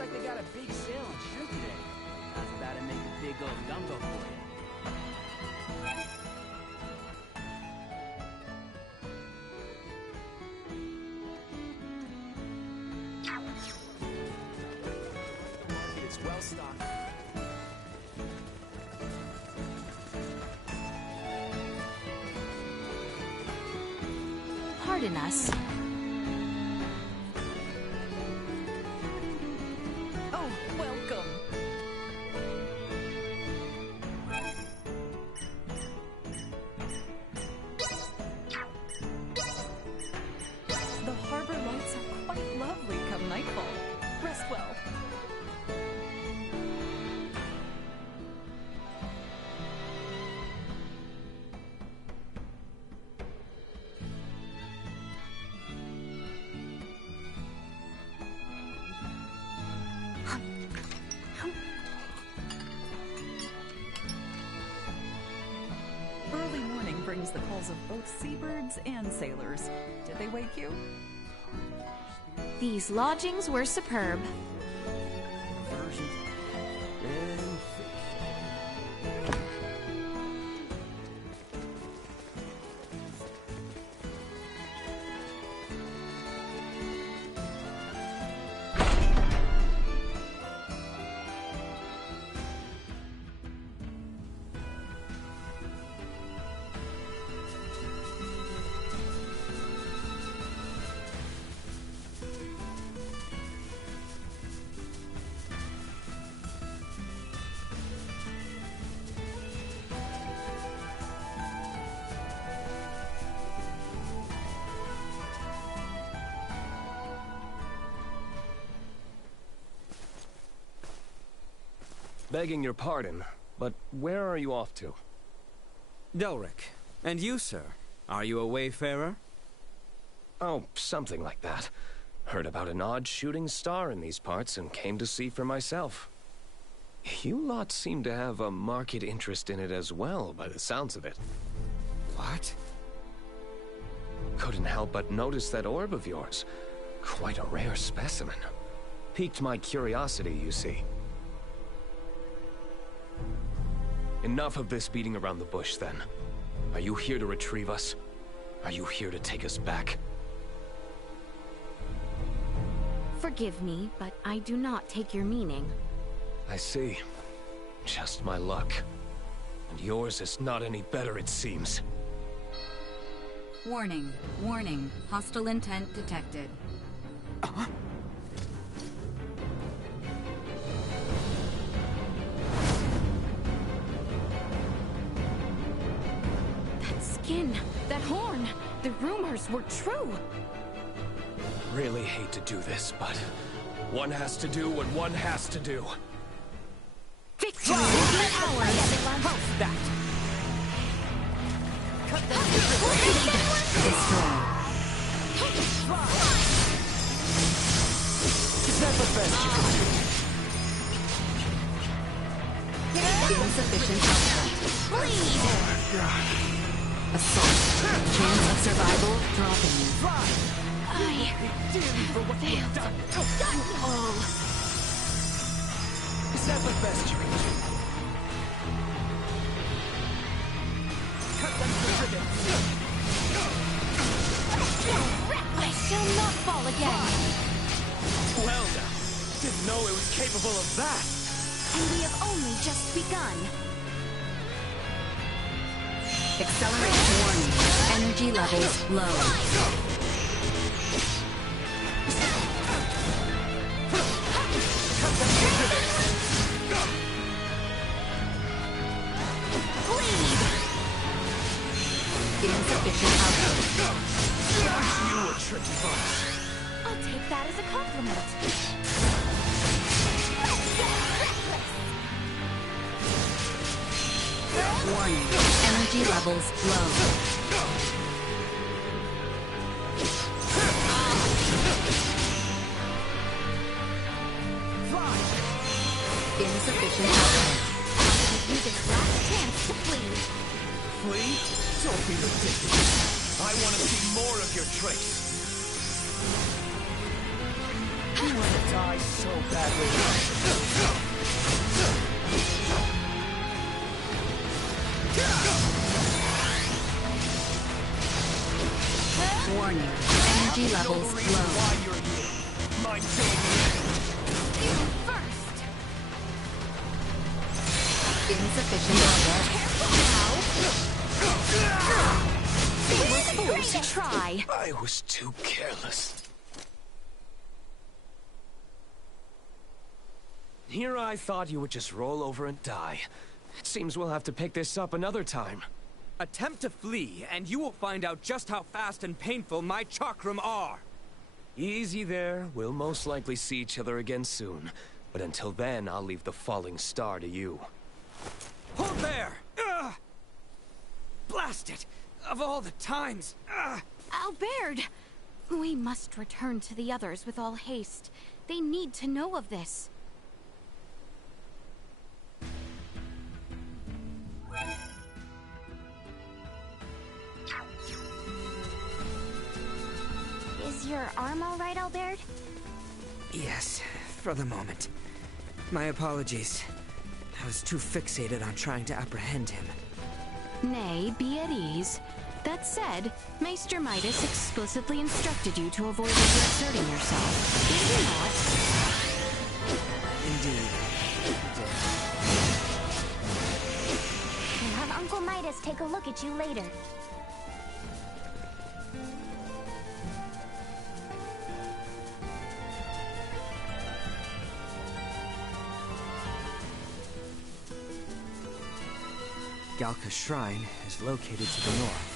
like they got a big sale on shrimp today. I was about to make a big old gumbo for you. It's well stocked. Pardon us. Oh, welcome. The harbor lights are quite lovely come nightfall. Rest well. Early morning brings the calls of both seabirds and sailors. Did they wake you? These lodgings were superb. Versions and fish. Begging your pardon, but where are you off to? Delric. And you, sir? Are you a wayfarer? Oh, something like that. Heard about an odd shooting star in these parts and came to see for myself. You lot seem to have a marked interest in it as well, by the sounds of it. What? Couldn't help but notice that orb of yours. Quite a rare specimen. Piqued my curiosity, you see. Enough of this beating around the bush, then. Are you here to retrieve us? Are you here to take us back? Forgive me, but I do not take your meaning. I see. Just my luck. And yours is not any better, it seems. Warning. Warning. Hostile intent detected. That skin, that horn, the rumors were true. Really hate to do this, but one has to do what one has to do. Victory will be ours. How's that? Cut them to Destroy. Is that the best you can do? Insufficient output. Bleed. Assault. Chance of survival dropping. I Dearly for what you've done. all. Is that the best you can do? Cut them to ribbons. I shall not fall again. Well now, didn't know it was capable of that. And we have only just begun. Accelerate. Warning. Energy levels low. Insufficient output. You a tricky bunch. I'll take that as a compliment. Warning. Energy levels low. Insufficient output. Give you this last chance to flee. Flee? Don't be ridiculous. I want to see more of your tricks. You were the die so badly. Warning. Energy levels low. Why you're here? Mind killing me. You first! Insufficient They were fools to try. I was too careless. Here I thought you would just roll over and die. It seems we'll have to pick this up another time. Attempt to flee, and you will find out just how fast and painful my chakram are. Easy there. We'll most likely see each other again soon. But until then, I'll leave the falling star to you. Hold there! Ugh! Blast it! Of all the times! Ugh! Albert! We must return to the others with all haste. They need to know of this. Is your arm all right, Albert? Yes, for the moment. My apologies. I was too fixated on trying to apprehend him. Nay, be at ease. That said, Maester Midas explicitly instructed you to avoid overexerting yourself. Did he not? Indeed. We'll have Uncle Midas take a look at you later. Galka's shrine is located to the north.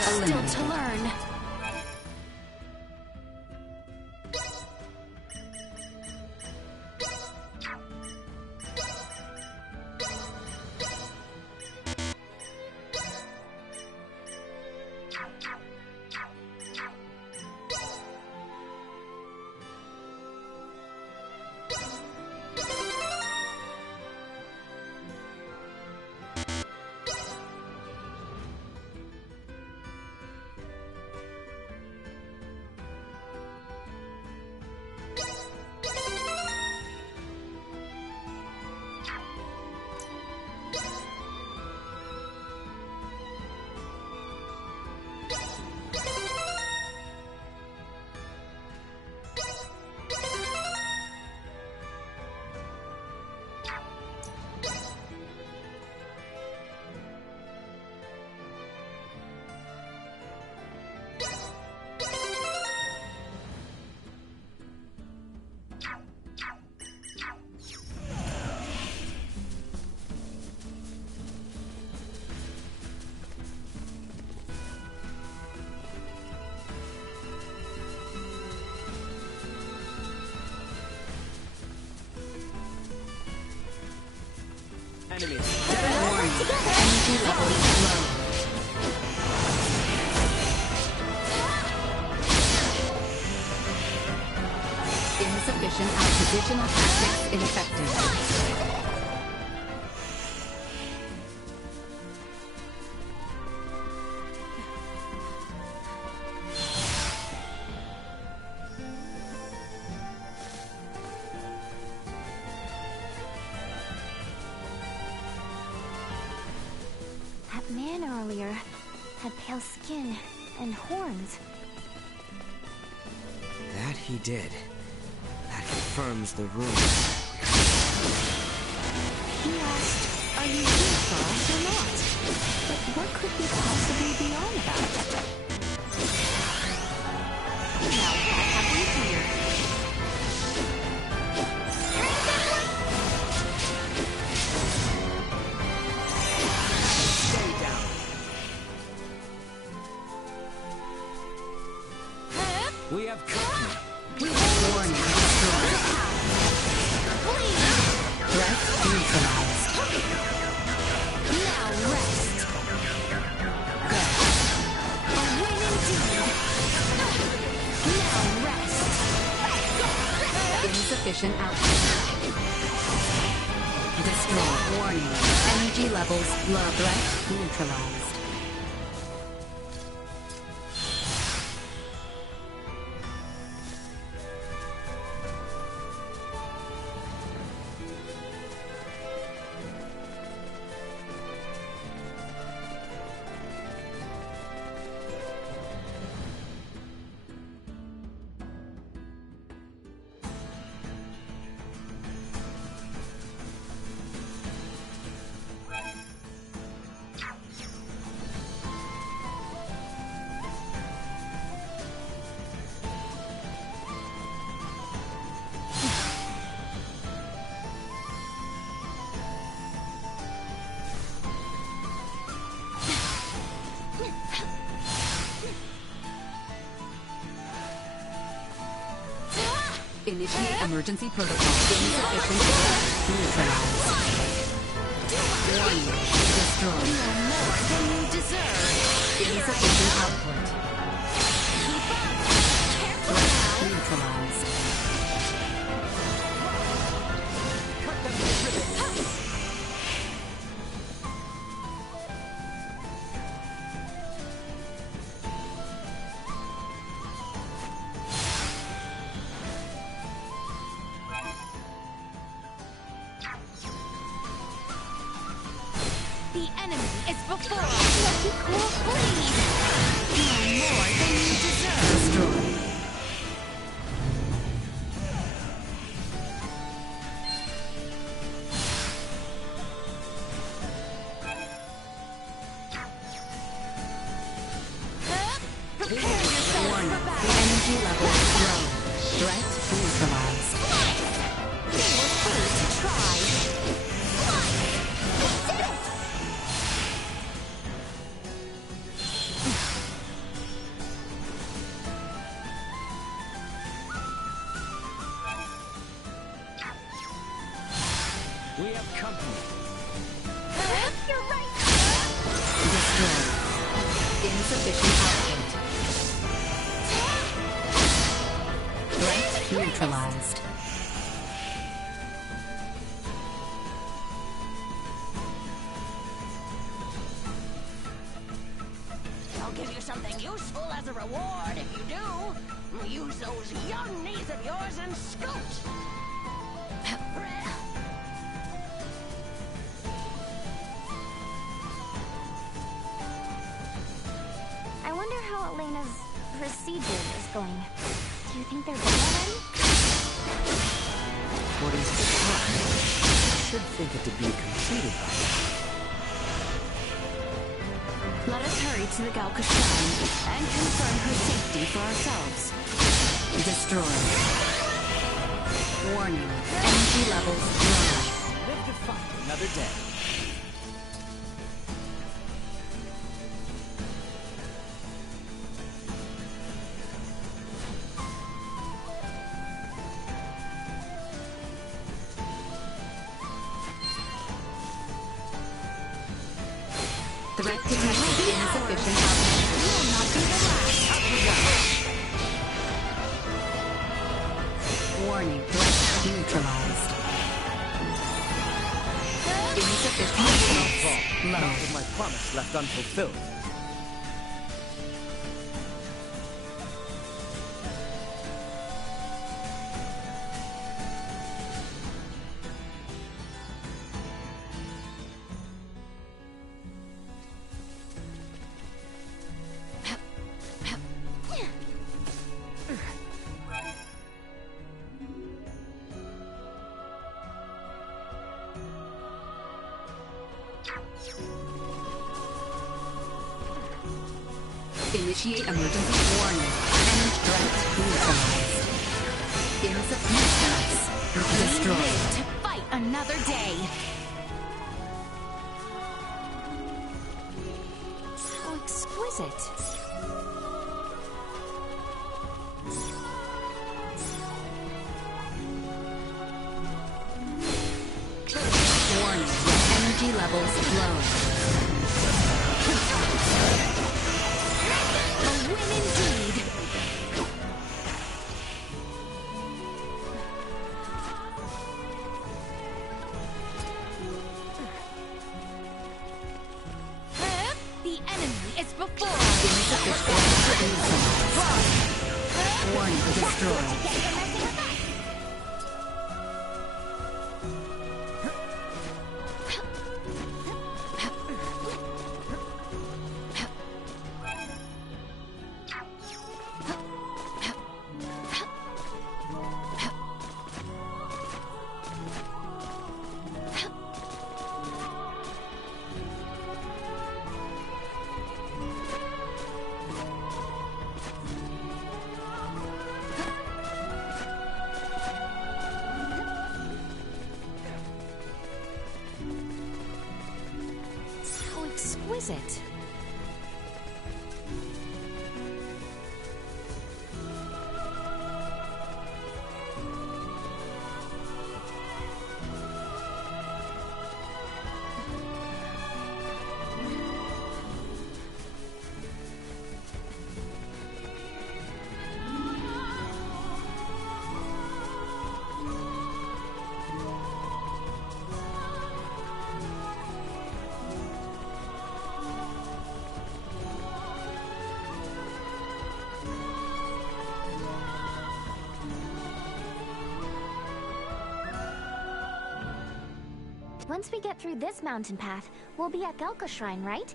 Still to learn. Enemies. energy levels low. Insufficient oppositional tactics ineffective. That man earlier had pale skin and horns. That he did. That confirms the rumor. He asked, are you here for us or not? But what could he possibly be on about? Now, what have we here? Stay down. We have company. Warning destroyed. Threat neutralized. Now rest. Good. A win indeed. Now rest. Insufficient output. Destroy. Warning. Energy level. levels low. Threat neutralized. Initiate emergency protocol. Insufficient threat neutralized. Warning. Destroyed. More than you deserve. Insufficient output. Keep up. Careful now. Neutralized. The enemy is before us. Let you cool, please. No more than you deserve. Destroyed. Prepare yourself Warning. for The battle. energy level is low. Threat neutralized. They were free to try. Did it! We have company. You're right. Destroyed. Insufficient output. Threat neutralized. I'll give you something useful as a reward if you do. Use those young knees of yours and scoot. I wonder how Elena's procedure is going. Do you think they're done already? According to the clock, I should think it to be completed by now. Let us hurry to the Galka Shrine and confirm her safety for ourselves. Destroyed. Warning. Energy levels low. Live to fight another day. Threat detected. Insufficient output. Will not be the last. Up we go. Warning. Threat neutralized. Insufficient results. Low. Not with my promise left unfulfilled. Initiate emergency warning. Energy threat neutralized. Insufficient stress. We Destroyed. live to fight another day. How exquisite. Warning. Energy levels low. A win indeed. Warning, destroy. How exquisite. Once we get through this mountain path, we'll be at Galka Shrine, right?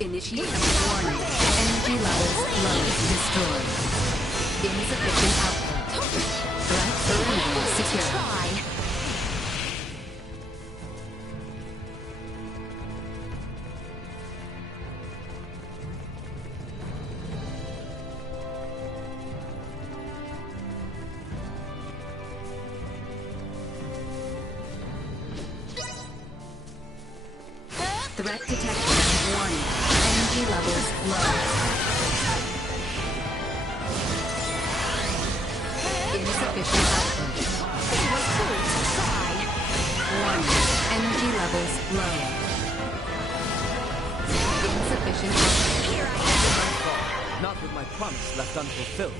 Initiate warning. Energy levels low. Destroyed. Insufficient output. Threat perimeter secure. Try. Threat detection. Warning. Energy levels low. Insufficient output. Warning. Energy levels low. Insufficient output. Not with my promise left unfulfilled.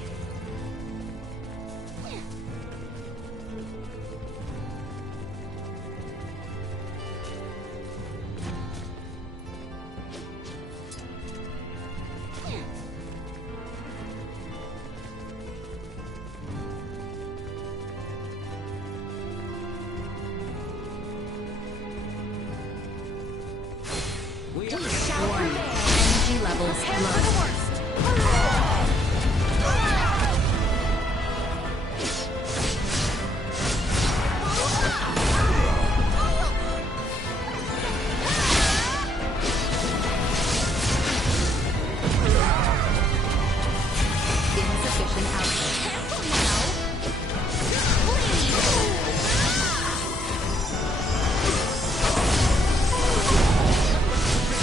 Warning. Energy levels low. Insufficient output.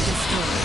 Destroyed.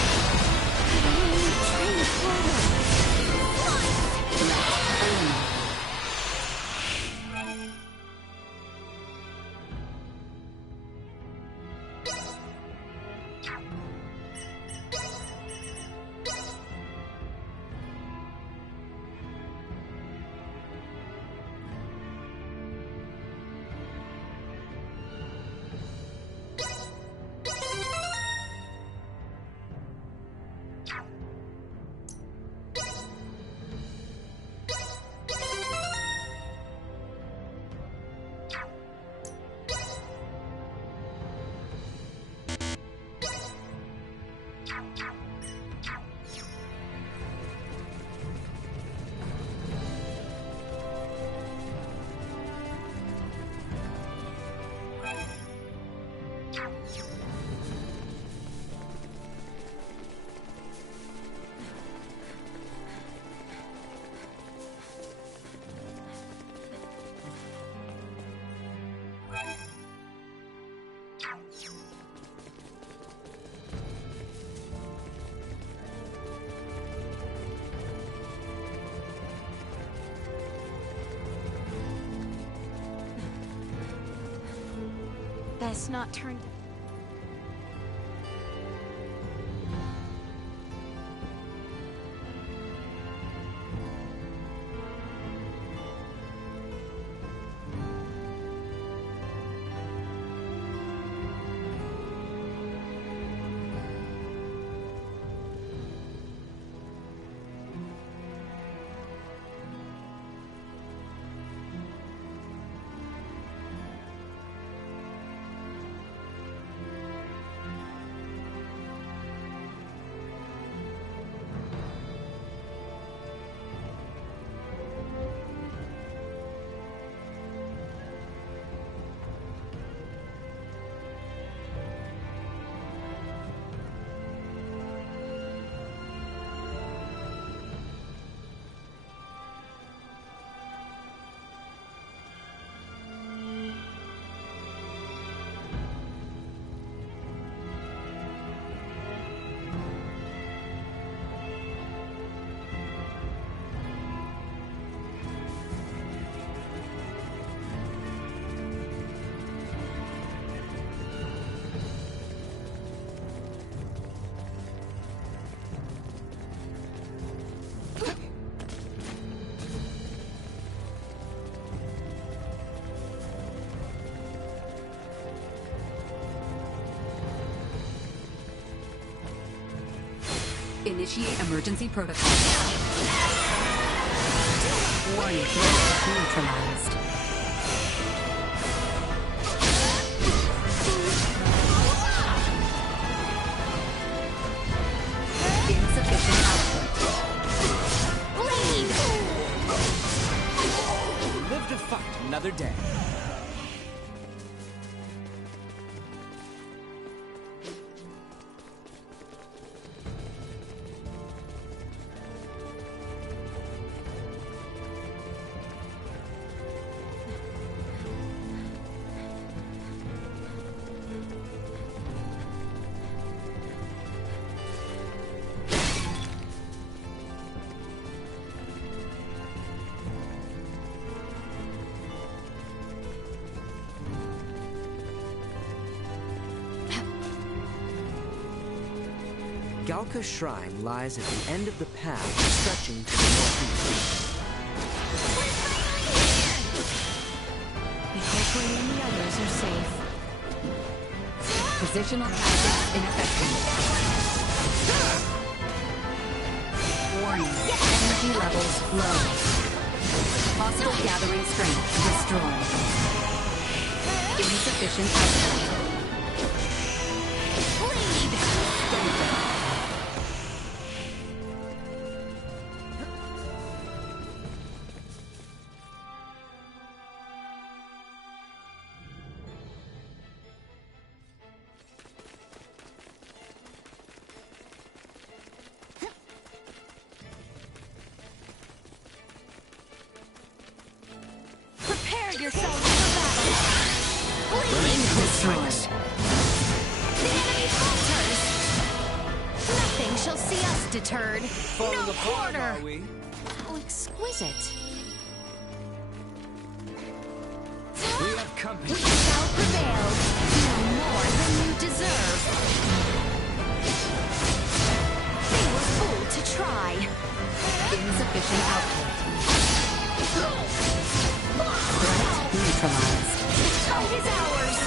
best not turn... Initiate emergency protocol. Warning, threat neutralized. Insufficient output. Bleed! Live to fight another day. Galka's shrine lies at the end of the path stretching to the northeast. We hope we and the others are safe. Positional tactics ineffective. Warning, energy levels low. Hostile gathering strength destroyed. Insufficient output. Prepare yourselves for battle! Bleed! The enemy falters! Nothing shall see us deterred! No quarter! How exquisite! We have company. We shall prevail! No more than you deserve! They were fooled to try! Insufficient output. Threat neutralized. The fight is ours!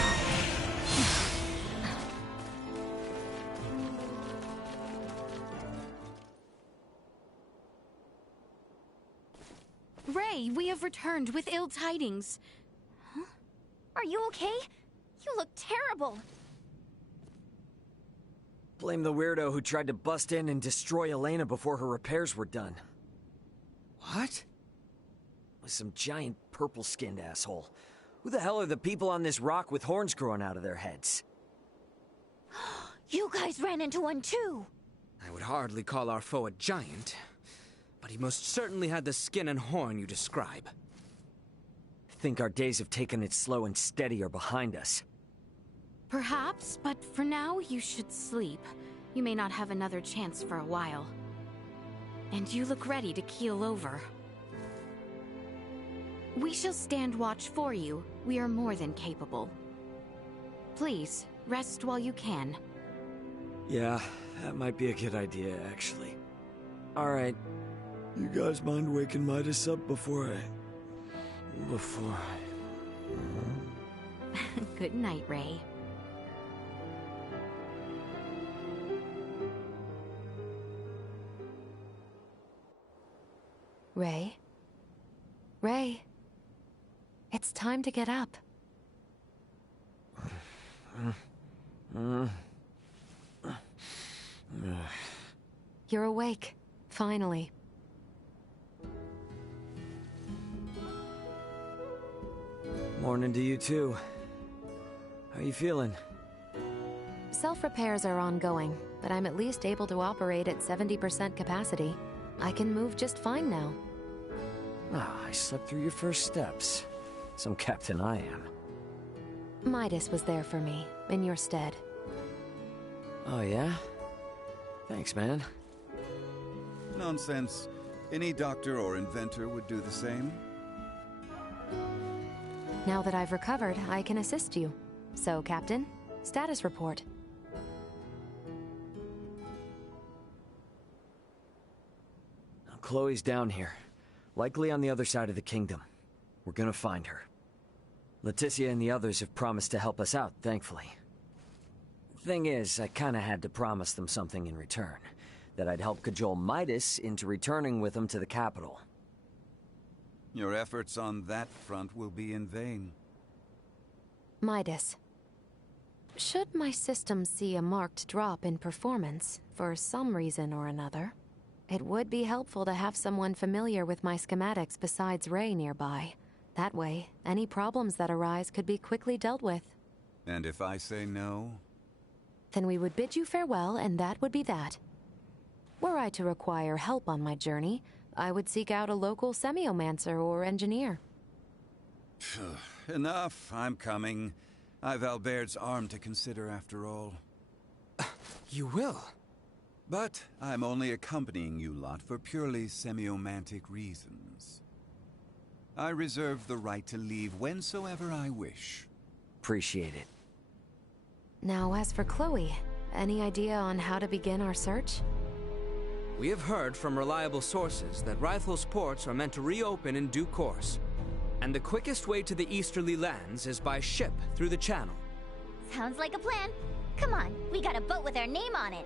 Ray, we have returned with ill tidings. Are you okay? You look terrible. Blame the weirdo who tried to bust in and destroy Elena before her repairs were done. What? It was some giant purple-skinned asshole. Who the hell are the people on this rock with horns growing out of their heads? You guys ran into one too. I would hardly call our foe a giant, but he most certainly had the skin and horn you describe. I think our days of taking it slow and steady are behind us. Perhaps, but for now you should sleep. You may not have another chance for a while. And you look ready to keel over. We shall stand watch for you. We are more than capable. Please, rest while you can. Yeah, that might be a good idea, actually. Alright. You guys mind waking Midas up before I... Good night, Ray. Ray? Ray? It's time to get up. You're awake, finally. Morning to you too. How you feeling? Self-repairs are ongoing, but I'm at least able to operate at 70% capacity. I can move just fine now. Ah, I slept through your first steps. Some captain I am. Midas was there for me, in your stead. Oh yeah? Thanks, man. Nonsense. Any doctor or inventor would do the same. Now that I've recovered, I can assist you. So, Captain, status report. Chloe's down here. Likely on the other side of the kingdom. We're gonna find her. Leticia and the others have promised to help us out, thankfully. Thing is, I kinda had to promise them something in return. That I'd help cajole Midas into returning with them to the capital. Your efforts on that front will be in vain. Midas. Should my system see a marked drop in performance, for some reason or another, it would be helpful to have someone familiar with my schematics besides Ray nearby. That way, any problems that arise could be quickly dealt with. And if I say no? Then we would bid you farewell, and that would be that. Were I to require help on my journey, I would seek out a local semiomancer or engineer. Enough, I'm coming. I've Albert's arm to consider after all. You will? But I'm only accompanying you lot for purely semiomantic reasons. I reserve the right to leave whensoever I wish. Appreciate it. Now, as for Chloe, any idea on how to begin our search? We have heard from reliable sources that Rythel's ports are meant to reopen in due course. And the quickest way to the easterly lands is by ship through the channel. Sounds like a plan. Come on, we got a boat with our name on it.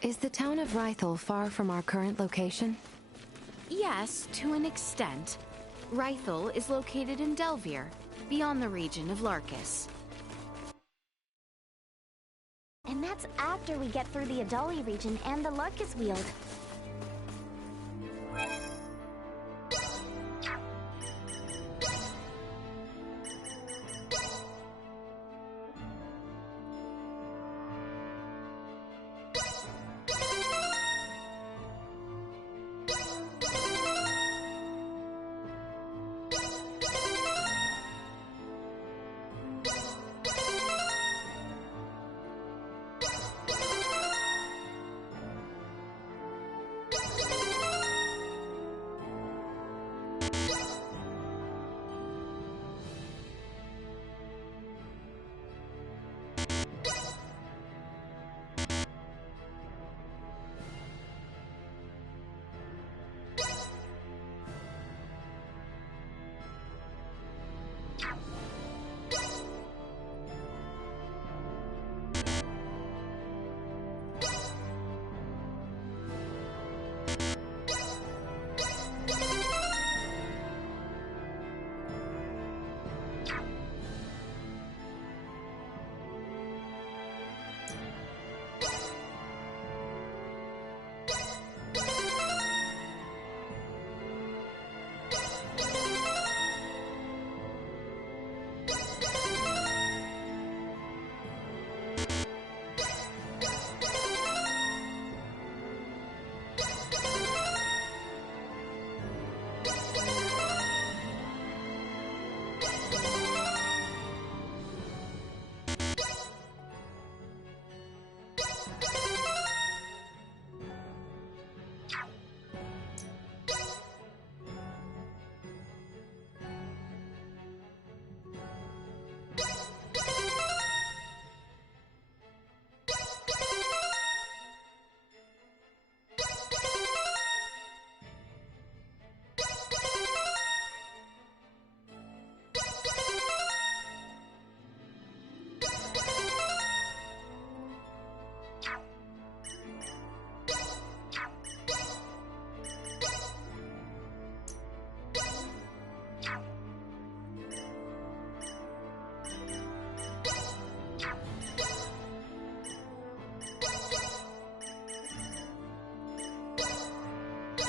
Is the town of Rythel far from our current location? Yes, to an extent. Rythel is located in Delvier, beyond the region of Larkus. And that's after we get through the Adali region and the Larkus Weald.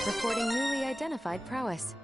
reporting newly identified prowess.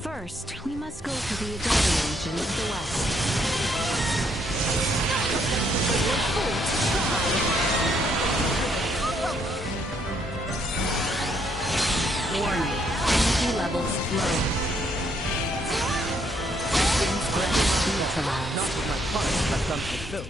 First, we must go to the Adele region to the west. Warning, energy levels low. Not with my promise left unfulfilled.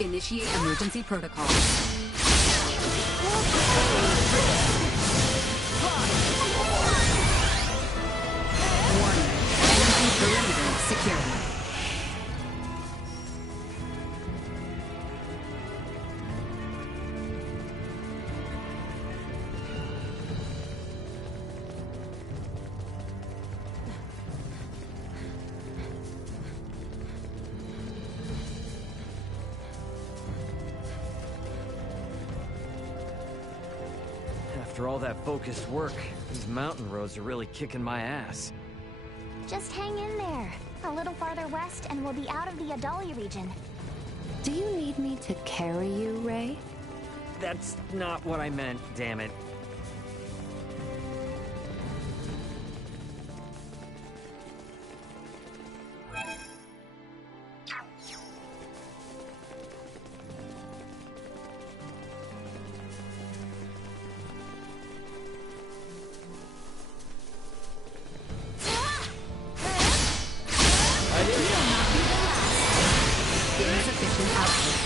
Initiate emergency protocol. Warning. Energy perimeter secure. After all that focused work, these mountain roads are really kicking my ass. Just hang in there. A little farther west and we'll be out of the Adali region. Do you need me to carry you, Ray? That's not what I meant, damn it. Insufficient output.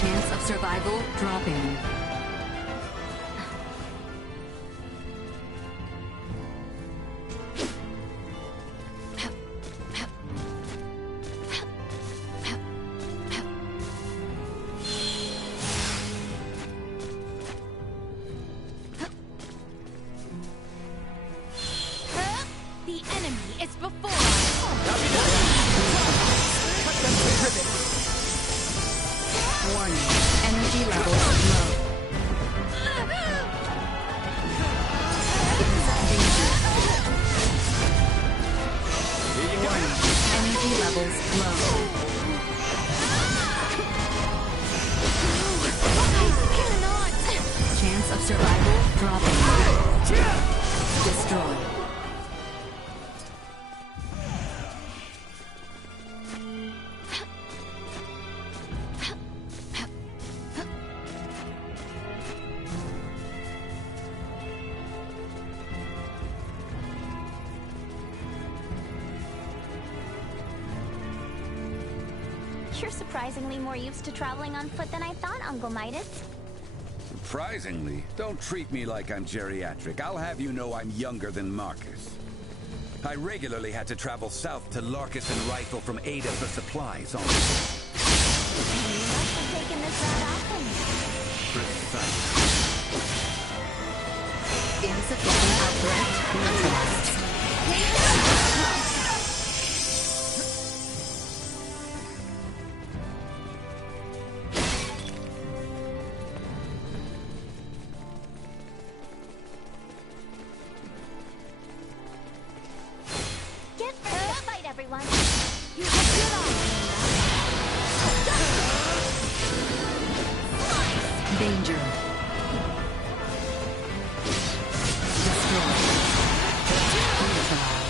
Chance of survival dropping. The enemy is before us! Warning. Energy levels low. Inserting Rules of survival dropping. Destroy. You're surprisingly more used to traveling on foot than I thought, Uncle Midas. Surprisingly? Don't treat me like I'm geriatric. I'll have you know I'm younger than Marcus. I regularly had to travel south to Larkus and Rifle from Ada for supplies on... You must have taken this route often. Precisely. Insufficient upright neutralized. Get ready to fight, everyone. You have good on. Danger. Destroy. Neutralized.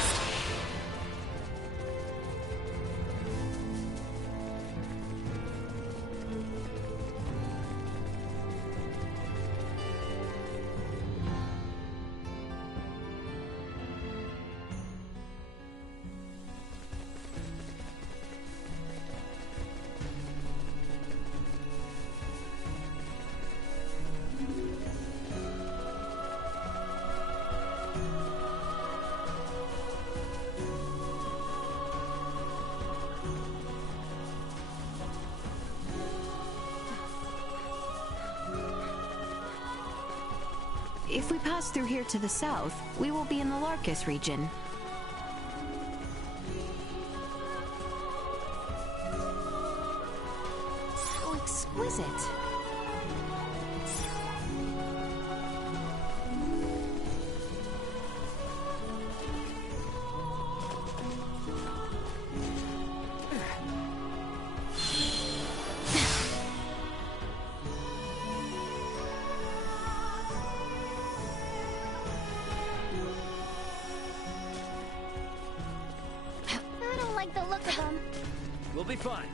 If we pass through here to the south, we will be in the Larkus region. How exquisite. I don't like the look of them. We'll be fine.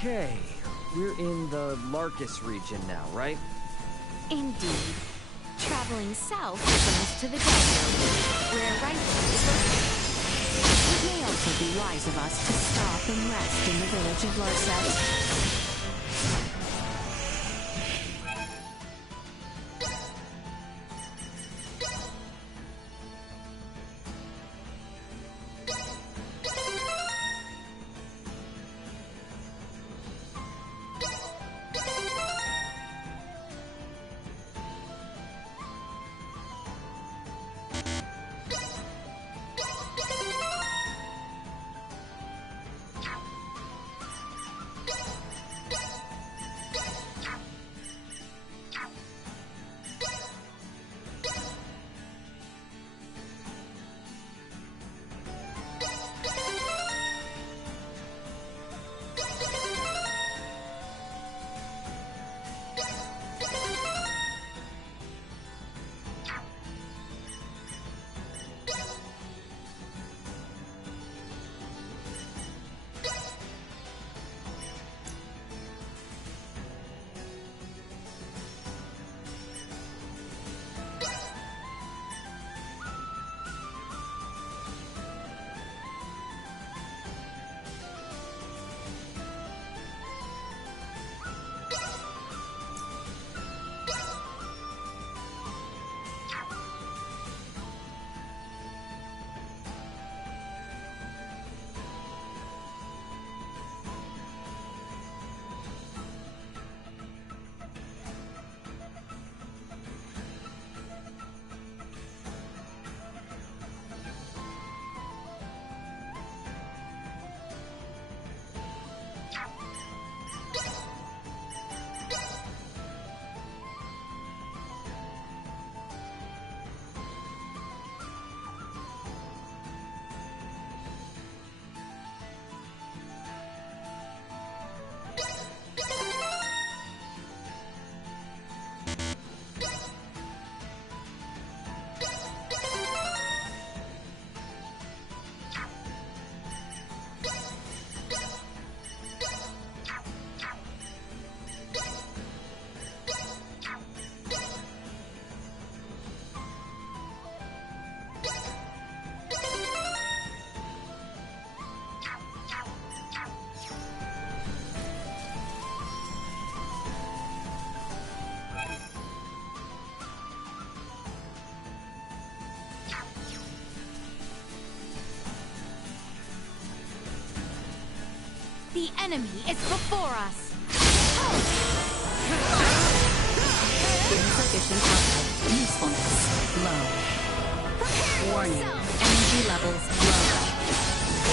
Okay, we're in the Larkus region now, right? Indeed. Traveling south will bring us to the Delta, where Rifle is located. It may also be wise of us to stop and rest in the village of Larset. The enemy is before us. Insufficient output. Usefulness low. Warning. Energy levels low.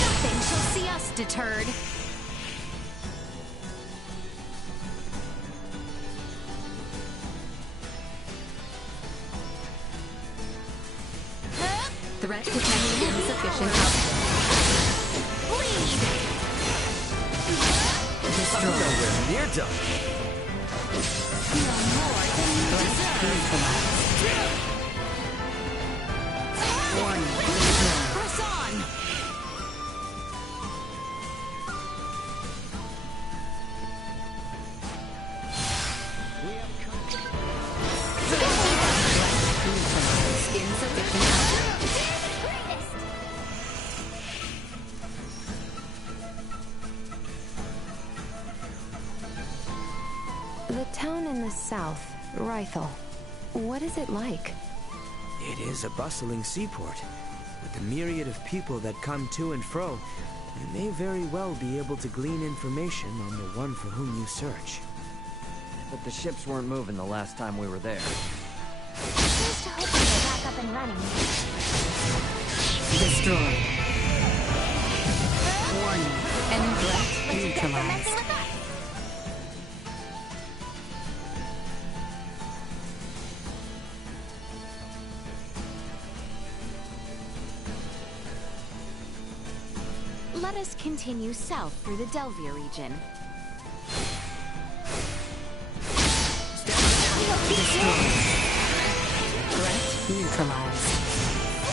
Nothing shall see us deterred. Threat detected. Insufficient output. Bleed! Destroy. Nowhere near done. No more than you Threat deserve. neutralized. Warning. Press on! Insufficient output. The town in the south, Rythel. What is it like? It is a bustling seaport. With the myriad of people that come to and fro, you may very well be able to glean information on the one for whom you search. But the ships weren't moving the last time we were there. Here's to hoping they're back up and running. Destroy. Warning. Enemy threat But you guys are messing neutralized. with us. Let us continue south through the Delvia region. Destroy. Threat neutralized.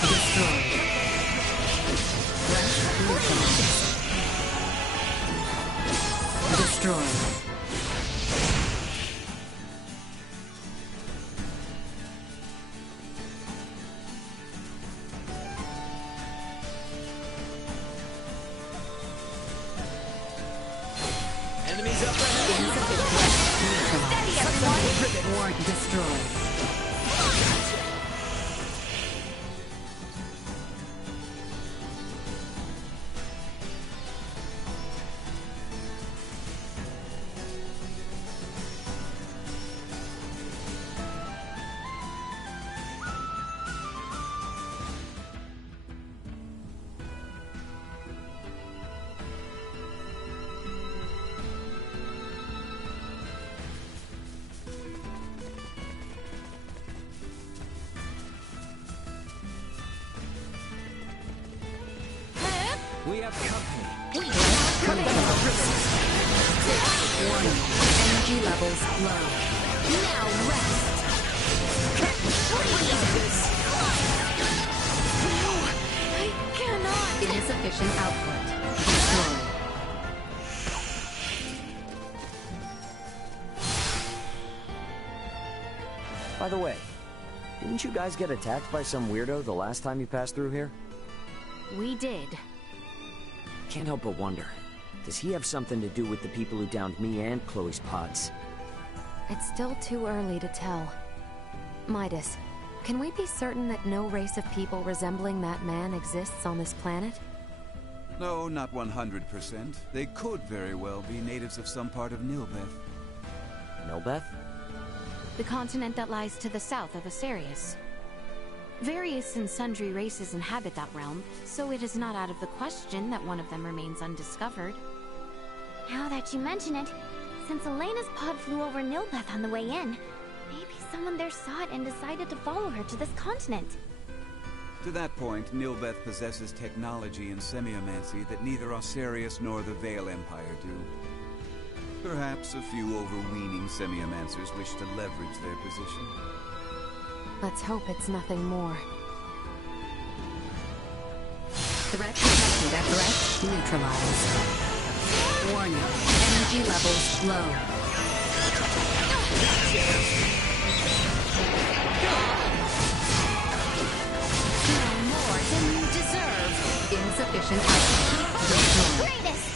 Destroy. Threat neutralized. Destroy. Enemies up ahead! Insufficient. Neutralized. Ward destroyed. We have company. Warning. Energy levels low. Now rest! No! I cannot! Insufficient output. Destroy. By the way, didn't you guys get attacked by some weirdo the last time you passed through here? We did. Can't help but wonder, does he have something to do with the people who downed me and Chloe's pods? It's still too early to tell. Midas, can we be certain that no race of people resembling that man exists on this planet? No, not 100%. They could very well be natives of some part of Nilbeth. Nilbeth? The continent that lies to the south of Asarius. Various and sundry races inhabit that realm, so it is not out of the question that one of them remains undiscovered. Now that you mention it, since Elena's pod flew over Nilbeth on the way in, maybe someone there saw it and decided to follow her to this continent. To that point, Nilbeth possesses technology and semiomancy that neither Asarius nor the Vale Empire do. Perhaps a few overweening semiomancers wish to leverage their position. Let's hope it's nothing more. Threat detected at threat neutralized. Warning. Energy levels low. No more than you deserve. Insufficient output. Destroy. Greatest!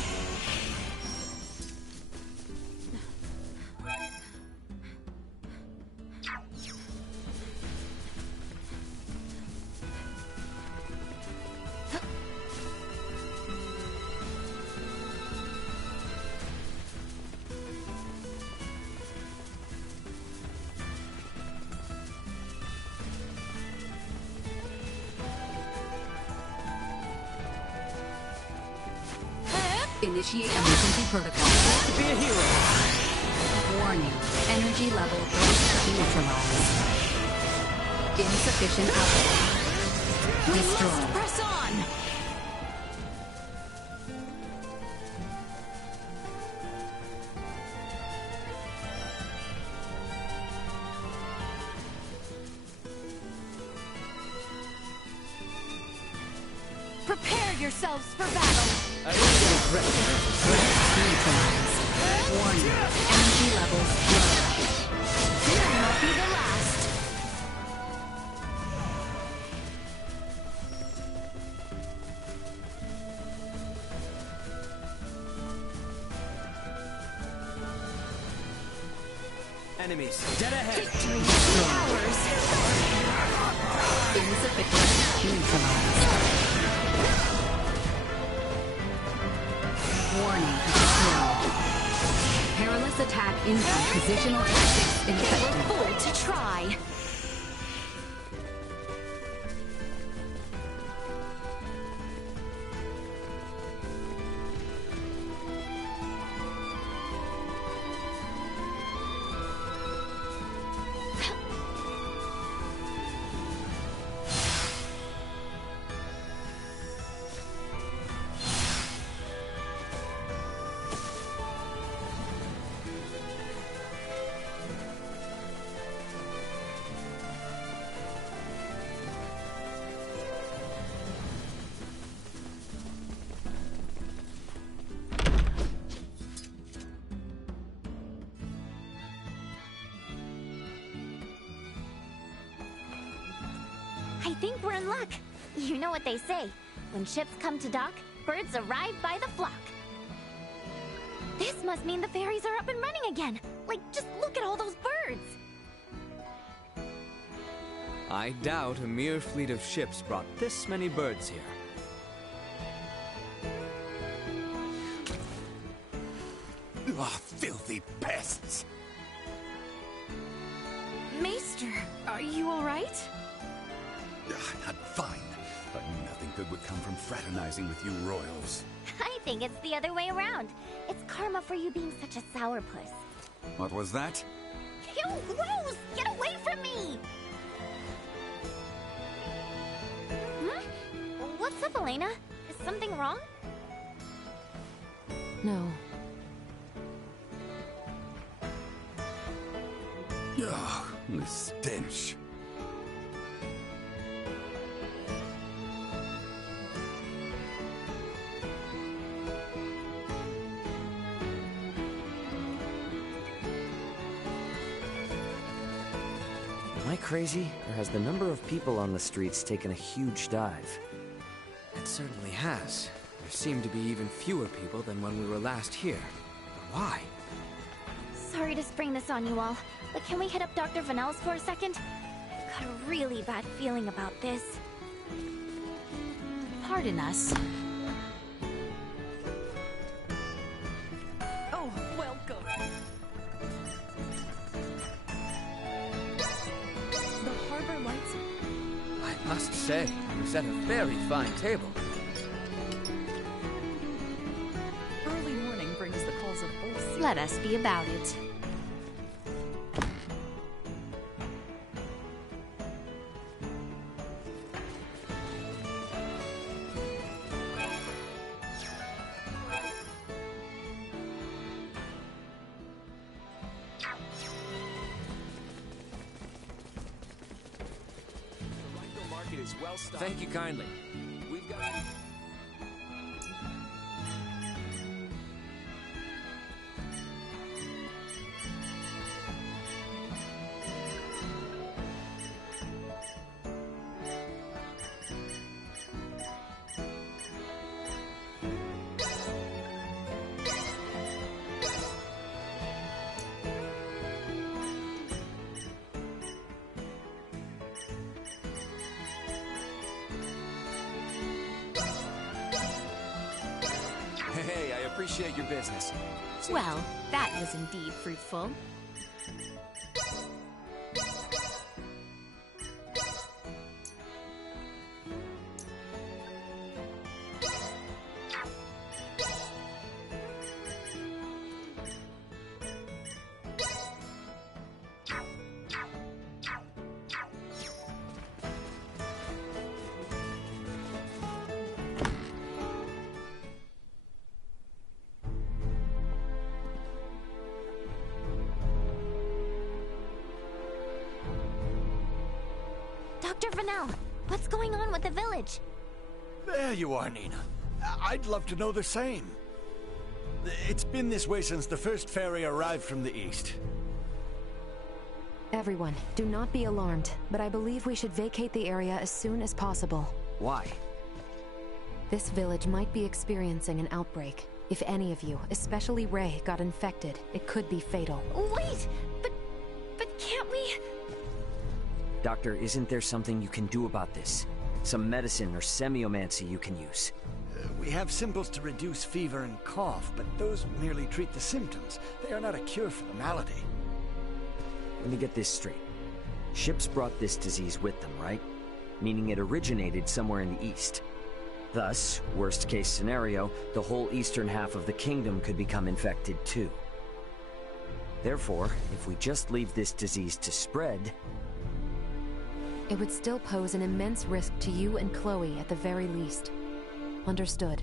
Initiate emergency protocol. Be a hero. Warning. Energy level neutralized. Insufficient output. We Destroy. must press on! Prepare yourselves for battle! Neutralized. Warning. Energy levels low. Will not be the last! Enemies, dead ahead. Victory is ours! Insufficient neutralized. Warning. Destroyed. Perilous attack into positional tactics They were infected. full to try! I think we're in luck. You know what they say. When ships come to dock, birds arrive by the flock. This must mean the ferries are up and running again. Like, just look at all those birds. I doubt a mere fleet of ships brought this many birds here. Ah, filthy pests! Maester, are you alright? I'm fine, but nothing good would come from fraternizing with you royals. I think it's the other way around. It's karma for you being such a sourpuss. What was that? Ew, gross! Get away from me! What's up, Elena? Is something wrong? No. Ugh, the stench. Am I crazy, or has the number of people on the streets taken a huge dive? It certainly has. There seem to be even fewer people than when we were last here. But why? Sorry to spring this on you all, but can we hit up Dr. Vanel's for a second? I've got a really bad feeling about this. Pardon us. Oh, welcome. The harbor lights. I must say, you set a very fine table. Early morning brings the calls of both. Let us be about it. Thank you kindly. We've got... Hey, I appreciate your business. Well, that was indeed fruitful. Dr. Vanel, what's going on with the village? There you are, Nina. I'd love to know the same. It's been this way since the first ferry arrived from the east. Everyone, do not be alarmed, but I believe we should vacate the area as soon as possible. Why? This village might be experiencing an outbreak. If any of you, especially Ray, got infected, it could be fatal. Wait! But can't we... Doctor, isn't there something you can do about this? Some medicine or semiomancy you can use? We have simples to reduce fever and cough, but those merely treat the symptoms. They are not a cure for the malady. Let me get this straight. Ships brought this disease with them, right? Meaning it originated somewhere in the east. Thus, worst case scenario, the whole eastern half of the kingdom could become infected too. Therefore, if we just leave this disease to spread... It would still pose an immense risk to you and Chloe at the very least. Understood.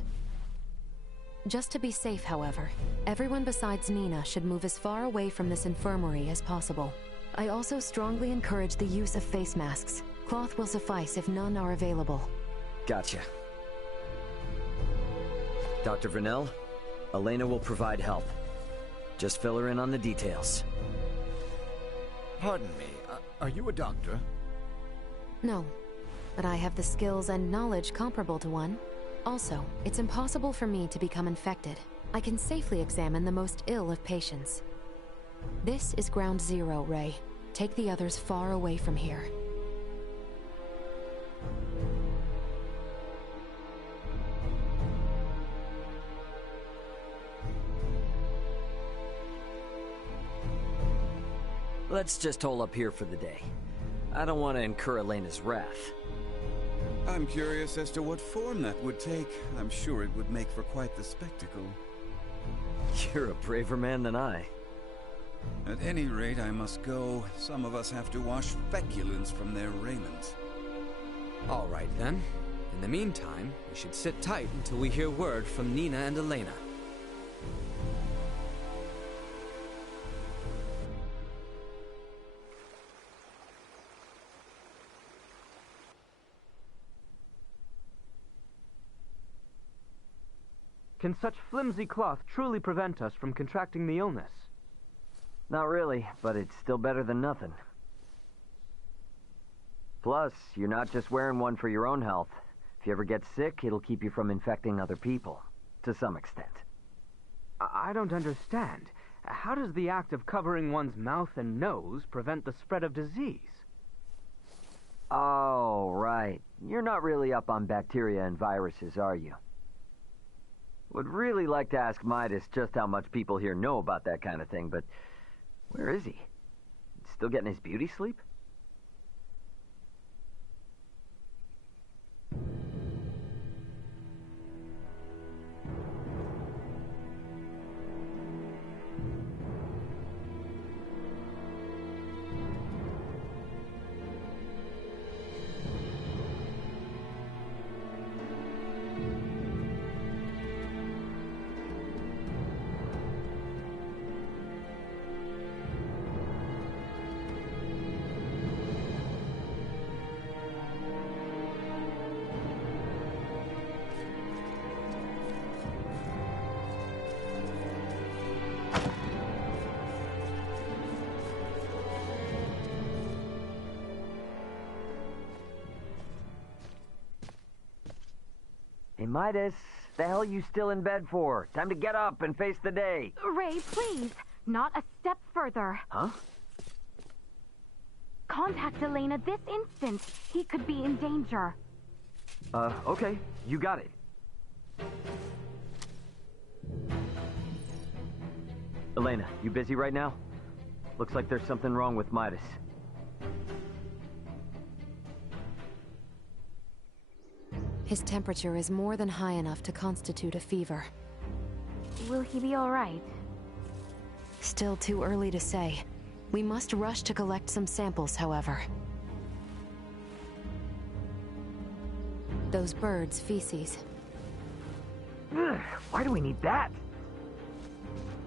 Just to be safe, however, everyone besides Nina should move as far away from this infirmary as possible. I also strongly encourage the use of face masks. Cloth will suffice if none are available. Gotcha. Dr. Vanel, Elena will provide help. Just fill her in on the details. Pardon me, are you a doctor? No, but I have the skills and knowledge comparable to one. Also, it's impossible for me to become infected. I can safely examine the most ill of patients. This is Ground Zero, Ray. Take the others far away from here. Let's just hole up here for the day. I don't want to incur Elena's wrath. I'm curious as to what form that would take. I'm sure it would make for quite the spectacle. You're a braver man than I. At any rate, I must go. Some of us have to wash feculence from their raiment. All right, then. In the meantime, we should sit tight until we hear word from Nina and Elena. Can such flimsy cloth truly prevent us from contracting the illness? Not really, but it's still better than nothing. Plus, you're not just wearing one for your own health. If you ever get sick, it'll keep you from infecting other people, to some extent. I don't understand. How does the act of covering one's mouth and nose prevent the spread of disease? Oh, right. You're not really up on bacteria and viruses, are you? Would really like to ask Midas just how much people here know about that kind of thing, but where is he? Still getting his beauty sleep? Hey, Midas, the hell you still in bed for? Time to get up and face the day. Ray, please. Not a step further. Huh? Contact Elena this instant. He could be in danger. Okay. You got it. Elena, you busy right now? Looks like there's something wrong with Midas. His temperature is more than high enough to constitute a fever. Will he be all right? Still too early to say. We must rush to collect some samples, however. Those birds' feces. Ugh, why do we need that?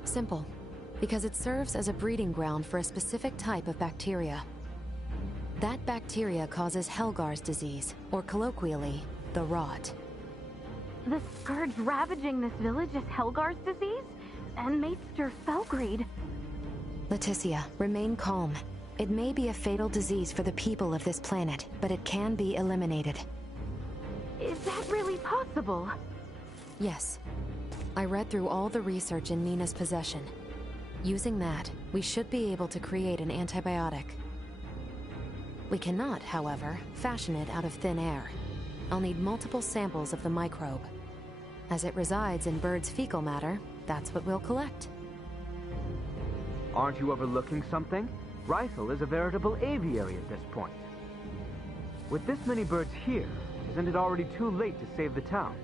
Simple. Because it serves as a breeding ground for a specific type of bacteria. That bacteria causes Helgar's disease, or colloquially, the rot. The scourge ravaging this village is Helgar's disease? And Maester Felgreed. Leticia, remain calm. It may be a fatal disease for the people of this planet, but it can be eliminated. Is that really possible? Yes. I read through all the research in Nina's possession. Using that, we should be able to create an antibiotic. We cannot, however, fashion it out of thin air. I'll need multiple samples of the microbe. As it resides in birds' fecal matter, that's what we'll collect. Aren't you overlooking something? Rifle is a veritable aviary at this point. With this many birds here, isn't it already too late to save the town?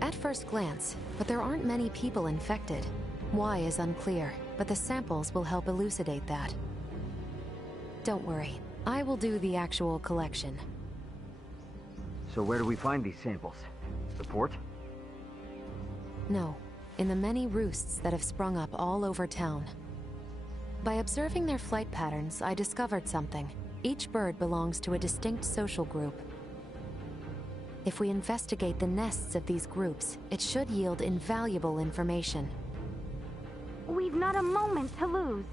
At first glance, but there aren't many people infected. Why is unclear, but the samples will help elucidate that. Don't worry, I will do the actual collection. So where do we find these samples? The port? No, in the many roosts that have sprung up all over town. By observing their flight patterns, I discovered something. Each bird belongs to a distinct social group. If we investigate the nests of these groups, it should yield invaluable information. We've not a moment to lose.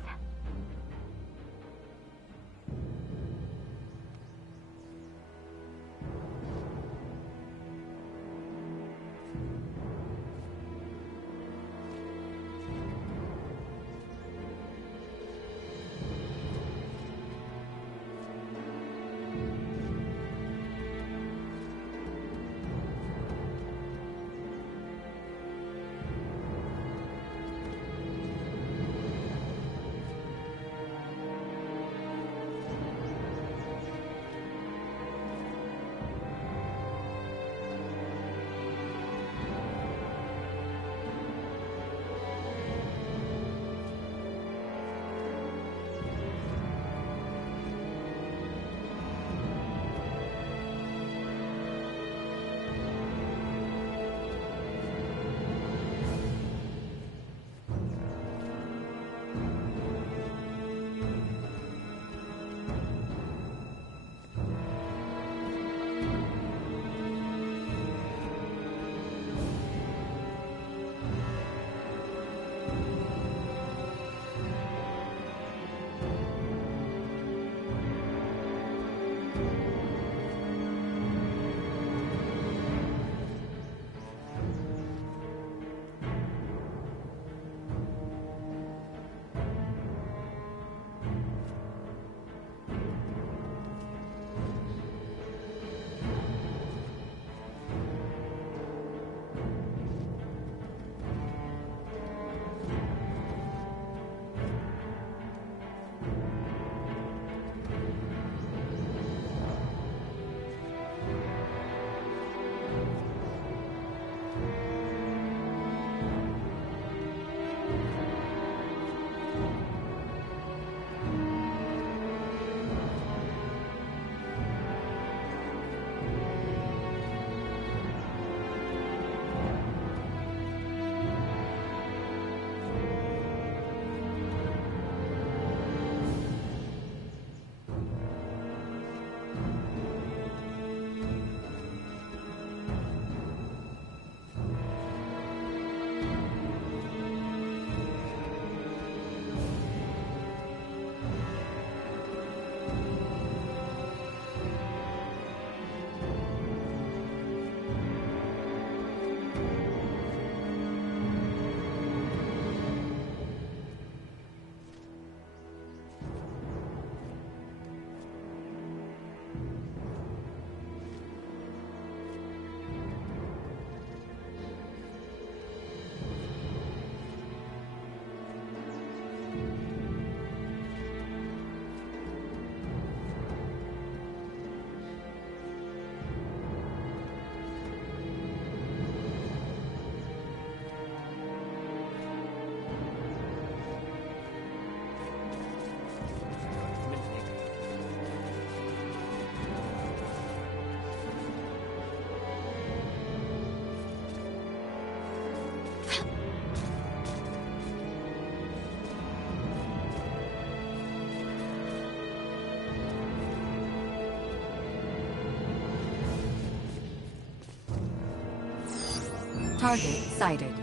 Target sighted.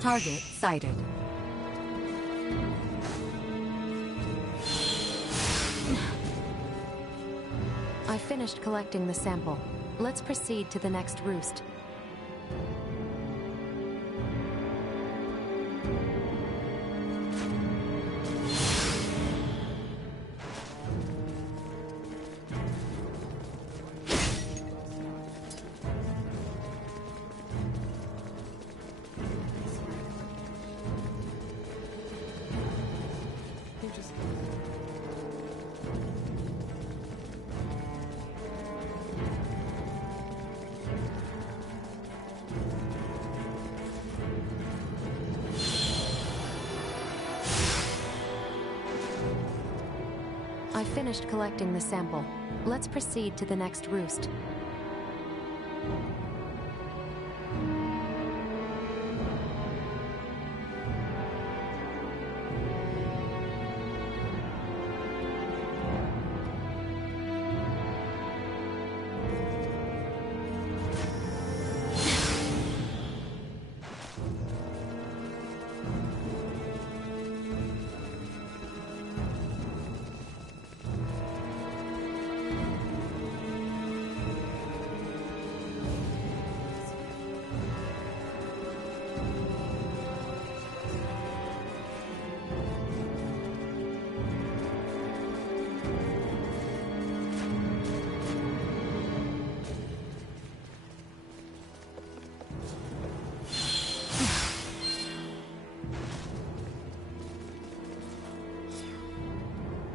Target sighted. I finished collecting the sample. Let's proceed to the next roost. I finished collecting the sample. Let's proceed to the next roost.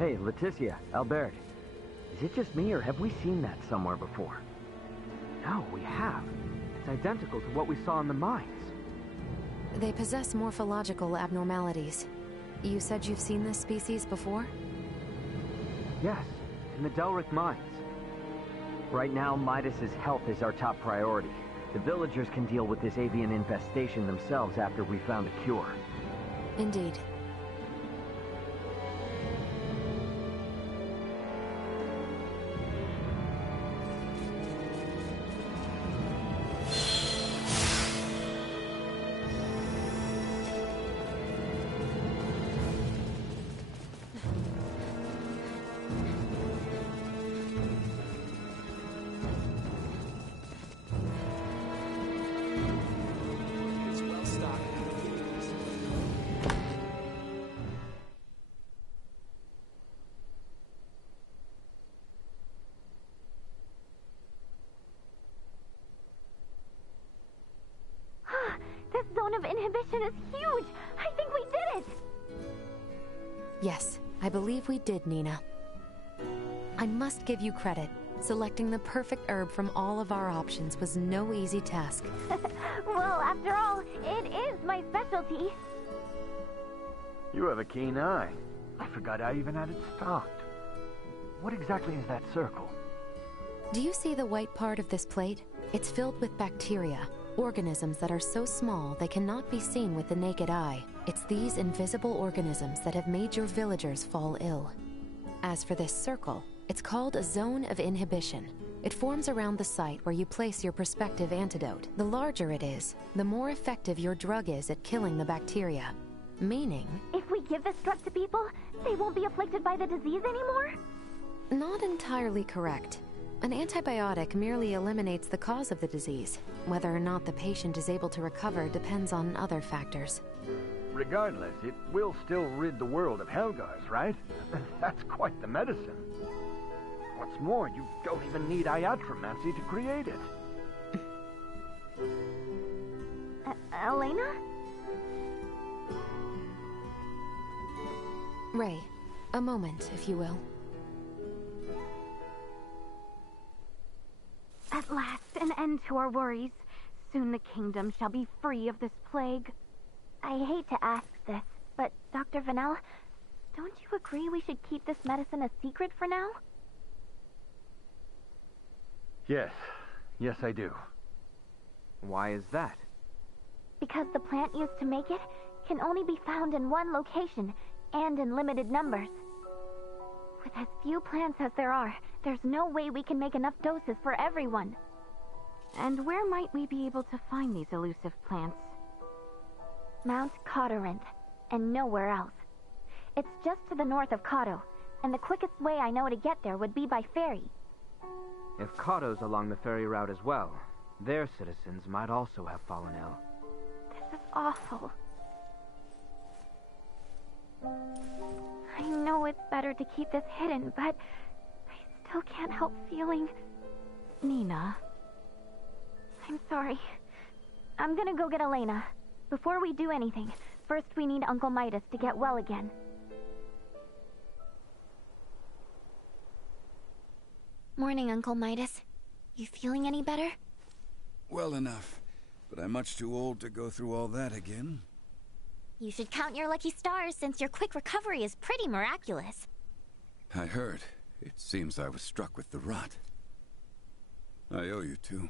Hey, Leticia, Albert. Is it just me, or have we seen that somewhere before? No, we have. It's identical to what we saw in the mines. They possess morphological abnormalities. You said you've seen this species before? Yes, in the Delric mines. Right now, Midas's health is our top priority. The villagers can deal with this avian infestation themselves after we found a cure. Indeed. This zone of inhibition is huge! I think we did it! Yes, I believe we did, Nina. I must give you credit. Selecting the perfect herb from all of our options was no easy task. Well, after all, it is my specialty. You have a keen eye. I forgot I even had it stocked. What exactly is that circle? Do you see the white part of this plate? It's filled with bacteria, organisms that are so small they cannot be seen with the naked eye. It's these invisible organisms that have made your villagers fall ill. As for this circle, it's called a zone of inhibition. It forms around the site where you place your prospective antidote. The larger it is, the more effective your drug is at killing the bacteria. Meaning... if we give this drug to people, they won't be afflicted by the disease anymore? Not entirely correct. An antibiotic merely eliminates the cause of the disease. Whether or not the patient is able to recover depends on other factors. Regardless, it will still rid the world of Helgars, right? That's quite the medicine. What's more, you don't even need iatromancy to create it. Elena? Ray, a moment, if you will. At last, an end to our worries. Soon the kingdom shall be free of this plague. I hate to ask this, but Dr. Vanel, don't you agree we should keep this medicine a secret for now? Yes. Yes, I do. Why is that? Because the plant used to make it can only be found in one location, and in limited numbers. With as few plants as there are, there's no way we can make enough doses for everyone. And where might we be able to find these elusive plants? Mount Cawtorinth, and nowhere else. It's just to the north of Cawto, and the quickest way I know to get there would be by ferry. If Cawto's along the ferry route as well, their citizens might also have fallen ill. This is awful. I know it's better to keep this hidden, but I still can't help feeling... Nina. I'm sorry. I'm gonna go get Elena. Before we do anything, first we need Uncle Midas to get well again. Morning, Uncle Midas. You feeling any better? Well enough, but I'm much too old to go through all that again. You should count your lucky stars since your quick recovery is pretty miraculous. I heard. It seems I was struck with the rot. I owe you two.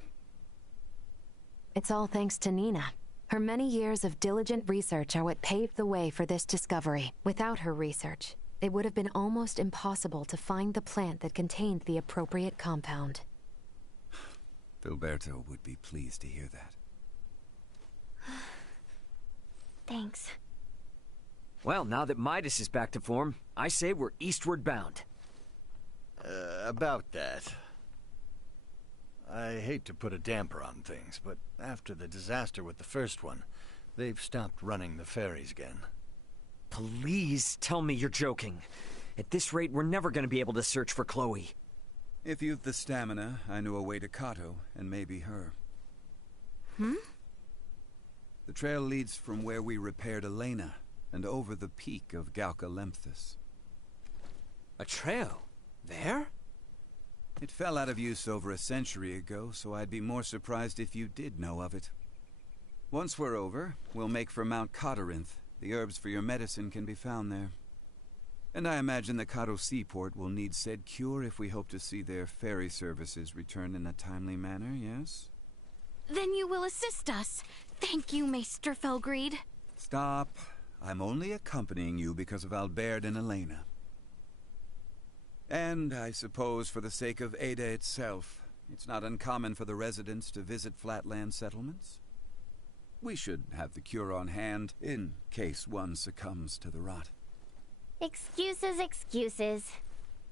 It's all thanks to Nina. Her many years of diligent research are what paved the way for this discovery. Without her research, it would have been almost impossible to find the plant that contained the appropriate compound. Filberto would be pleased to hear that. Thanks. Well, now that Midas is back to form, I say we're eastward bound. About that. I hate to put a damper on things, but after the disaster with the first one, they've stopped running the ferries again. Please tell me you're joking. At this rate, we're never going to be able to search for Chloe. If you've the stamina, I know a way to Cawto, and maybe her. The trail leads from where we repaired Elena, and over the peak of Galka Lemphis. A trail? There? It fell out of use over a century ago, so I'd be more surprised if you did know of it. Once we're over, we'll make for Mount Cawtorinth. The herbs for your medicine can be found there. And I imagine the Cawto seaport will need said cure if we hope to see their ferry services return in a timely manner, yes? Then you will assist us. Thank you, Maester Felgreed. Stop. I'm only accompanying you because of Albert and Elena. And I suppose for the sake of Ada itself, it's not uncommon for the residents to visit flatland settlements. We should have the cure on hand in case one succumbs to the rot. Excuses, excuses.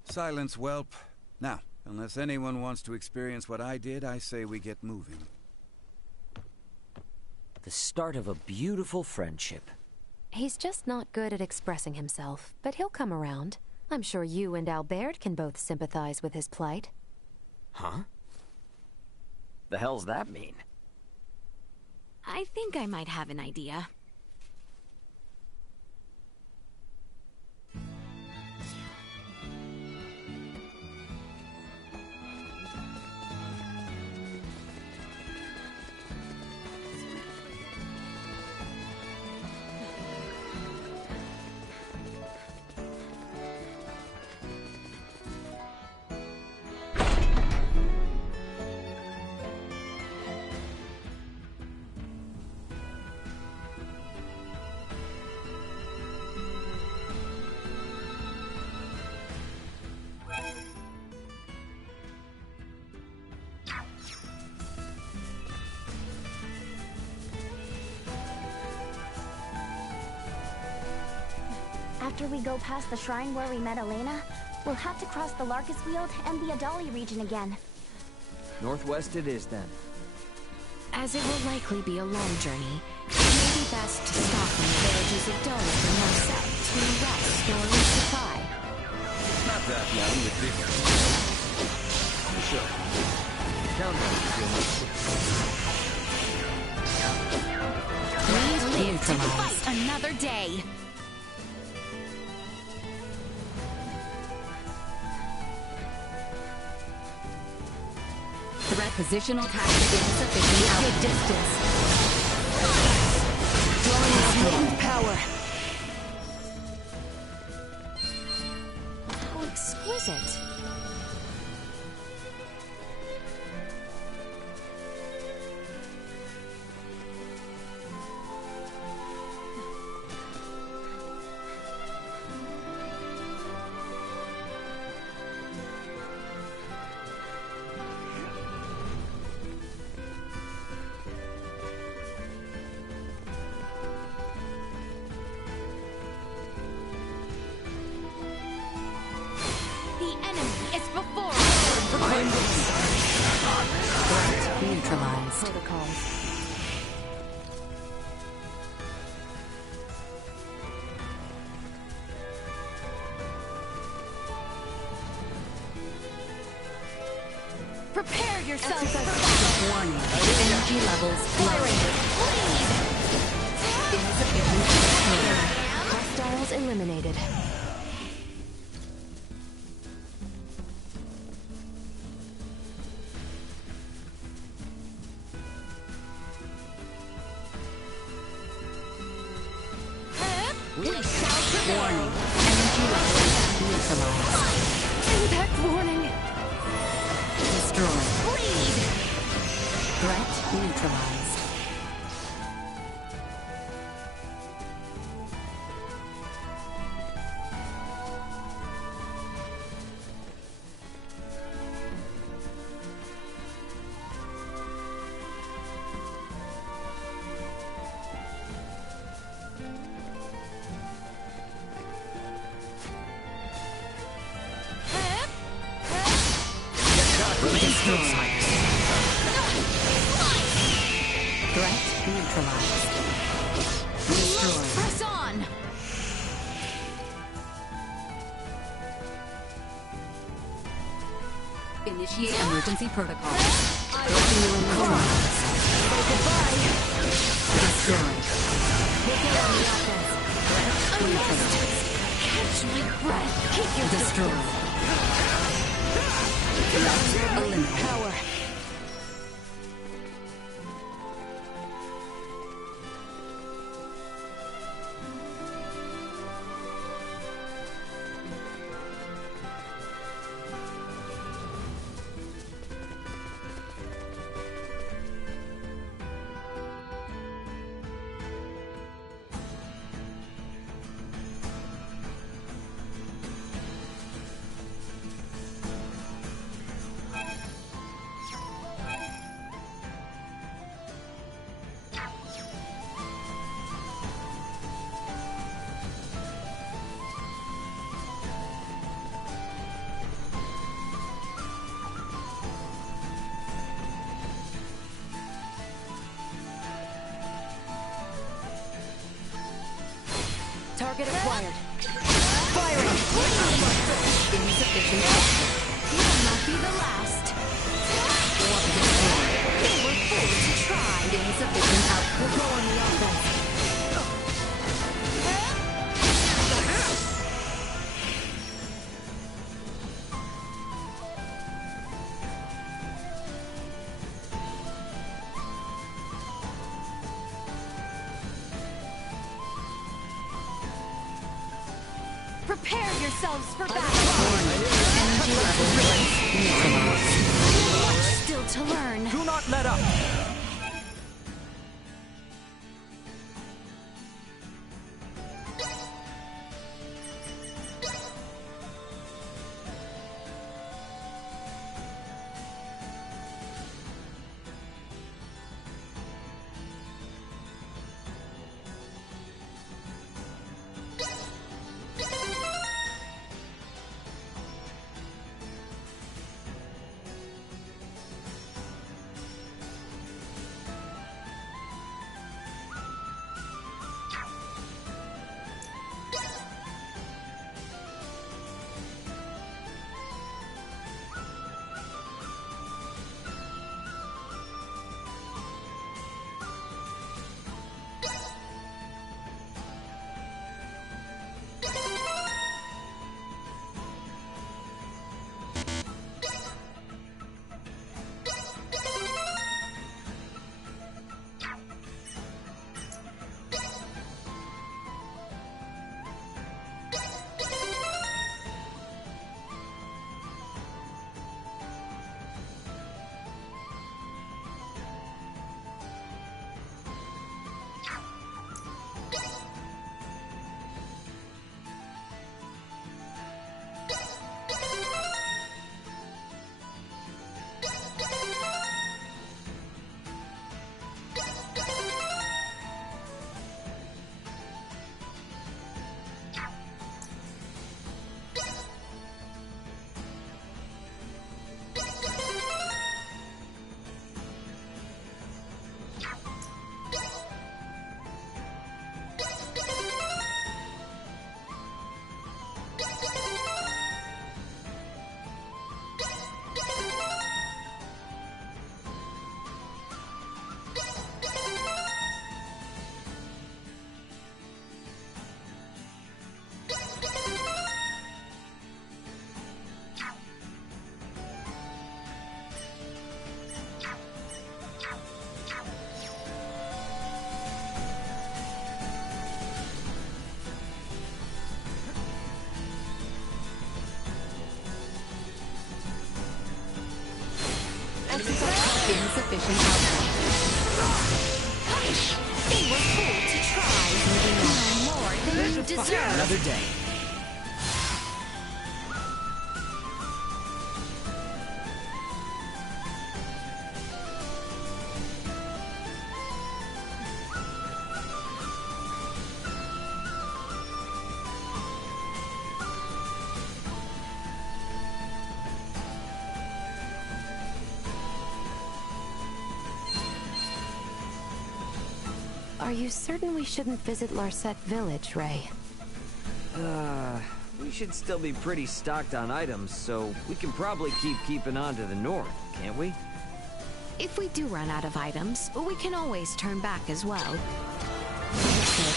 Silence, whelp. Now, unless anyone wants to experience what I did, I say we get moving. The start of a beautiful friendship. He's just not good at expressing himself, but he'll come around. I'm sure you and Albert can both sympathize with his plight. Huh? The hell's that mean? I think I might have an idea. After we go past the shrine where we met Elena, we'll have to cross the Larkus Weald and the Adali region again. Northwest it is, then. As it will likely be a long journey, it may be best to stop in the villages of Dolic and Marcel to rest or resupply. It's not that long with this. Sure. Count on it, you'll We live to fight another day. Threat positional tactic insufficient out of distance. Drawing out power. How exquisite. neutralized. Protocols. Prepare yourself for Warning. Energy levels flowing. Insufficient power. Hostiles eliminated. We shall prevail. Warning. Energy levels neutralized. Impact warning. Destroyed. Bleed. Threat neutralized. Threat neutralized. Destroyed. Press on. Initiate emergency protocol. Goodbye. Destroyed. Catch my breath. Keep your Destroyed. Threat eliminated. Power. Target acquired. Firing! Insufficient output. will not be the last. They were fools to try. Insufficient output. We'll go on the offense. Prepare yourselves for battle. Energy levels neutralized. Much still to learn. Do not let up! Insufficient output. They were fooled to try. Moving on more than you deserve. Another day. Are you certain we shouldn't visit Larset Village, Ray? We should still be pretty stocked on items, so we can probably keeping on to the north, can't we? If we do run out of items, we can always turn back as well. That's it.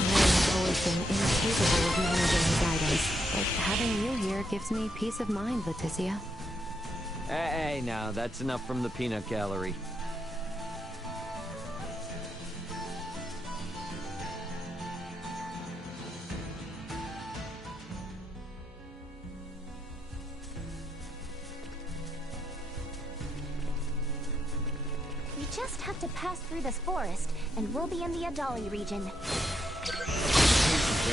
Ray has always been incapable of managing his items, but having you here gives me peace of mind, Leticia. Hey, now, that's enough from the peanut gallery. We just have to pass through this forest, and we'll be in the Adali region. There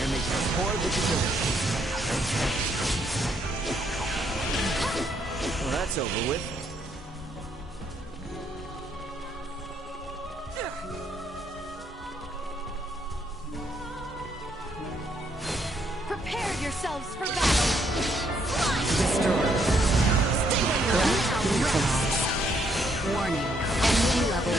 makes us poor visibility. Well, that's over with. Prepare yourselves for battle. Destroyed. Stay where you are now. Rest. Warning. Energy level low.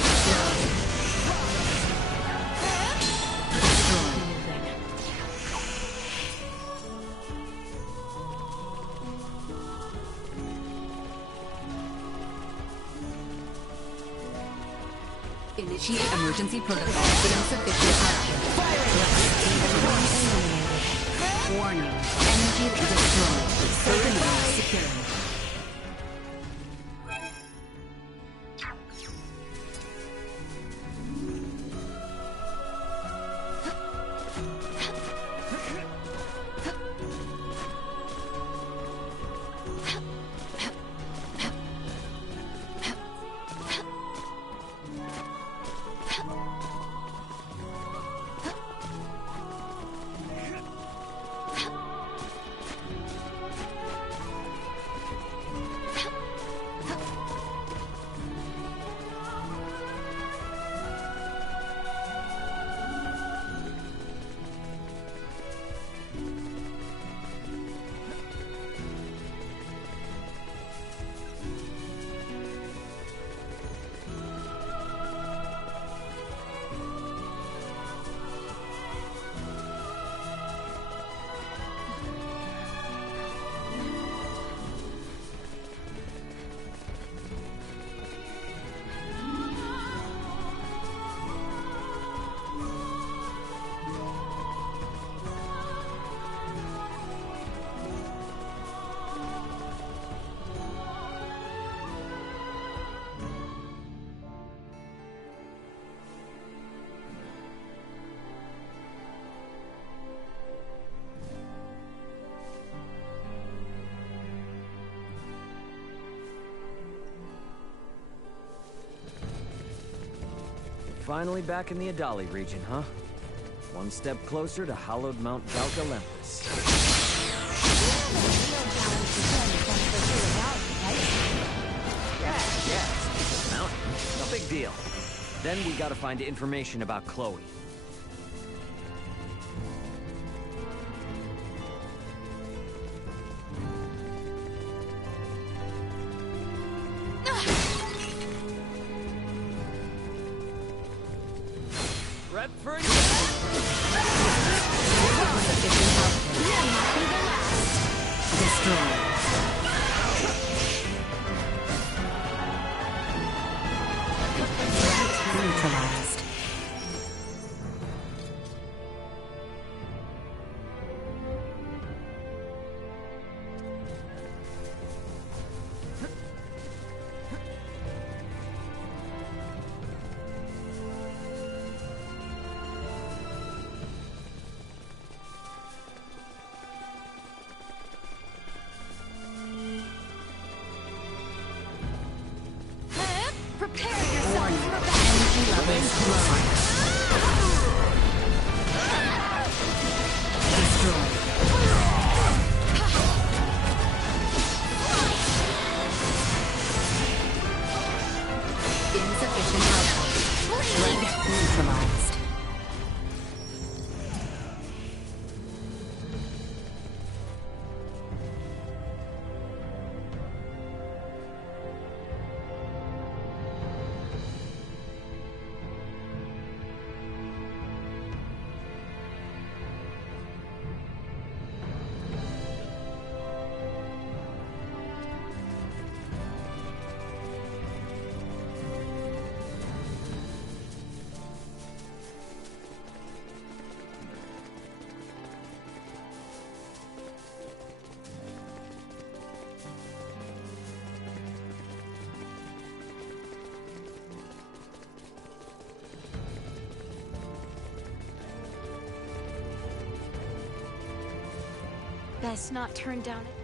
Initiate emergency protocol. Insufficient output. Warning. Energy destroyed. Perimeter secured. Finally back in the Adali region, huh? One step closer to hallowed Mount Galcalenthus. Yeah, it's a mountain. No big deal. Then we gotta find information about Chloe. Rep for Destroyed. Neutralized. Prepare yourself for battle. Energy levels low. Destroy. Insufficient output. Threat neutralized. Best not turn down it.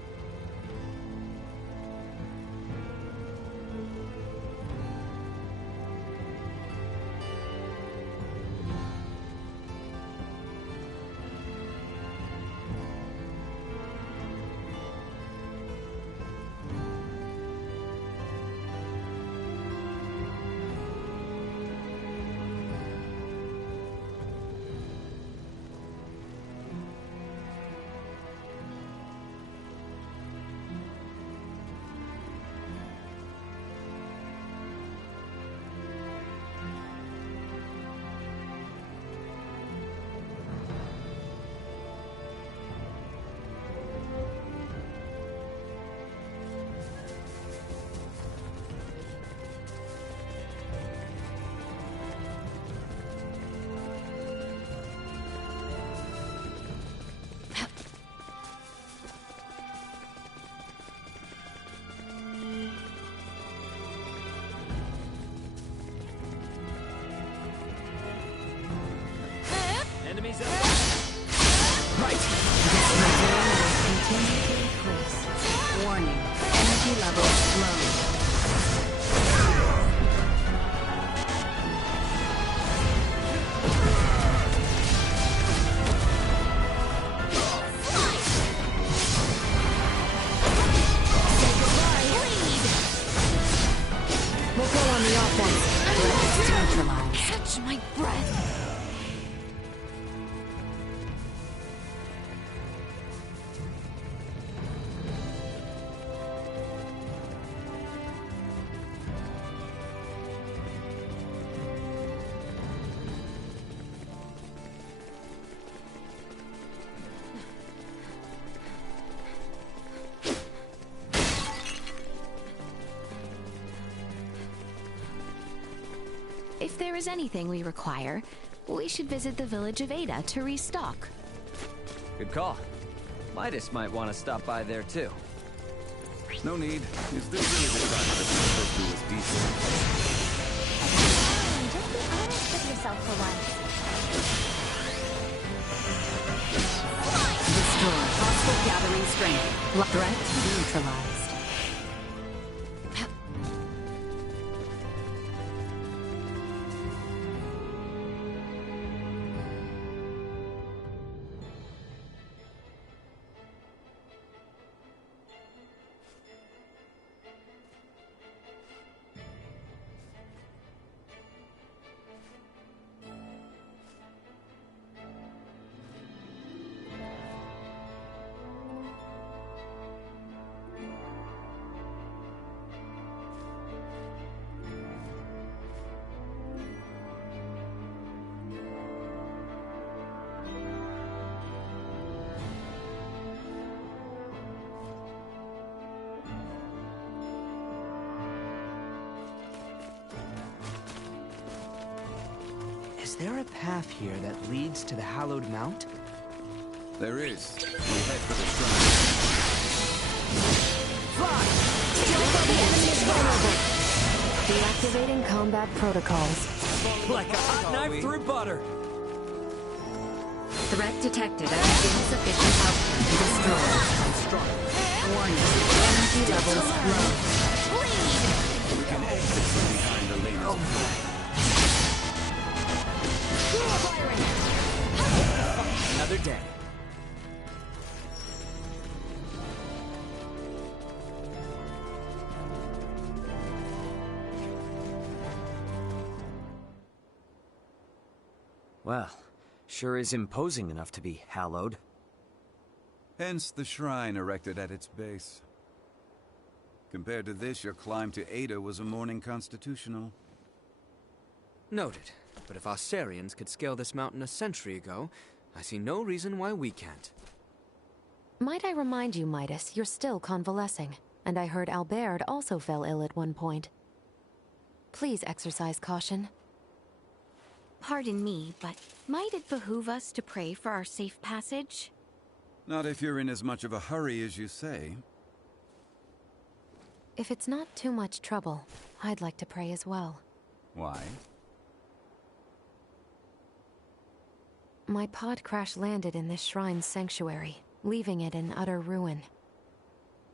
Enemies up. Right. This material will continue to increase. Warning. Energy levels low. We'll go on the offense. Let's neutralize. Catch my breath. If there is anything we require, we should visit the village of Ada to restock. Good call. Midas might want to stop by there too. No need. Is this really the time that we spoke to us detail? Just be honest with yourself for once. Destroy. Hostile gathering strength. Threat neutralized. Is there a path here that leads to the Hallowed Mount? There is. We'll head for the shrine. Fly! The enemy is vulnerable. Deactivating combat protocols. Like a hot knife through butter. Threat detected as insufficient output. Destroyed. Warning. Energy levels low. We can exit from behind the Well, sure is imposing enough to be hallowed. Hence the shrine erected at its base. Compared to this, your climb to Ada was a morning constitutional. Noted. But if Osarians could scale this mountain a century ago, I see no reason why we can't. Might I remind you, Midas, you're still convalescing, and I heard Albert also fell ill at one point. Please exercise caution. Pardon me, but might it behoove us to pray for our safe passage? Not if you're in as much of a hurry as you say. If it's not too much trouble, I'd like to pray as well. Why? My pod crash landed in this shrine's sanctuary, leaving it in utter ruin.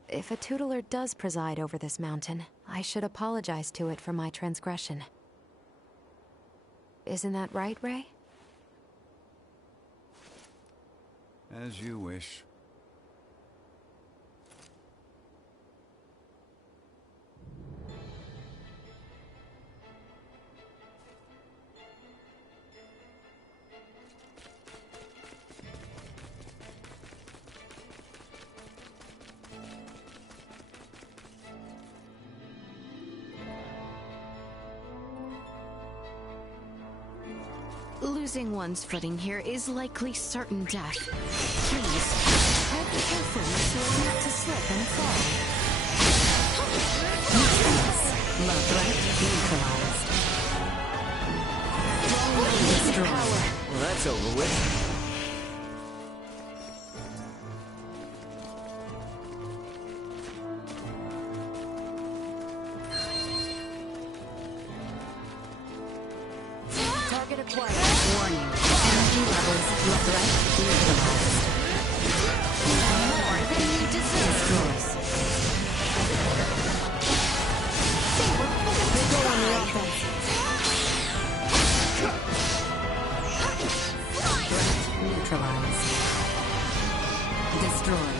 If a tutelar does preside over this mountain, I should apologize to it for my transgression. Isn't that right, Ray? As you wish. Losing one's footing here is likely certain death. Please, tread carefully so as not to slip and fall. Love threat neutralized. Power. Well, that's over with. Target acquired. Warning. Energy levels threat neutralized. More than you deserve. They go on the offense. Threat neutralized. Destroyed.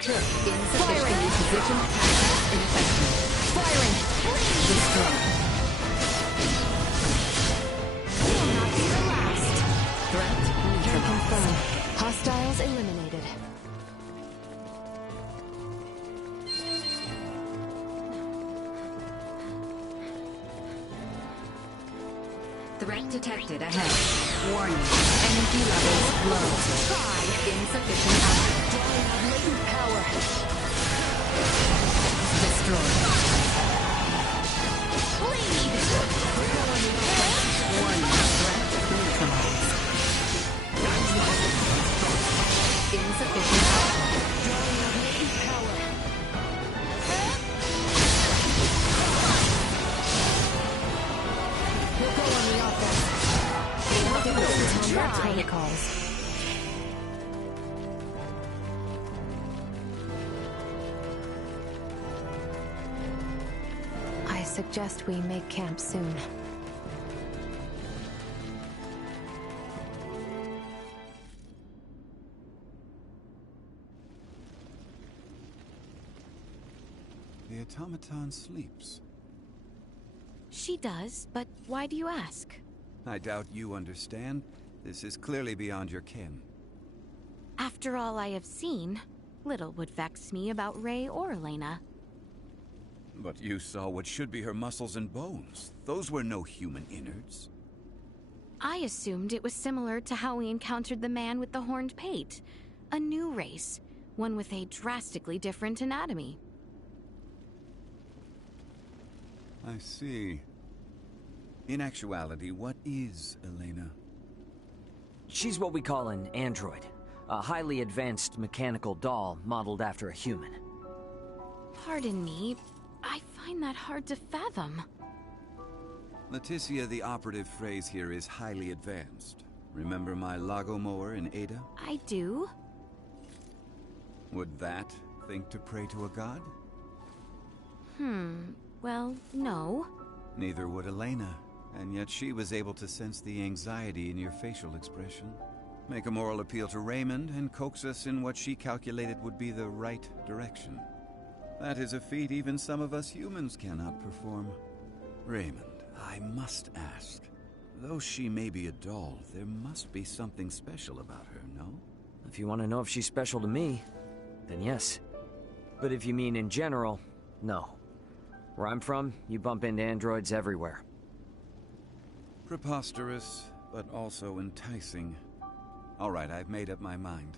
Firing! Position tactics ineffective. Firing! Destroy. Will not be the last. Threat neutralized. Hostiles eliminated. Threat detected ahead. Warning. Energy levels low. Try. Insufficient output. Drawing out latent power. Destroyed. Bleed! Warning. Threat neutralized. Insufficient output. Drawing out latent power. We'll go on the offense. Combat protocols. suggest we make camp soon. The automaton sleeps. She does, but why do you ask? I doubt you understand. This is clearly beyond your ken. After all I have seen, little would vex me about Ray or Elena. But you saw what should be her muscles and bones. Those were no human innards. I assumed it was similar to how we encountered the man with the horned pate. A new race, one with a drastically different anatomy. I see. In actuality, what is Elena? She's what we call an android. A highly advanced mechanical doll modeled after a human. Pardon me, I find that hard to fathom. Leticia, the operative phrase here is highly advanced. Remember my Lagomower in Ada? I do. Would that think to pray to a god? Well, no. Neither would Elena, and yet she was able to sense the anxiety in your facial expression. Make a moral appeal to Raymond, and coax us in what she calculated would be the right direction. That is a feat even some of us humans cannot perform. Raymond, I must ask. Though she may be a doll, there must be something special about her, no? If you want to know if she's special to me, then yes. But if you mean in general, no. Where I'm from, you bump into androids everywhere. Preposterous, but also enticing. All right, I've made up my mind.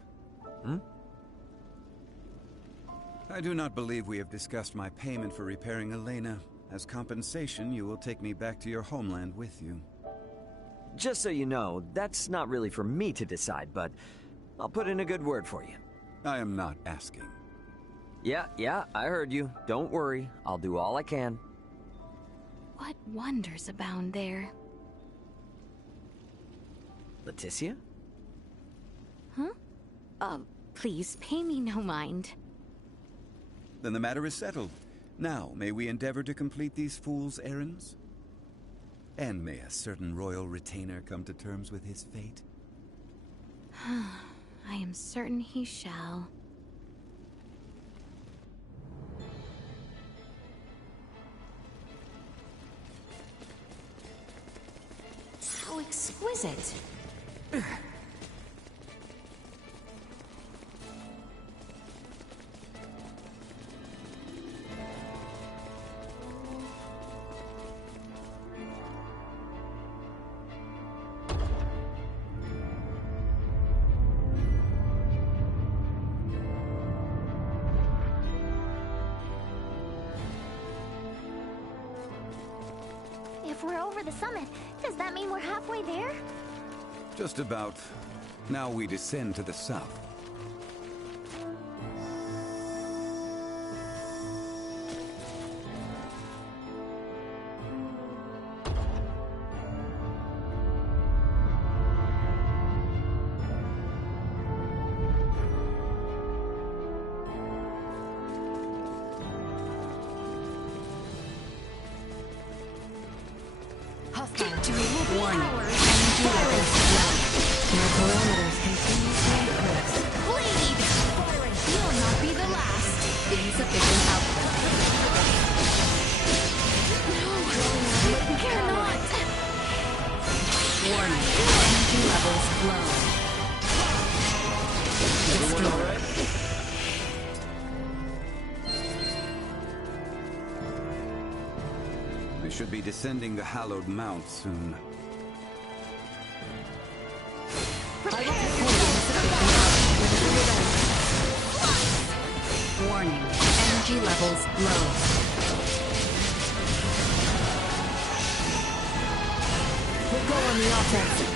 I do not believe we have discussed my payment for repairing Elena. As compensation, you will take me back to your homeland with you. Just so you know, that's not really for me to decide, but I'll put in a good word for you. I am not asking. Yeah, I heard you. Don't worry, I'll do all I can. What wonders abound there? Leticia? Please, pay me no mind. Then the matter is settled. Now, may we endeavor to complete these fools' errands? And may a certain royal retainer come to terms with his fate? I am certain he shall. How exquisite! If we're over the summit, does that mean we're halfway there? Just about. Now we descend to the south. Warning. Energy levels low. My parameters continue to increase. Bleed! You'll not be the last. Insufficient output. No, cannot. Warning. Energy levels low. Destroyed. We should be descending the hallowed mount soon. Warning. Energy levels low. We'll go on the offensive.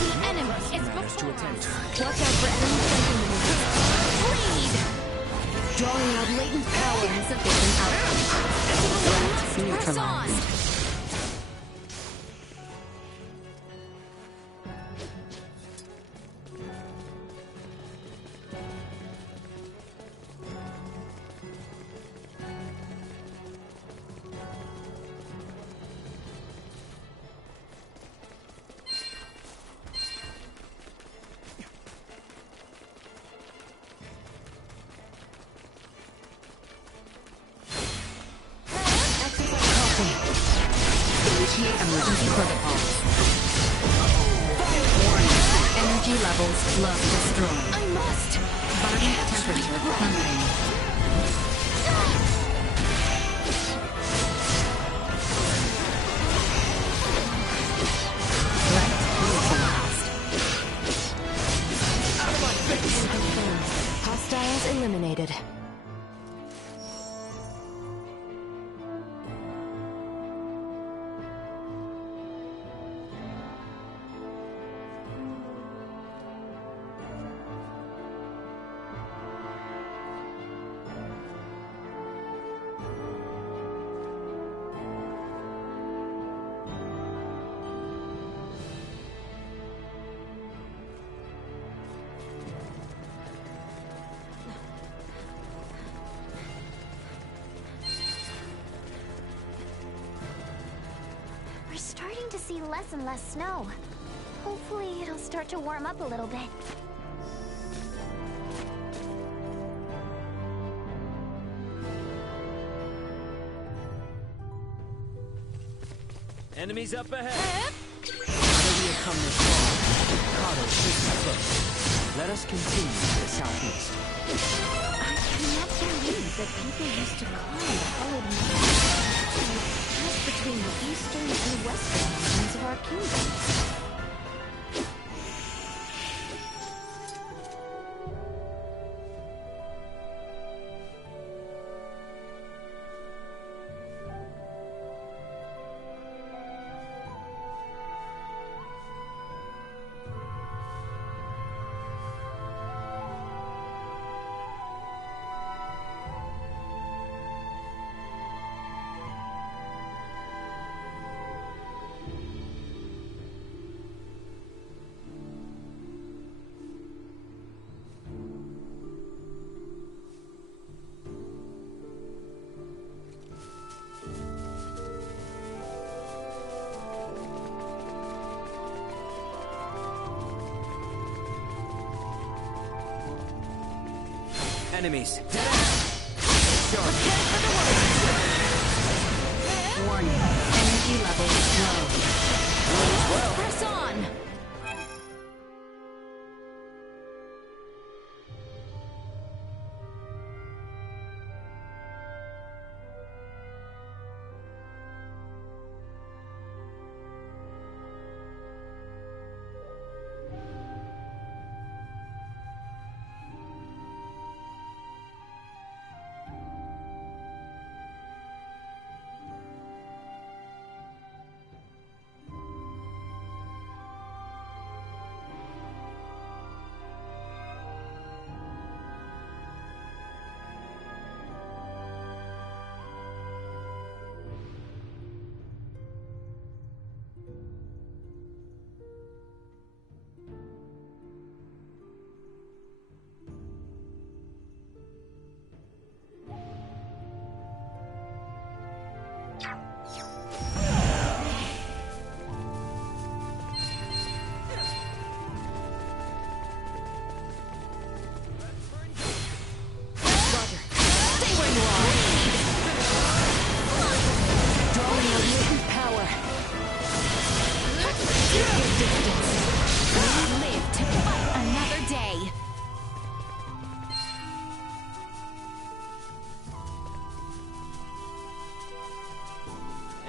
The enemy is before us. Watch out for enemy sensing maneuvers. Bleed! Drawing out latent power. Insufficient output. Press on! Neutralized. Emergency protocols. Warning. Energy levels low. Destroyed. I must! Body temperature plummeting. Threat neutralized. Confirmed. Hostiles eliminated. We're starting to see less and less snow. Hopefully, it'll start to warm up a little bit. Enemies up ahead! Now we have come this far, Kato should be close. Let us continue to the southeast. I cannot believe that people used to climb the Hollowed Mountains to pass between the eastern and western mountains of our kingdom. Enemies. Warning. Energy levels low. Press on!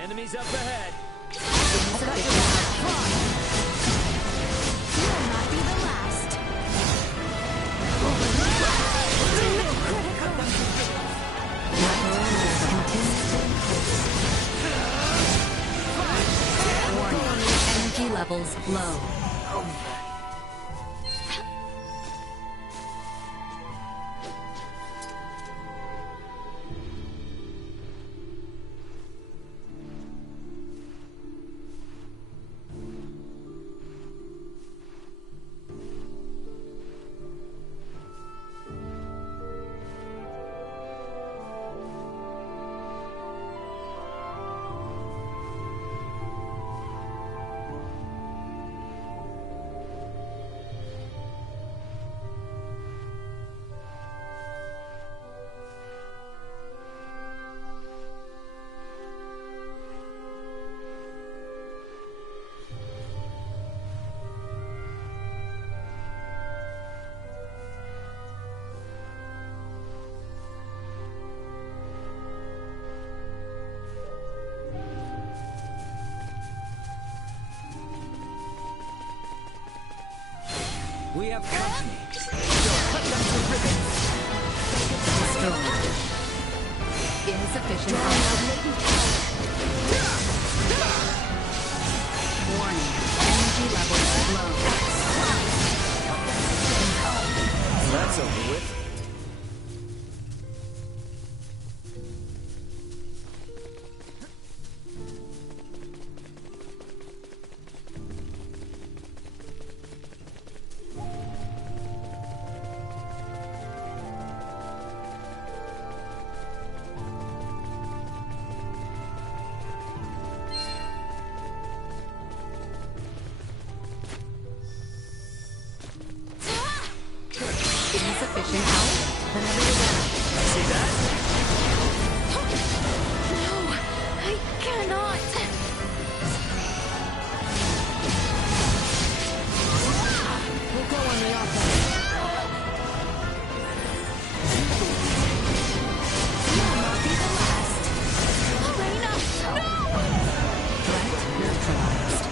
Enemies up ahead. Will not be the last. Warning. Energy levels low. We have company. Cut them to ribbons. Destroyed. Insufficient power. Warning. Energy levels low. That's over with. Insufficient power. Whenever you're ready. See that? No, I cannot. We'll go on the offense. You'll not be the last. Elena, no! Threat neutralized.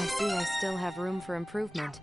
I see I still have room for improvement.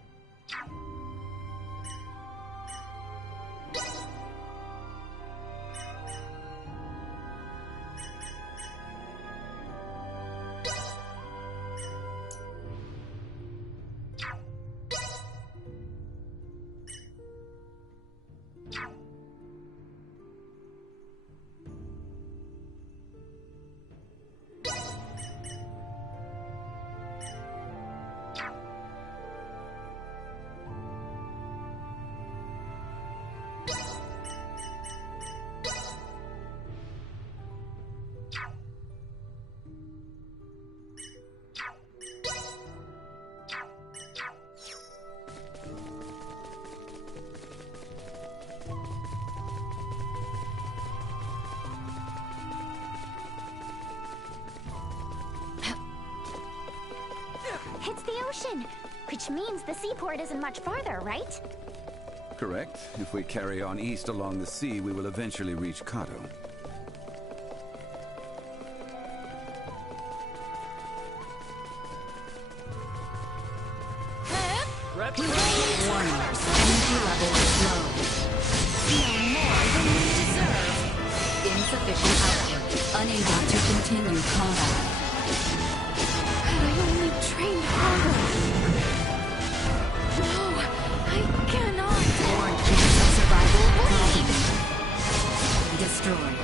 It's the ocean, which means the seaport isn't much farther, right? Correct. If we carry on east along the sea, we will eventually reach Kato. Warning. Energy levels low. No more than you deserve. Insufficient output. Unable to continue combat. Had I only trained harder. No, I cannot. Your chance of survival dropping. Destroyed.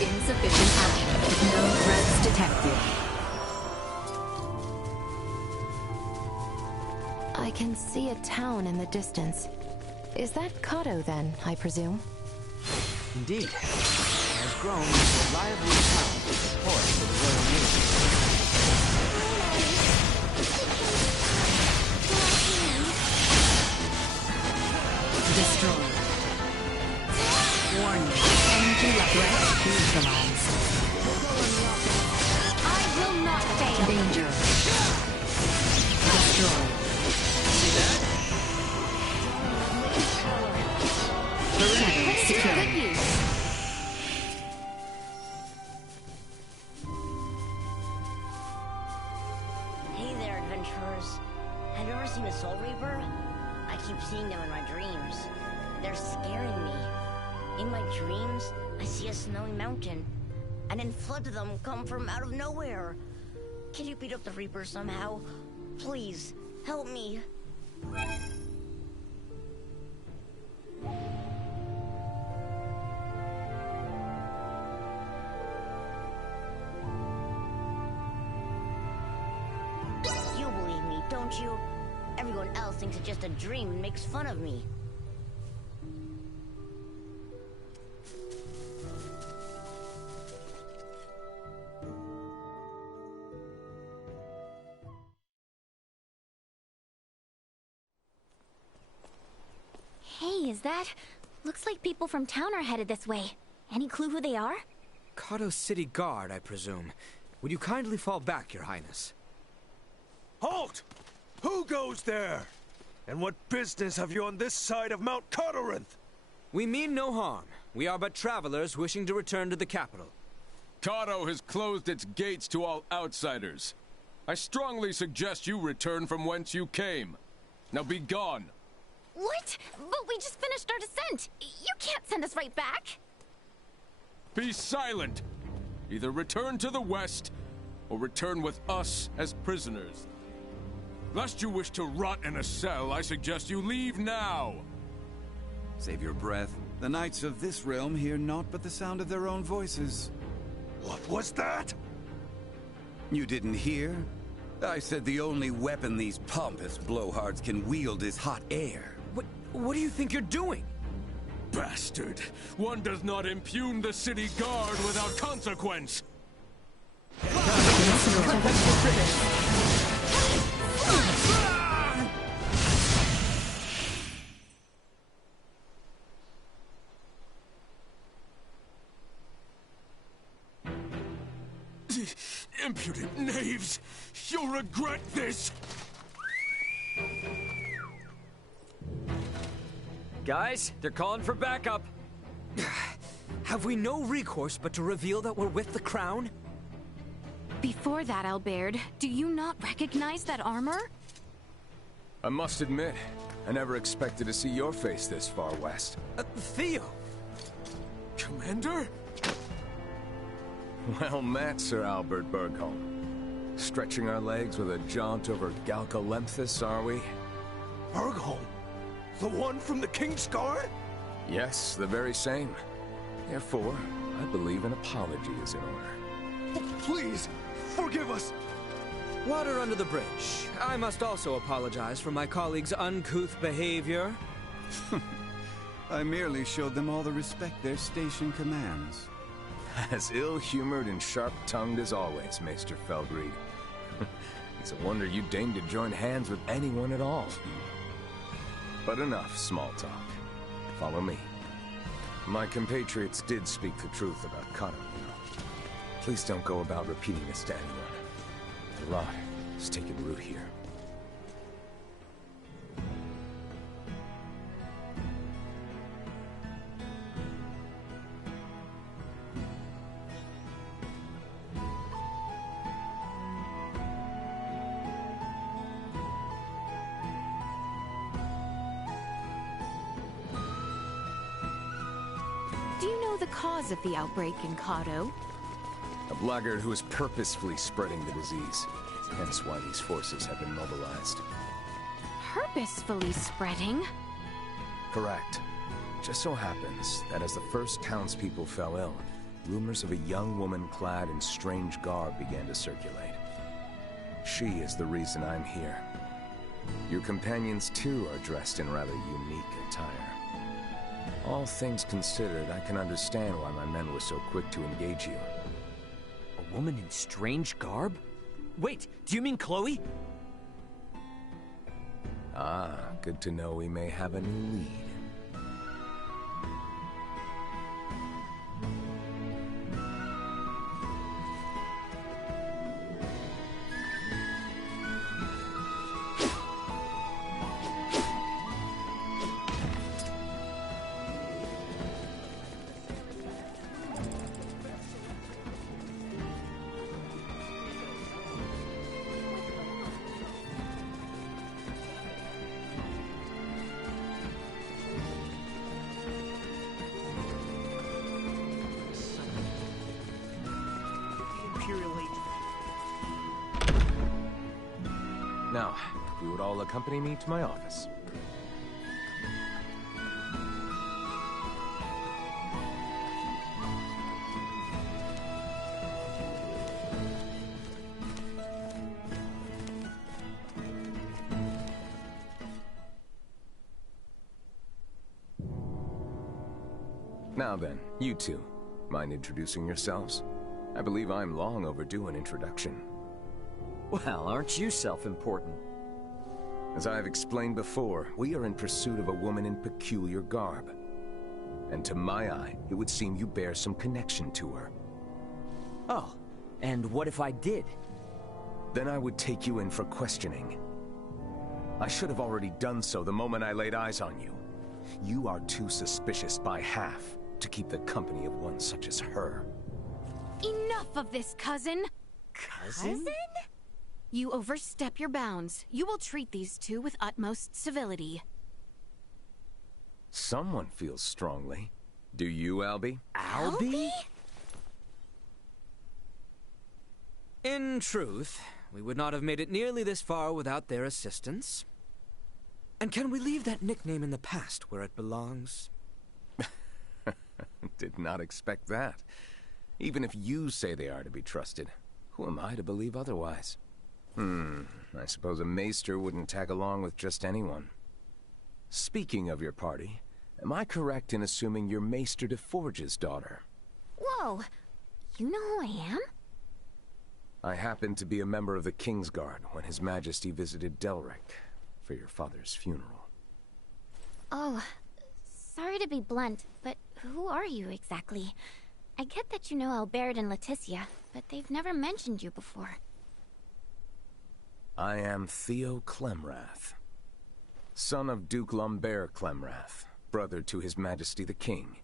Insufficient output. No threats detected. I can see a town in the distance. Is that Kato then, I presume? Indeed. It has grown into a lively town with support for the Royal Navy. Destroyed. Warning. Energy level neutralized. I will not fail. Danger. Destroyed. See that? Perimeter secure. Good use. Hey there, adventurers. And seeing them in my dreams. They're scaring me. In my dreams, I see a snowy mountain, and then floods of them come from out of nowhere. Can you beat up the Reaper somehow? Please, help me. You believe me, don't you? Everyone else thinks it's just a dream and makes fun of me. Hey, is that? Looks like people from town are headed this way. Any clue who they are? Kato City Guard, I presume. Would you kindly fall back, Your Highness? Halt! Who goes there? And what business have you on this side of Mount Cardorinth? We mean no harm. We are but travelers wishing to return to the capital. Kato has closed its gates to all outsiders. I strongly suggest you return from whence you came. Now be gone. What? But we just finished our descent. You can't send us right back. Be silent. Either return to the west, or return with us as prisoners. Lest you wish to rot in a cell, I suggest you leave now. Save your breath. The knights of this realm hear naught but the sound of their own voices. What was that? You didn't hear? I said the only weapon these pompous blowhards can wield is hot air. What do you think you're doing? Bastard! One does not impugn the city guard without consequence! Impudent knaves! You'll regret this! Guys, they're calling for backup. Have we no recourse but to reveal that we're with the crown? Before that, Albert, do you not recognize that armor? I must admit, I never expected to see your face this far west. Theo! Commander? Well met, Sir Albert Bergholm. Stretching our legs with a jaunt over Galcolemthus, are we? Bergholm? The one from the King's Guard? Yes, the very same. Therefore, I believe an apology is in order. Please, forgive us! Water under the bridge. I must also apologize for my colleagues' uncouth behavior. I merely showed them all the respect their station commands. As ill-humored and sharp-tongued as always, Maester Feldreed. It's a wonder you deigned to join hands with anyone at all. But enough small talk. Follow me. My compatriots did speak the truth about Kato, you know. Please don't go about repeating this to anyone. The rot is taking root here. Do you know the cause of the outbreak in Kato? A blackguard who is purposefully spreading the disease. Hence why these forces have been mobilized. Purposefully spreading? Correct. Just so happens that as the first townspeople fell ill, rumors of a young woman clad in strange garb began to circulate. She is the reason I'm here. Your companions too are dressed in rather unique attire. All things considered, I can understand why my men were so quick to engage you. A woman in strange garb? Wait, do you mean Chloe? Ah, good to know we may have a new lead. Now, if you would all accompany me to my office. Now then, you two, mind introducing yourselves? I believe I'm long overdue an introduction. Well, aren't you self-important? As I have explained before, we are in pursuit of a woman in peculiar garb. And to my eye, it would seem you bear some connection to her. Oh, and what if I did? Then I would take you in for questioning. I should have already done so the moment I laid eyes on you. You are too suspicious by half to keep the company of one such as her. Enough of this, cousin! Cousin? You overstep your bounds. You will treat these two with utmost civility. Someone feels strongly. Do you, Albie? Albie? In truth, we would not have made it nearly this far without their assistance. And can we leave that nickname in the past where it belongs? Did not expect that. Even if you say they are to be trusted, who am I to believe otherwise? I suppose a maester wouldn't tag along with just anyone. Speaking of your party, am I correct in assuming you're Maester de Forge's daughter? Whoa, you know who I am? I happened to be a member of the Kingsguard when His Majesty visited Delric for your father's funeral. Oh, sorry to be blunt, but who are you exactly? I get that you know Albert and Leticia, but they've never mentioned you before. I am Theo Clemrath, son of Duke Lambert Clemrath, brother to His Majesty the King,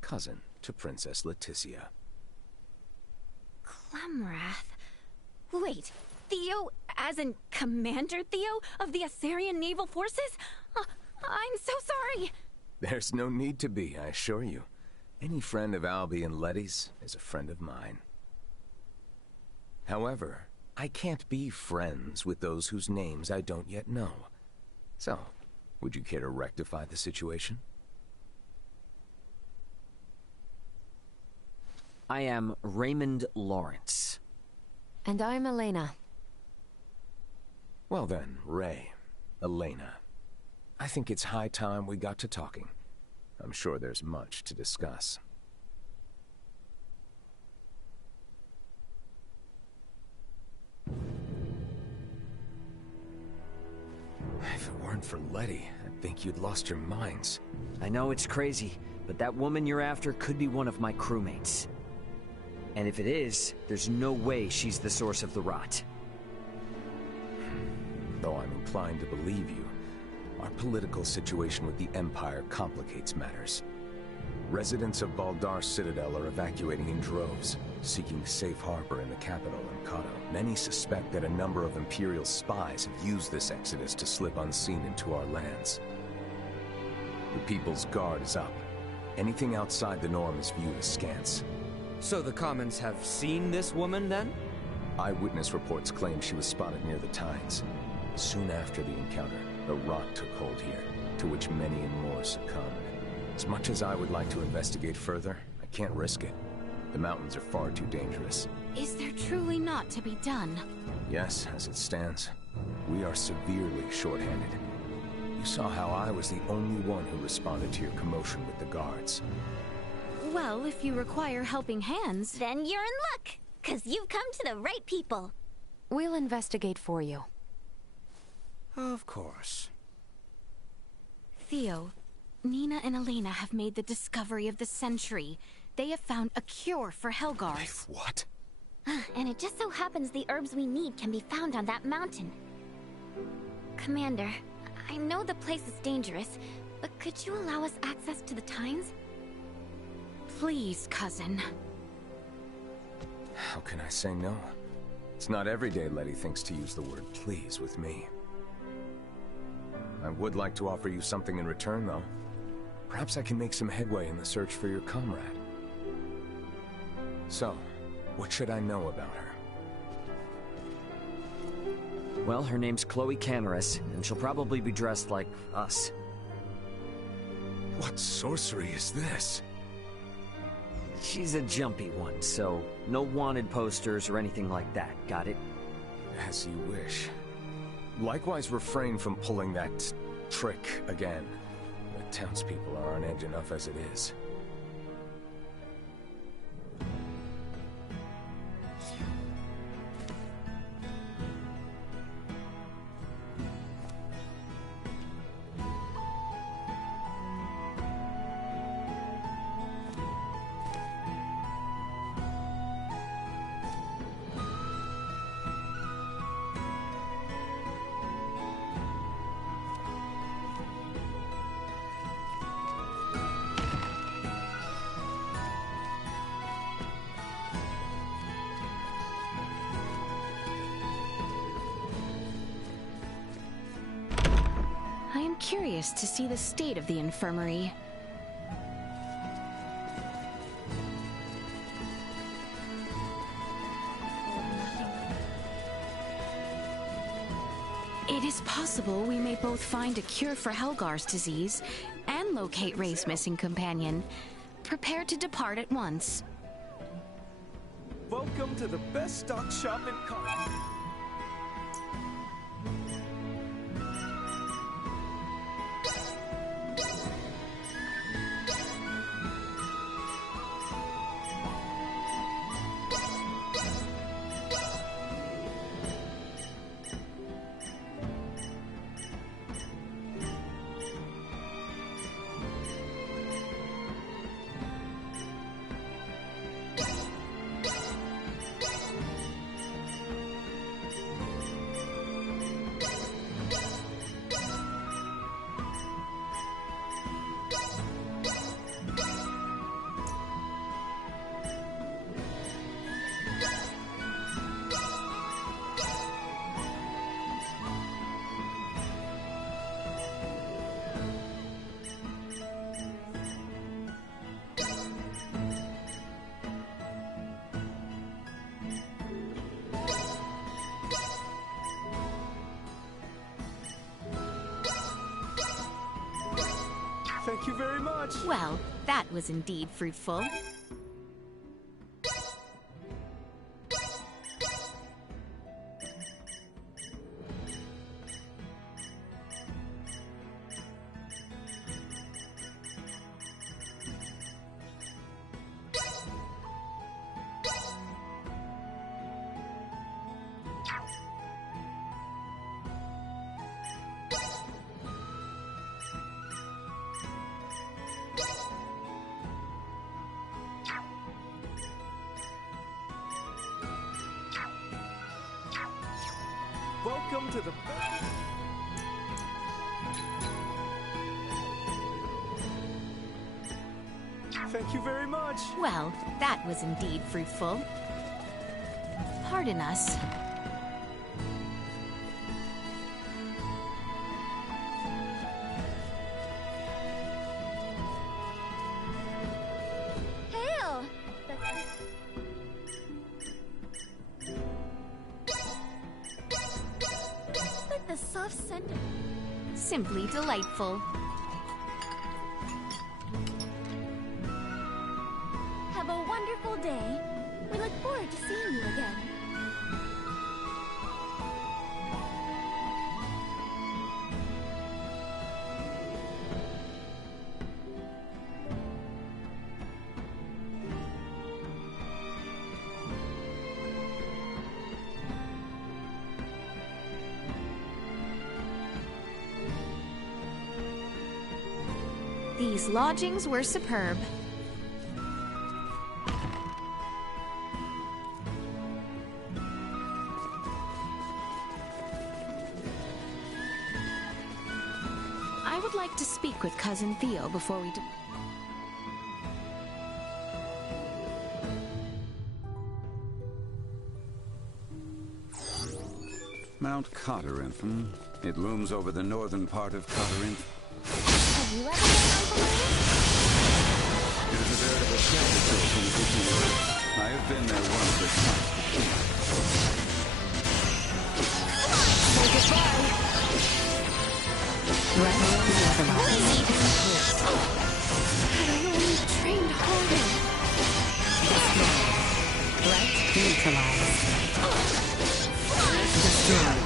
cousin to Princess Leticia. Clemrath? Wait, Theo, as in Commander Theo of the Assyrian Naval Forces? I'm so sorry! There's no need to be, I assure you. Any friend of Albie and Letty's is a friend of mine. However, I can't be friends with those whose names I don't yet know. So, would you care to rectify the situation? I am Raymond Lawrence. And I'm Elena. Well then, Ray, Elena. I think it's high time we got to talking. I'm sure there's much to discuss. If it weren't for Letty, I'd think you'd lost your minds. I know it's crazy, but that woman you're after could be one of my crewmates. And if it is, there's no way she's the source of the rot. Though I'm inclined to believe you, our political situation with the Empire complicates matters. Residents of Baldar Citadel are evacuating in droves, seeking safe harbor in the capital, Encato. Many suspect that a number of Imperial spies have used this exodus to slip unseen into our lands. The People's Guard is up. Anything outside the norm is viewed askance. So the Commons have seen this woman, then? Eyewitness reports claim she was spotted near the Tides. Soon after the encounter, the rot took hold here, to which many and more succumbed. As much as I would like to investigate further, I can't risk it. The mountains are far too dangerous. Is there truly not to be done? Yes, as it stands. We are severely short-handed. You saw how I was the only one who responded to your commotion with the guards. Well, if you require helping hands... Then you're in luck, 'cause you've come to the right people. We'll investigate for you. Of course. Theo, Nina and Elena have made the discovery of the century. They have found a cure for Helgars. What? And it just so happens the herbs we need can be found on that mountain. Commander, I know the place is dangerous, but could you allow us access to the Times? Please, cousin. How can I say no? It's not every day Letty thinks to use the word please with me. I would like to offer you something in return, though. Perhaps I can make some headway in the search for your comrade. So, what should I know about her? Well, her name's Chloe Canaris, and she'll probably be dressed like us. What sorcery is this? She's a jumpy one, so no wanted posters or anything like that, got it? As you wish. Likewise, refrain from pulling that trick again. The townspeople are on edge enough as it is. I am curious to see the state of the infirmary. It is possible we may both find a cure for Helgar's disease and locate Ray's missing companion. Prepare to depart at once. Welcome to the best stock shop in Thank you very much. Well, that was indeed fruitful. Welcome to the... Thank you very much. Well, that was indeed fruitful. Pardon us. Hail! But the soft scent... Simply delightful. Have a wonderful day. We look forward to seeing you again. These lodgings were superb. I would like to speak with Cousin Theo before we... Mount Cotterentham. It looms over the northern part of Cotterentham. Have you ever been on Valerian? It is a veritable treasure trove from the beginning. I have been there once or twice before. Threat neutralized. Had I only trained harder. Threat neutralized. Destroyed.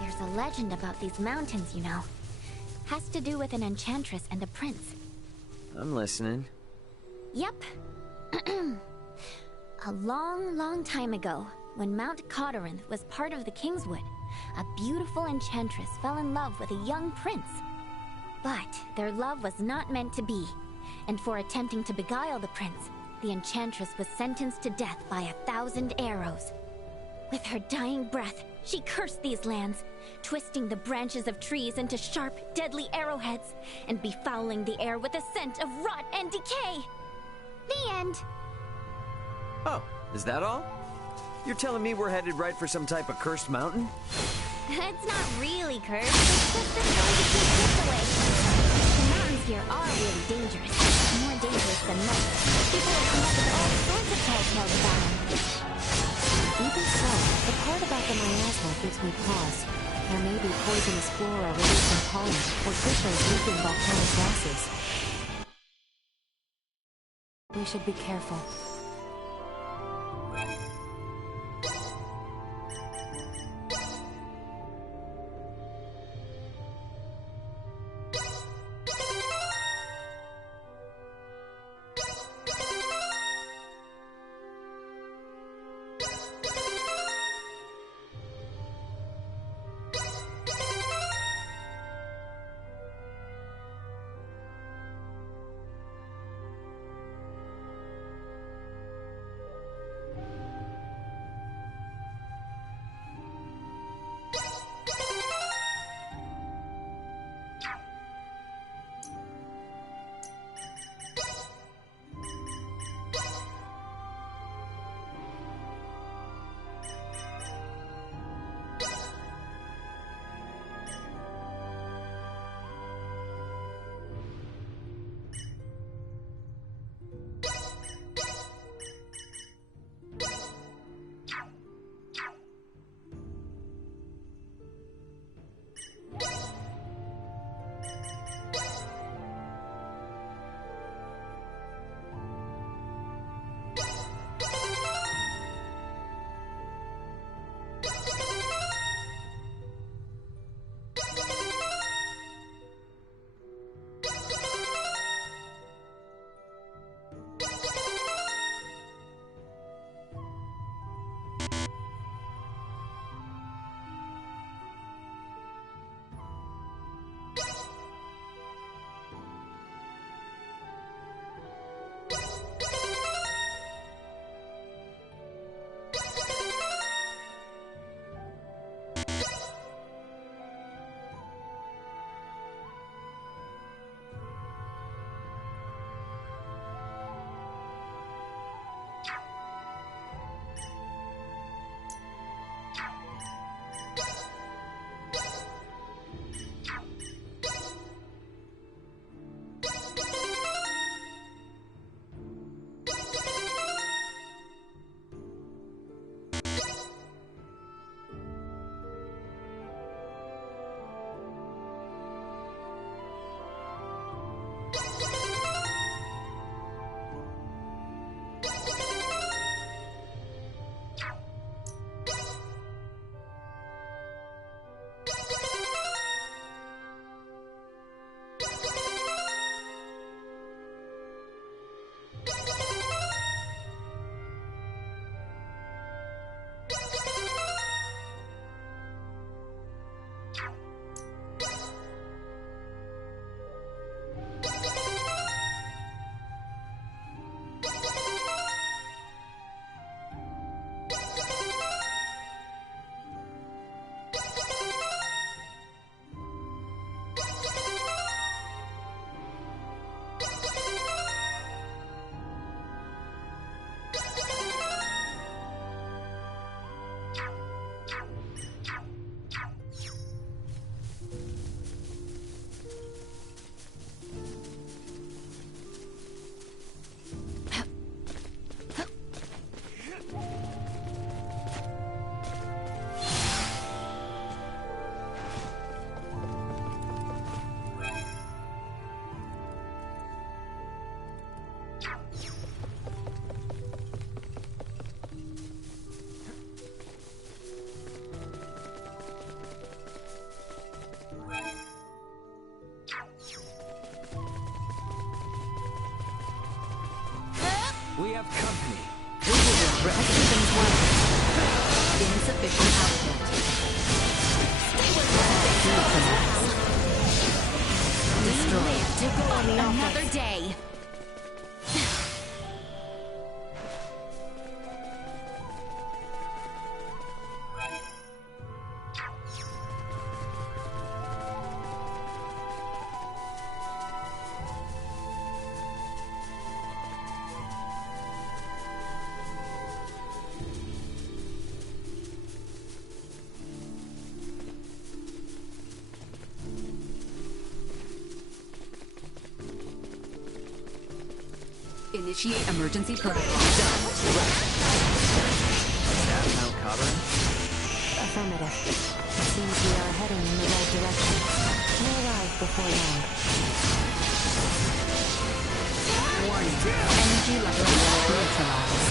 There's a legend about these mountains, you know. Has to do with an enchantress and a prince. I'm listening. Yep. A long, long time ago, when Mount Cawteranth was part of the Kingswood, a beautiful enchantress fell in love with a young prince. But their love was not meant to be, and for attempting to beguile the prince, the enchantress was sentenced to death by 1,000 arrows. With her dying breath, she cursed these lands, twisting the branches of trees into sharp, deadly arrowheads, and befouling the air with a scent of rot and decay. The end. Oh, is that all? You're telling me we're headed right for some type of cursed mountain? It's not really cursed, it's just a story to keep kids away. The mountains here are really dangerous. More dangerous than most. People have come up with all sorts of tall tales about them. Even so, the part about the miasma gives me pause. There may be poisonous flora releasing pollen, or fissures leaking volcanic gases. We should be careful. We have company. Systems working. Insufficient output. Stay with We live to go on another day. Initiate emergency protocol. Staff now covering? Affirmative. It seems we are heading in the right direction. We'll arrive before long. Warning. Energy level neutralized.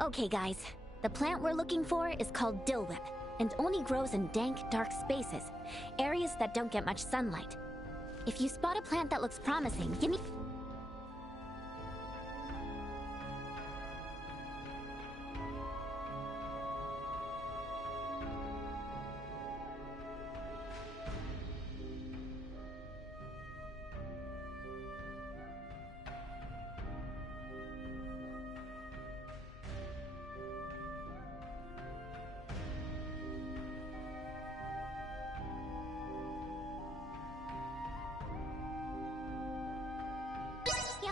Okay, guys. The plant we're looking for is called Dillwhip, and only grows in dank, dark spaces, areas that don't get much sunlight. If you spot a plant that looks promising, give me...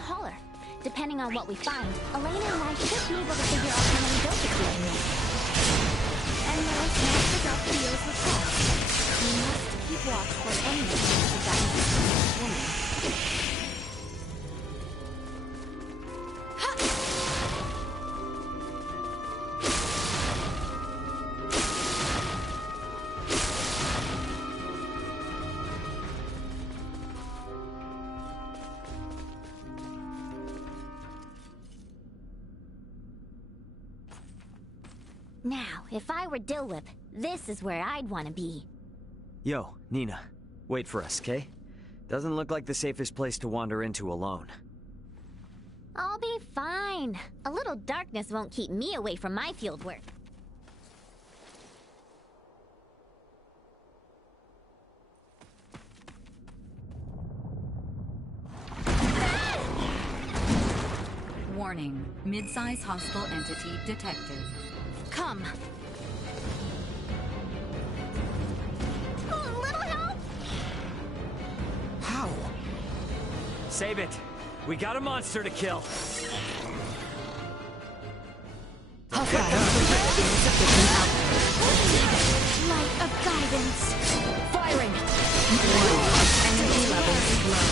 holler. Depending on what we find, Elena and I should be able to figure out how many doses we can make. And now it's not forgot Theo's request. We must keep watch for anyone who has that woman. Now, if I were Dillwhip, this is where I'd want to be. Yo, Nina. Wait for us, okay? Doesn't look like the safest place to wander into alone. I'll be fine. A little darkness won't keep me away from my field work. Warning. Mid-size hostile entity detected. Come. Oh, little help! How? Save it. We got a monster to kill. Light of guidance. Firing. Energy levels low.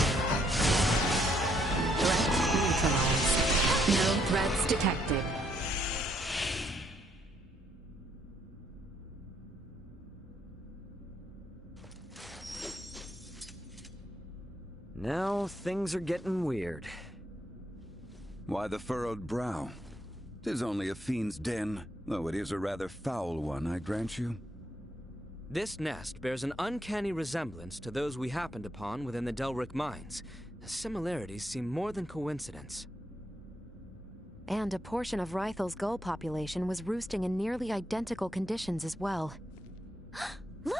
Threat neutralized. No threats detected. Now things are getting weird. Why the furrowed brow? 'Tis only a fiend's den, though it is a rather foul one, I grant you. This nest bears an uncanny resemblance to those we happened upon within the Delric mines. The similarities seem more than coincidence. And a portion of Rythel's gull population was roosting in nearly identical conditions as well. Look!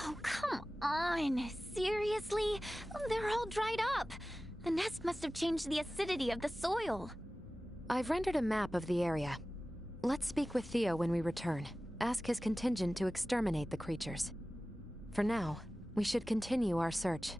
Oh, come on. Seriously? They're all dried up. The nest must have changed the acidity of the soil. I've rendered a map of the area. Let's speak with Theo when we return. Ask his contingent to exterminate the creatures. For now, we should continue our search.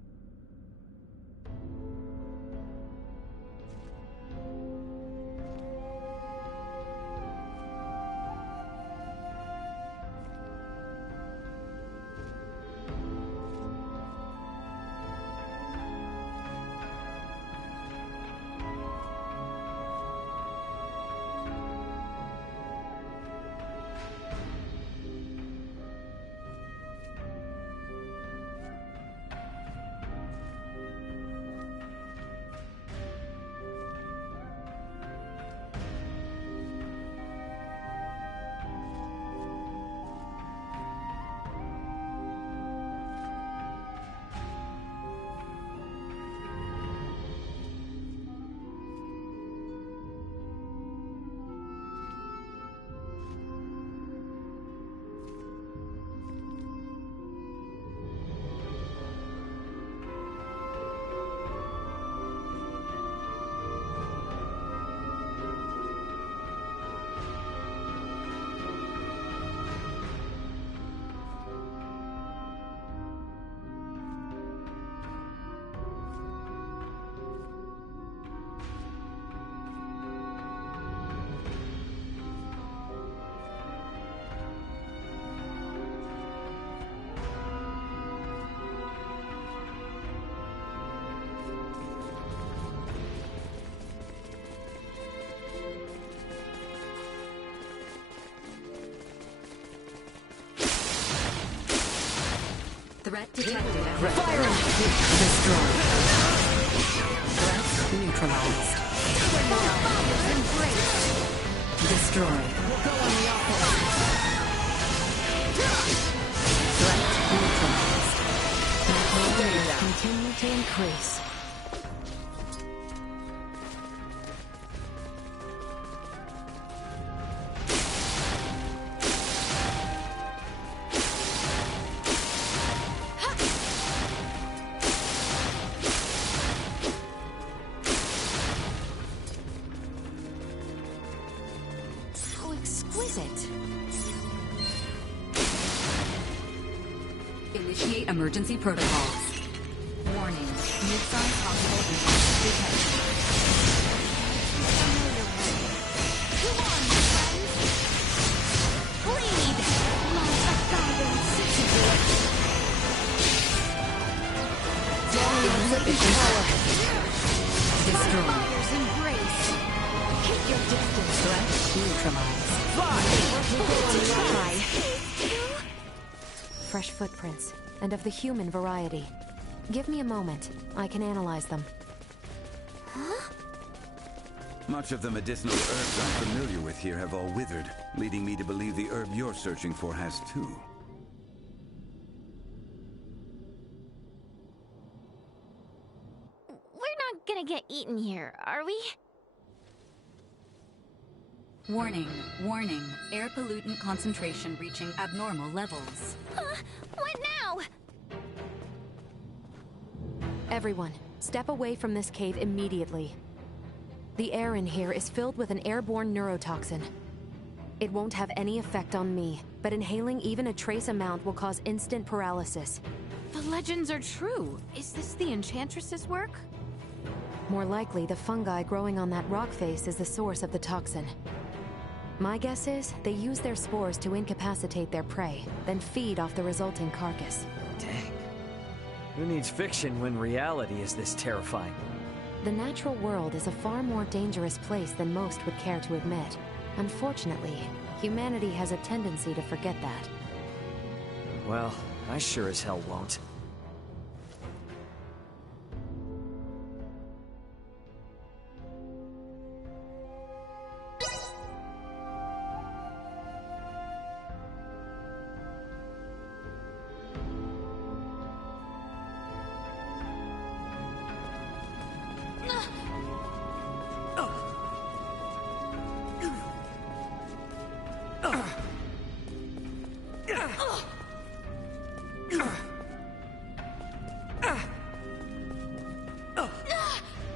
Threat detected. Firing! Destroyed. Threat neutralized. Destroyed. We'll go on the offense. Threat neutralized. Nuclear continue to increase. Initiate emergency protocols. Warning. Mid-size hospital impact detected. Come on, friends! Bleed! Light of guidance! Insufficient power. Destroyed. Fire's embrace! Keep your distance! Threat neutralized. Try! Fresh footprints, and of the human variety. Give me a moment. I can analyze them. Huh? Much of the medicinal herbs I'm familiar with here have all withered, leading me to believe the herb you're searching for has too. We're not gonna get eaten here, are we? Warning, warning. Air pollutant concentration reaching abnormal levels. What now? Everyone, step away from this cave immediately. The air in here is filled with an airborne neurotoxin. It won't have any effect on me, but inhaling even a trace amount will cause instant paralysis. The legends are true. Is this the Enchantress's work? More likely, the fungi growing on that rock face is the source of the toxin. My guess is they use their spores to incapacitate their prey, then feed off the resulting carcass. Dang. Who needs fiction when reality is this terrifying? The natural world is a far more dangerous place than most would care to admit. Unfortunately, humanity has a tendency to forget that. Well, I sure as hell won't.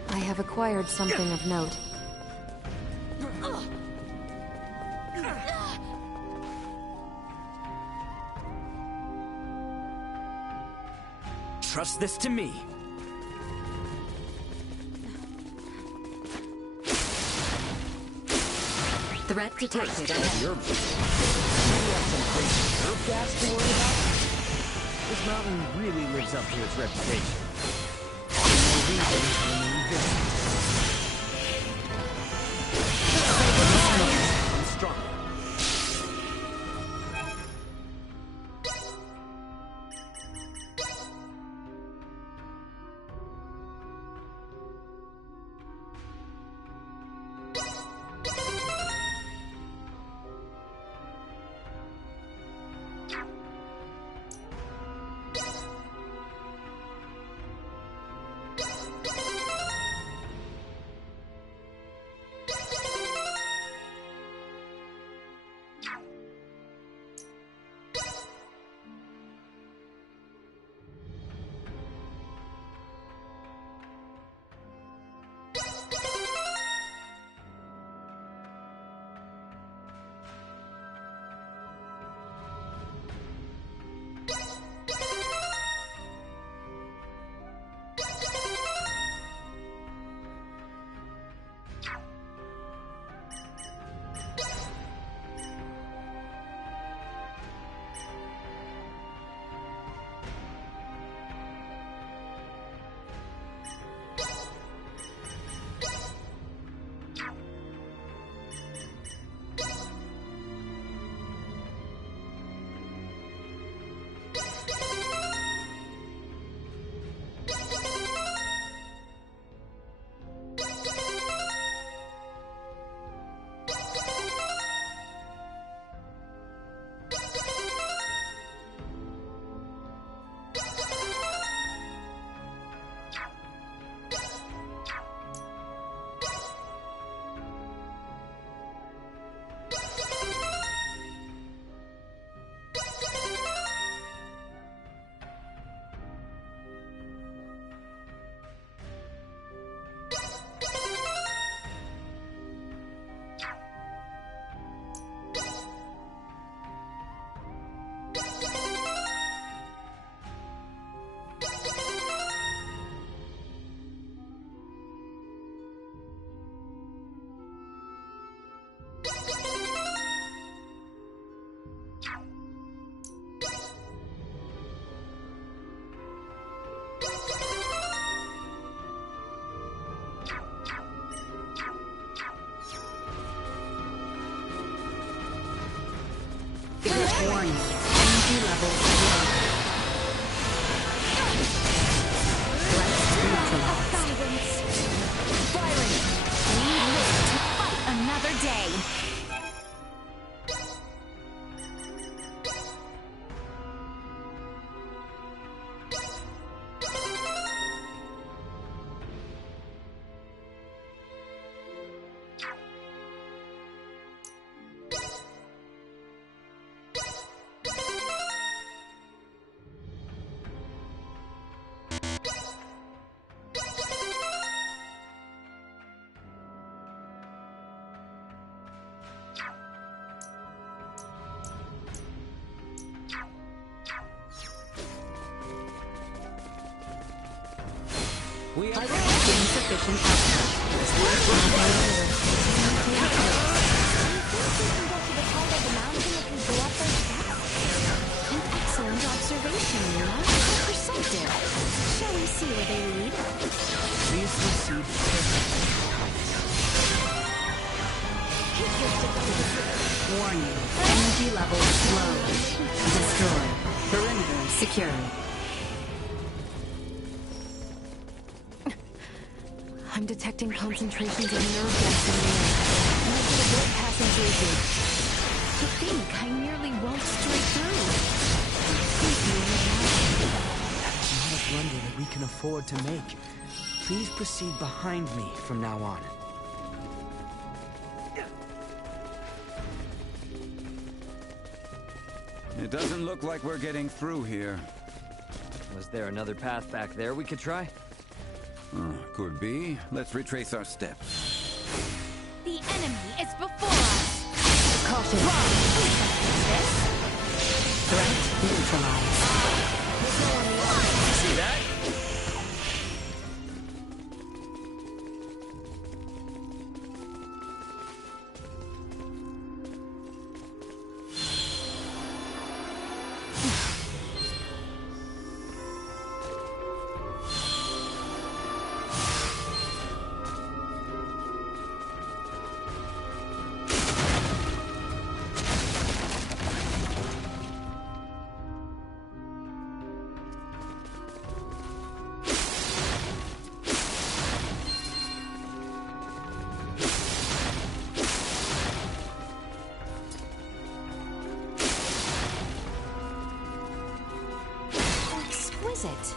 I have acquired something of note. Trust this to me. Threat detected ahead. You have some crazy herb gas to worry about? This mountain really lives up to its reputation. All the more reason to remain vigilant. I'm stronger. We have insufficient output. An excellent observation, Luna. Perceptive. Shall we see where they lead? Please proceed Warning. Energy levels low. Destroy. Perimeter secured. I'm detecting concentrations of nerve gas in the air. And I get a blood passing through you. To think I nearly walked straight through. That is not a blunder that we can afford to make. Please proceed behind me from now on. It doesn't look like we're getting through here. Was there another path back there we could try? Could be. Let's retrace our steps. The enemy is before us. Caution. Threat neutralized. See that? Exquisite.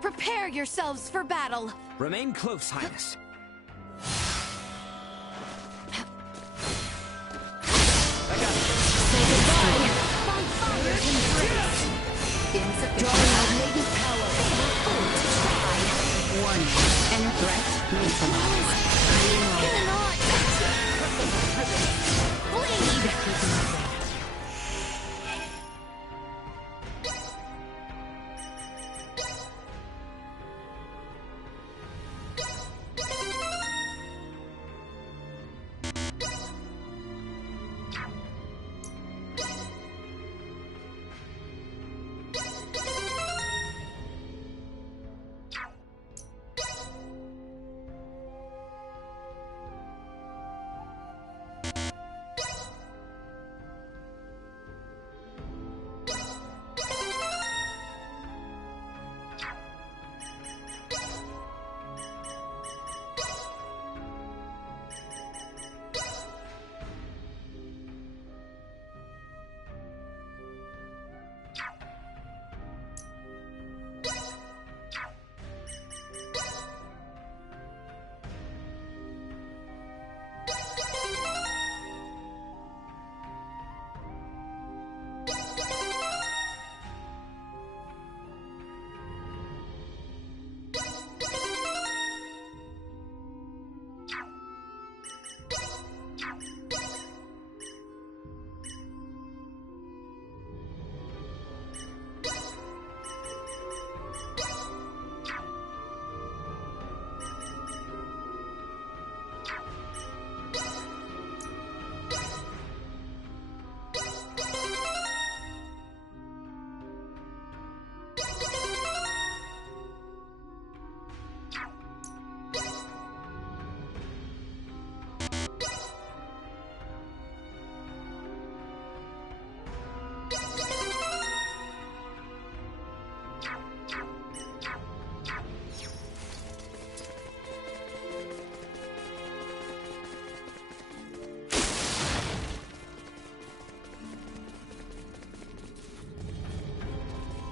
Prepare yourselves for battle. Remain close, Highness. Drawing out latent power. Warning. Enter threat neutralized.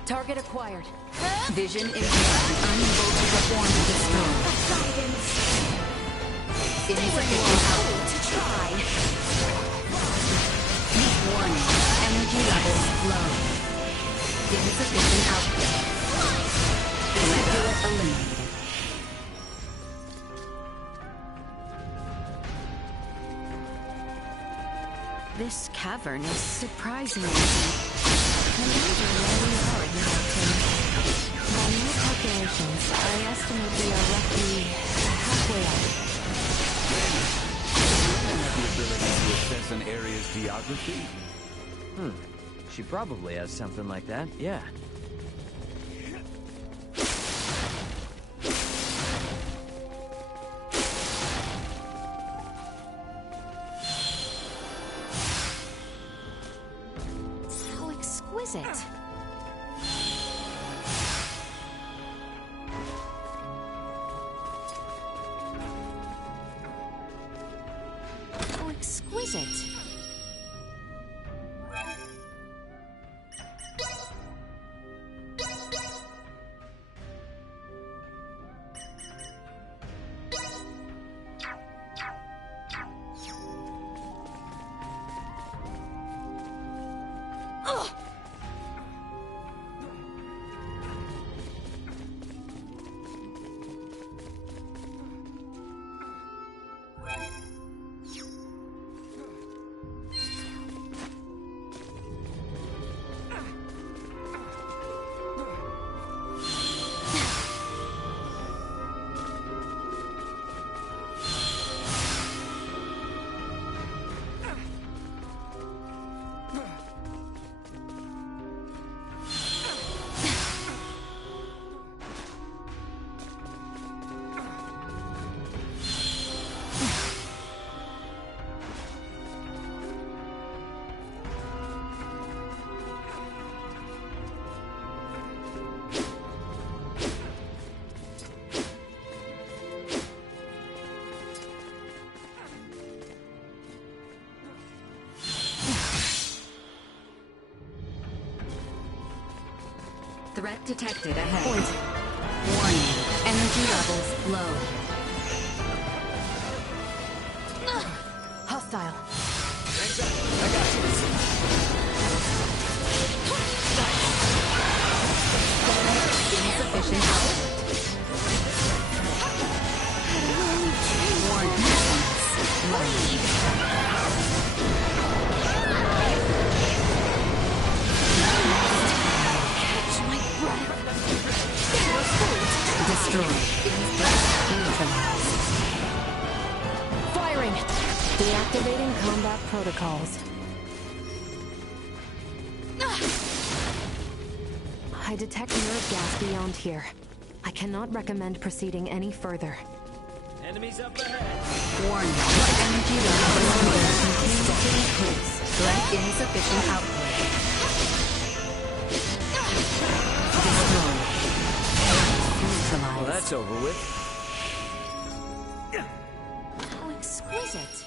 Target acquired. Vision impaired. Unable to perform the destroy. Insufficient output. To try. Warning. Energy levels low. Insufficient output. Threat eliminated. This cavern is surprisingly deep. I wonder where we are in Mountain. By new calculations, I estimate we are roughly halfway up. Have the ability to assess an area's geography? She probably has something like that, yeah. How exquisite. How exquisite. Threat detected ahead. Warning. Energy levels low. Hostile. I got you. Insufficient output. Warning. Destroyed. Neutralized. Firing! Deactivating combat protocols. I detect nerve gas beyond here. I cannot recommend proceeding any further. Enemies up ahead. Warning. Energy levels continues to increase. Threat insufficient output. Destroyed. Neutralized. Well, that's over with. How exquisite.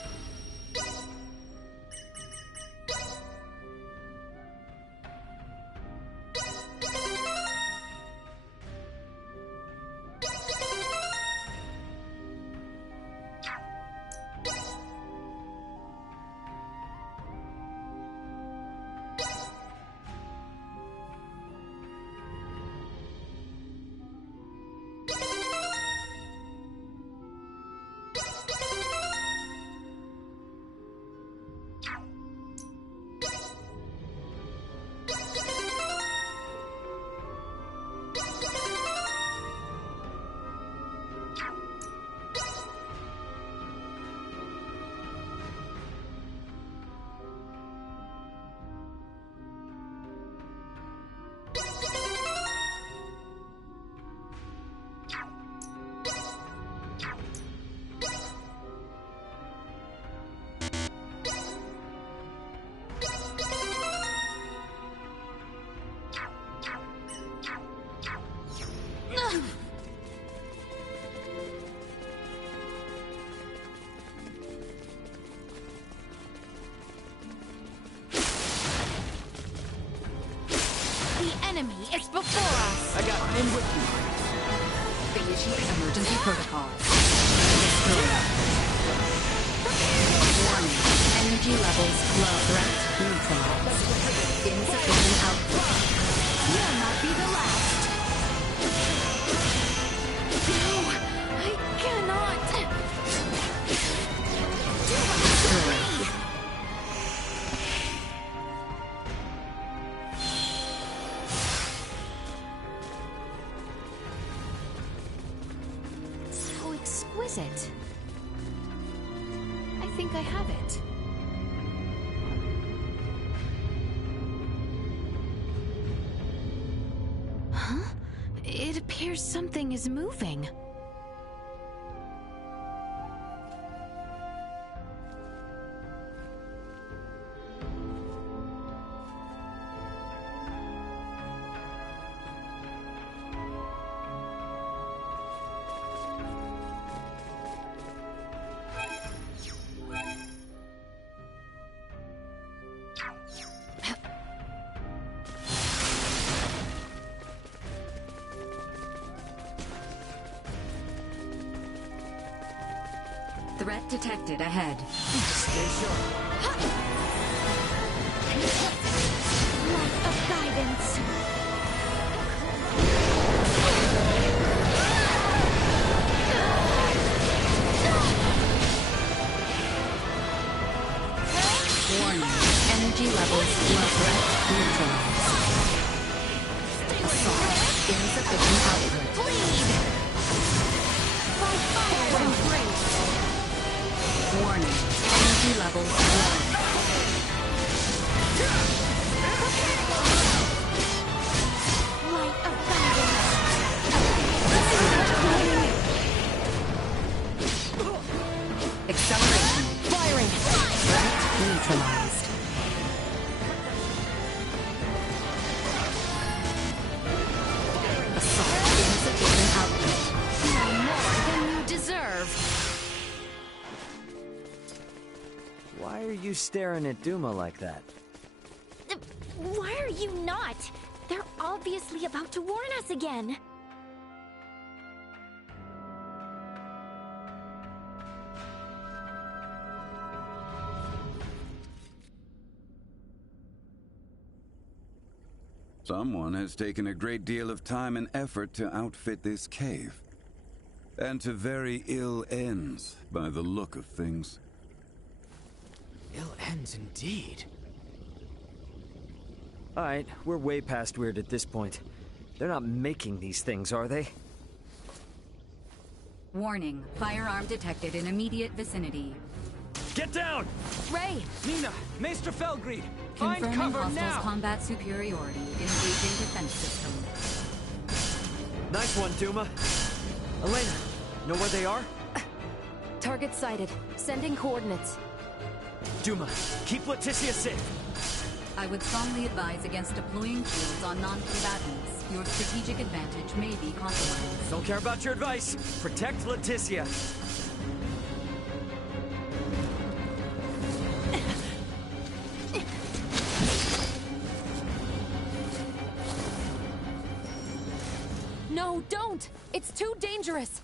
Enemy is before us! I got in with you. Initiate emergency protocol. Destroyed. Warning. Energy levels low. Threat neutralized. Insufficient output. You'll not be the last. No, I cannot. Destroyed. is it? I think I have it. Huh? It appears something is moving. Threat detected ahead. Stay sharp. Light of guidance. Warning. Energy levels low. Threat neutralized. Assault. Insufficient output. Bleed! By fire and grace. Warning. Energy levels low. Light of guidance. Acceleration. Firing! Threat neutralized. Assault. Insufficient output. No more than you deserve. Why are you staring at Duma like that? Why are you not? They're obviously about to warn us again. Someone has taken a great deal of time and effort to outfit this cave. And to very ill ends, by the look of things. Ill ends indeed. Alright, we're way past weird at this point. They're not making these things, are they? Warning. Firearm detected in immediate vicinity. Get down! Ray! Nina! Maester Felgreed! Find Confirming cover hostiles' now! combat superiority. Engaging defense system. Nice one, Duma. Elena, know where they are? Target sighted. Sending coordinates. Duma, keep Leticia safe. I would strongly advise against deploying shields on non-combatants. Your strategic advantage may be compromised. Don't care about your advice. Protect Leticia. No, don't! It's too dangerous!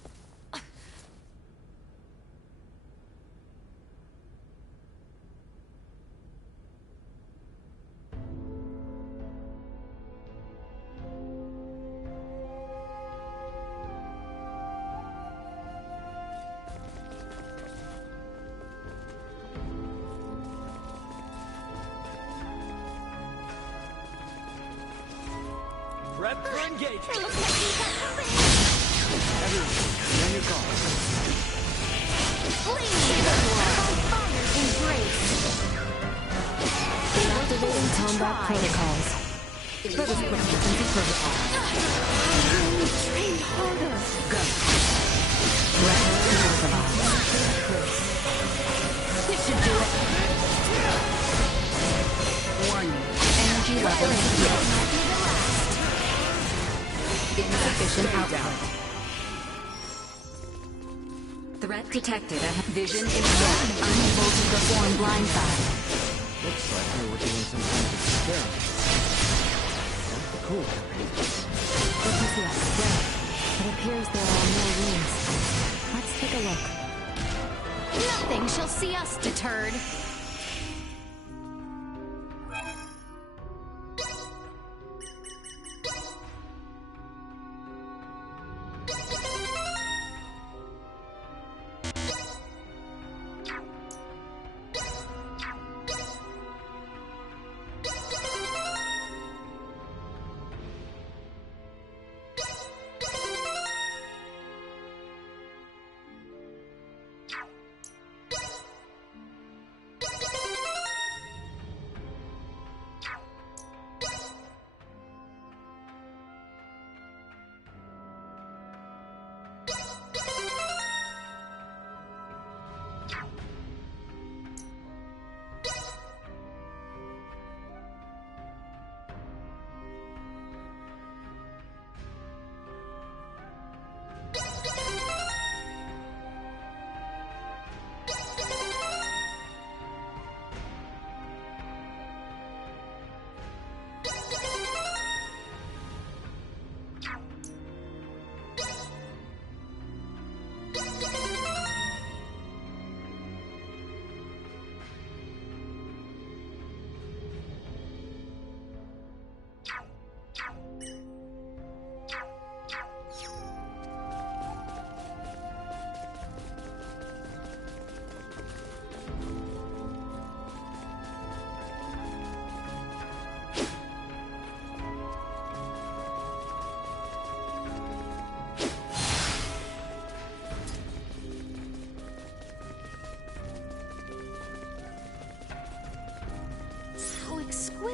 Prep for engagement! It looks like these are happening. Everyone, on your guard. Bleed! By fire and grace. Activating combat protocols. Service equipment protocol. I really trained harder. Go. Threat neutralized. This should do it. Warning. Energy levels low. Insufficient output. Threat detected. Vision impaired. Unable to perform blindside. Looks like we were doing some kind of experiment. Cool. Leticia, Ray. It appears there are more rooms. Let's take a look. Nothing shall see us deterred.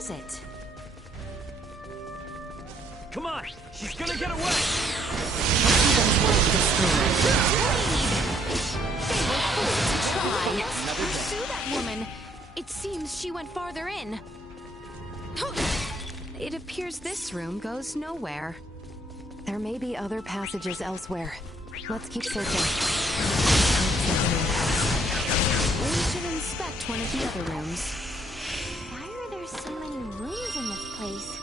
is it? Come on! She's gonna get away! Pursue that woman! It seems she went farther in. It appears this room goes nowhere. There may be other passages elsewhere. Let's keep searching. We should inspect one of the other rooms. Why are there so many rooms in this place?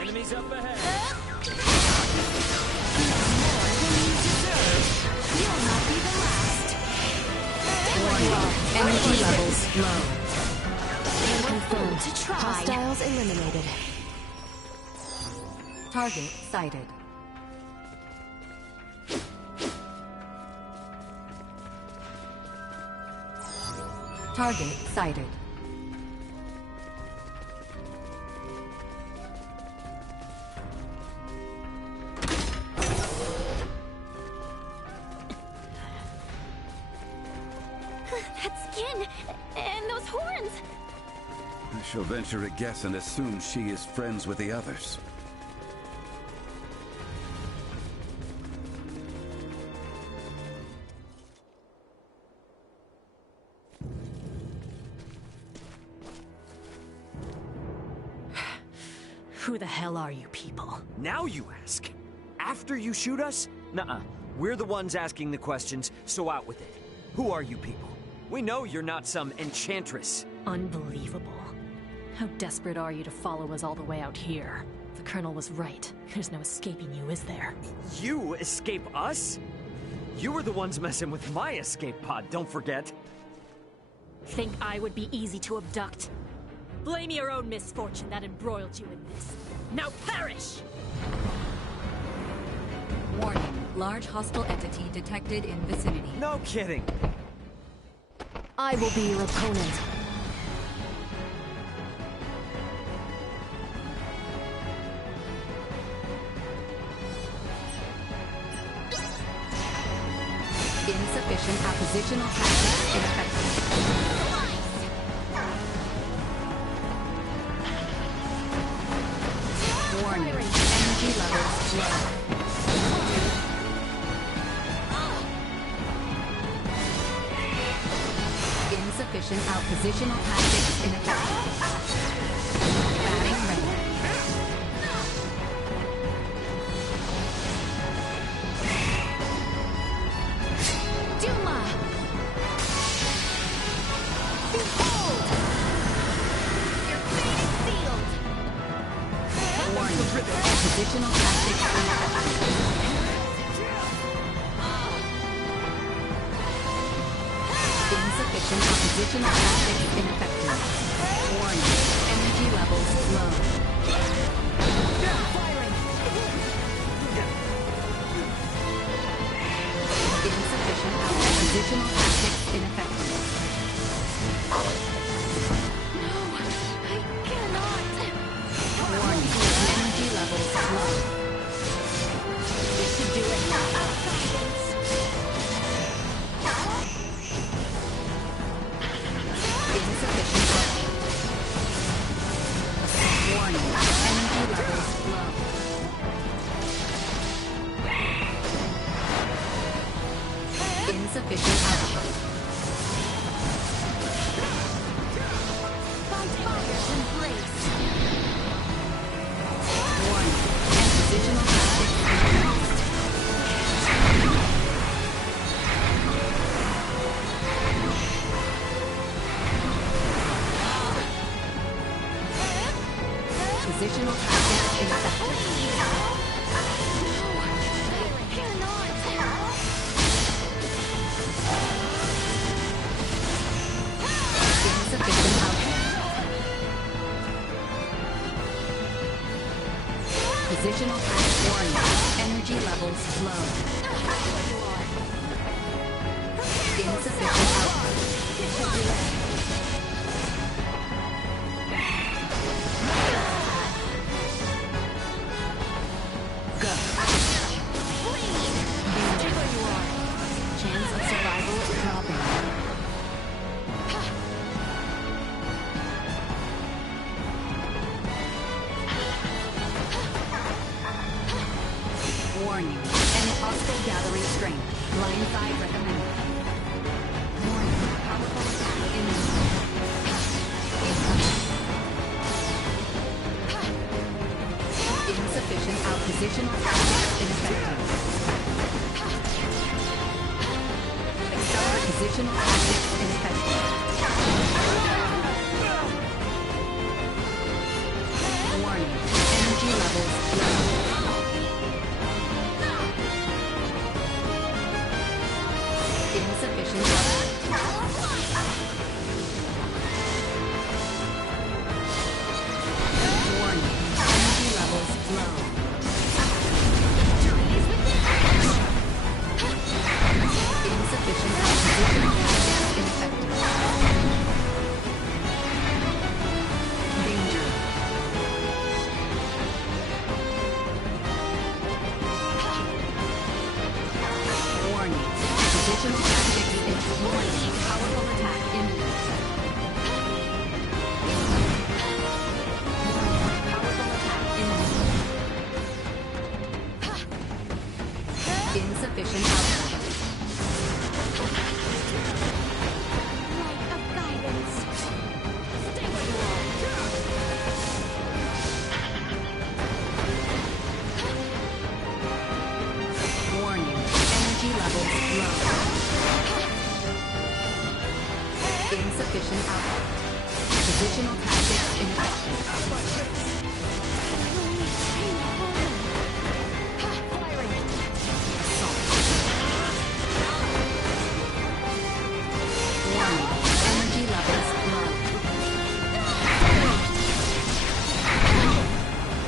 Enemies up ahead. You'll not be the last. Energy levels low. Confirmed. To try. Hostiles eliminated. Target sighted. Target sighted. That skin! And those horns! I shall venture a guess and assume she is friends with the others. Who the hell are you people? Now you ask. After you shoot us? Nuh-uh. We're the ones asking the questions, so out with it. Who are you people? We know you're not some enchantress. Unbelievable. How desperate are you to follow us all the way out here? The Colonel was right. There's no escaping you, is there? You escape us? You were the ones messing with my escape pod, don't forget. Think I would be easy to abduct? Blame your own misfortune that embroiled you in this. Now perish! Warning. Large hostile entity detected in vicinity. No kidding. I will be your opponent. Insufficient oppositional tactics ineffective. Warning. Energy levels low. Insufficient outpositional tactics ineffective. Batting ready. Duma! Behold! Your fate is sealed! Warning. Oppositional tactics ineffective. Insufficient oppositional tactics ineffective. Warning. Energy levels low. Insufficient oppositional tactics ineffective. No, I cannot. Warning. Energy levels low. This should do it. Guidance. Insufficient options. Warning. Energy levels low. Insufficient options. By fire and grace. Warning. Oppositional tactics lost. Positional tactics ineffective. No, I cannot. Positional path warning. Energy levels low. Insufficient output. Chance of survival dropping. Warning. Any hostile gathering strength. Blindside recommended. Warning. Powerful attack imminent. Insufficient outpositional tactics ineffective. Positional tactics ineffective. Warning. Energy levels low. Insufficient warning. Energy levels low. Insufficient positional tactics ineffective. Danger. Warning. Positional tactics ineffective. Warning. Powerful attack imminent. Powerful attack imminent. Insufficient output. Insufficient output. Positional tactics ineffective. Assault. Warning. Energy levels low.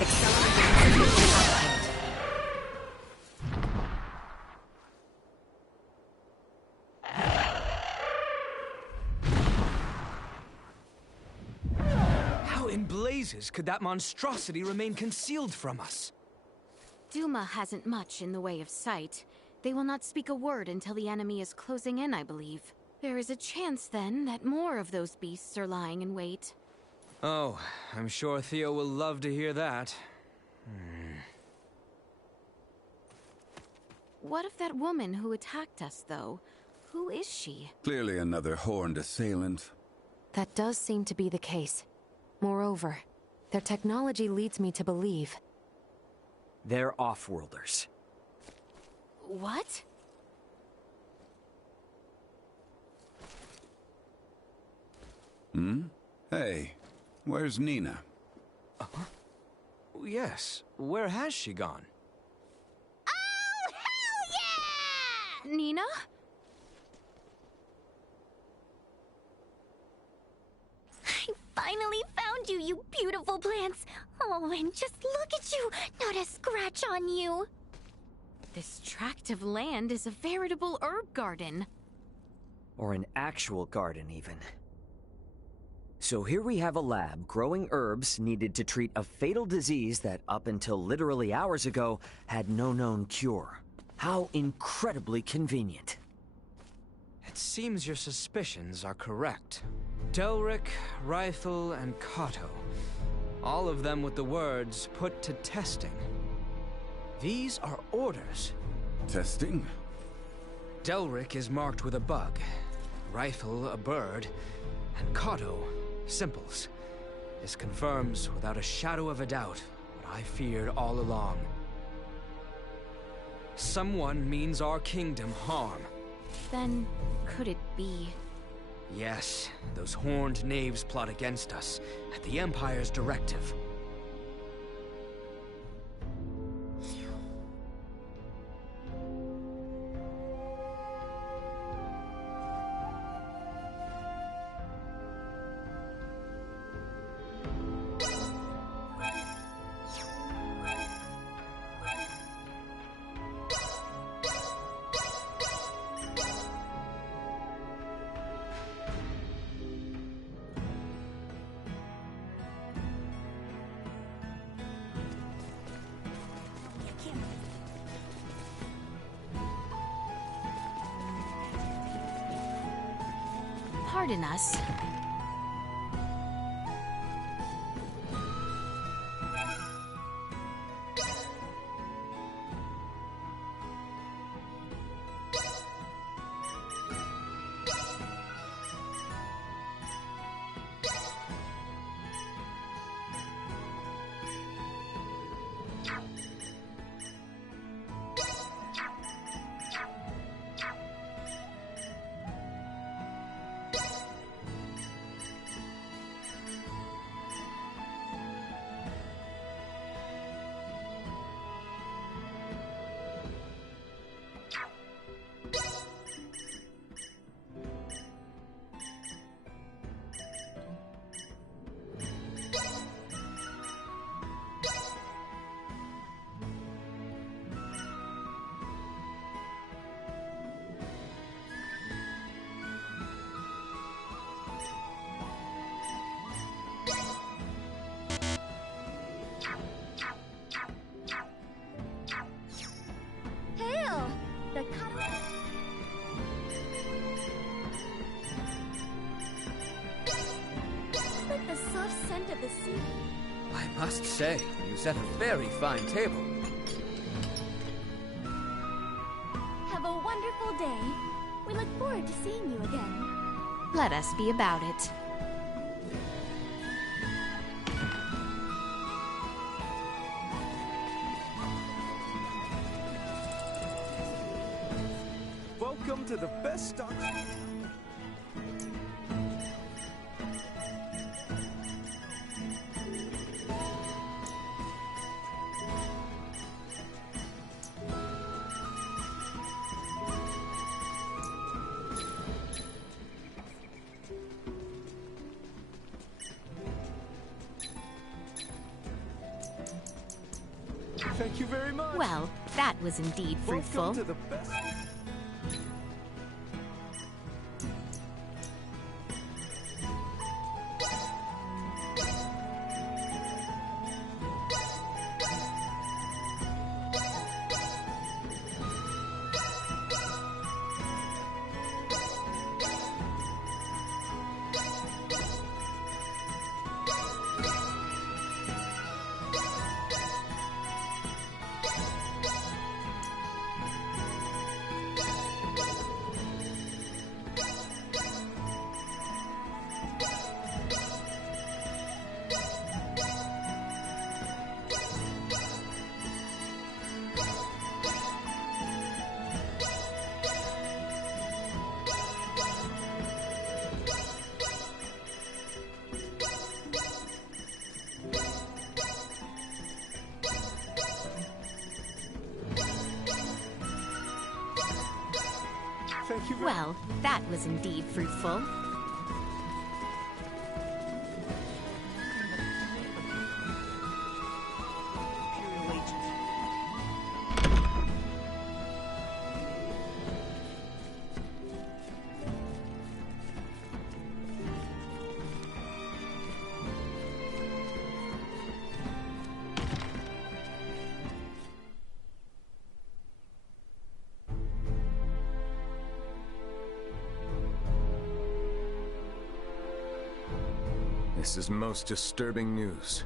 Accelerating insufficient output. Could that monstrosity remain concealed from us? Duma hasn't much in the way of sight. They will not speak a word until the enemy is closing in, I believe. There is a chance, then, that more of those beasts are lying in wait. Oh, I'm sure Theo will love to hear that. What of that woman who attacked us, though? Who is she? Clearly another horned assailant. That does seem to be the case. Moreover, their technology leads me to believe. They're off-worlders. What? Hey, where's Nina? Yes, where has she gone? Oh, hell yeah! Nina? Finally found you, you beautiful plants. Oh, and just look at you, not a scratch on you. This tract of land is a veritable herb garden. Or an actual garden, even. So here we have a lab growing herbs needed to treat a fatal disease that, up until literally hours ago, had no known cure. How incredibly convenient. It seems your suspicions are correct. Delric, Rythel, and Kato. All of them with the words, put to testing. These are orders. Testing? Delric is marked with a bug, Rythel a bird, and Kato, simples. This confirms without a shadow of a doubt what I feared all along. Someone means our kingdom harm. Then, could it be? Yes, those horned knaves plot against us, at the Empire's directive. Pardon us. Hail! The cut. It's like the soft scent of the sea. I must say, you set a very fine table. Have a wonderful day. We look forward to seeing you again. Let us be about it. Welcome to the best stock. Thank you very much. Well, that was indeed fruitful. Welcome to the best. Thank you very much. Well, that was indeed fruitful. This is most disturbing news.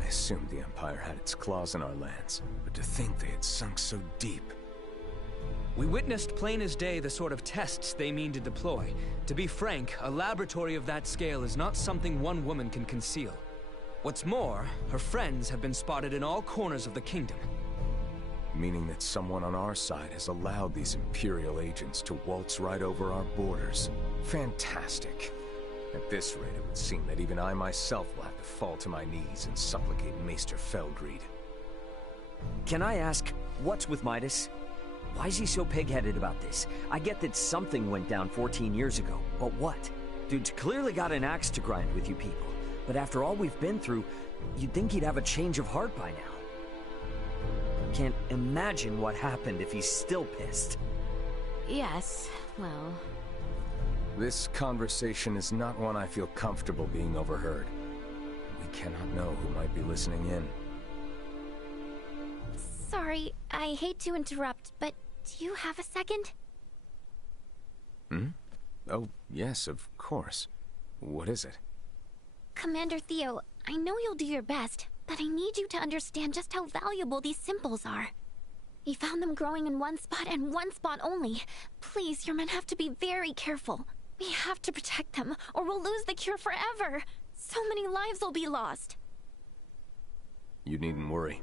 I assumed the Empire had its claws in our lands, but to think they had sunk so deep. We witnessed plain as day the sort of tests they mean to deploy. To be frank, a laboratory of that scale is not something one woman can conceal. What's more, her friends have been spotted in all corners of the kingdom. Meaning that someone on our side has allowed these Imperial agents to waltz right over our borders. Fantastic. At this rate, it would seem that even I myself will have to fall to my knees and supplicate Maester Feldgreed. Can I ask, what's with Midas? Why is he so pig-headed about this? I get that something went down 14 years ago, but what? Dude's clearly got an axe to grind with you people. But after all we've been through, you'd think he'd have a change of heart by now. Can't imagine what happened if he's still pissed. Yes, well... This conversation is not one I feel comfortable being overheard. We cannot know who might be listening in. Sorry, I hate to interrupt, but do you have a second? Hmm? Oh, yes, of course. What is it? Commander Theo, I know you'll do your best, but I need you to understand just how valuable these symbols are. We found them growing in one spot and one spot only. Please, your men have to be very careful. We have to protect them, or we'll lose the cure forever. So many lives will be lost. You needn't worry.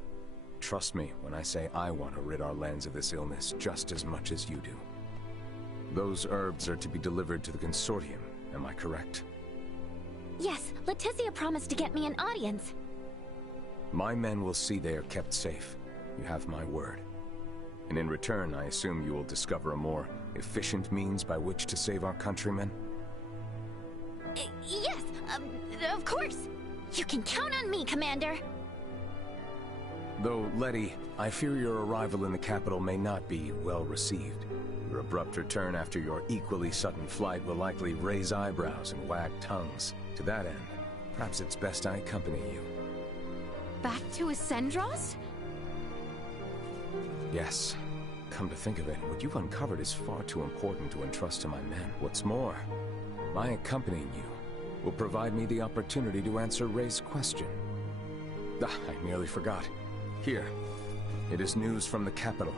Trust me when I say I want to rid our lands of this illness just as much as you do. Those herbs are to be delivered to the Consortium, am I correct? Yes, Leticia promised to get me an audience. My men will see they are kept safe. You have my word. And in return, I assume you will discover a more efficient means by which to save our countrymen? Yes, of course. You can count on me, Commander. Though, Letty, I fear your arrival in the capital may not be well received. Your abrupt return after your equally sudden flight will likely raise eyebrows and wag tongues. To that end, perhaps it's best I accompany you. Back to Ascendros? Yes. Come to think of it, what you've uncovered is far too important to entrust to my men. What's more, my accompanying you will provide me the opportunity to answer Ray's question. I nearly forgot. Here, it is news from the capital.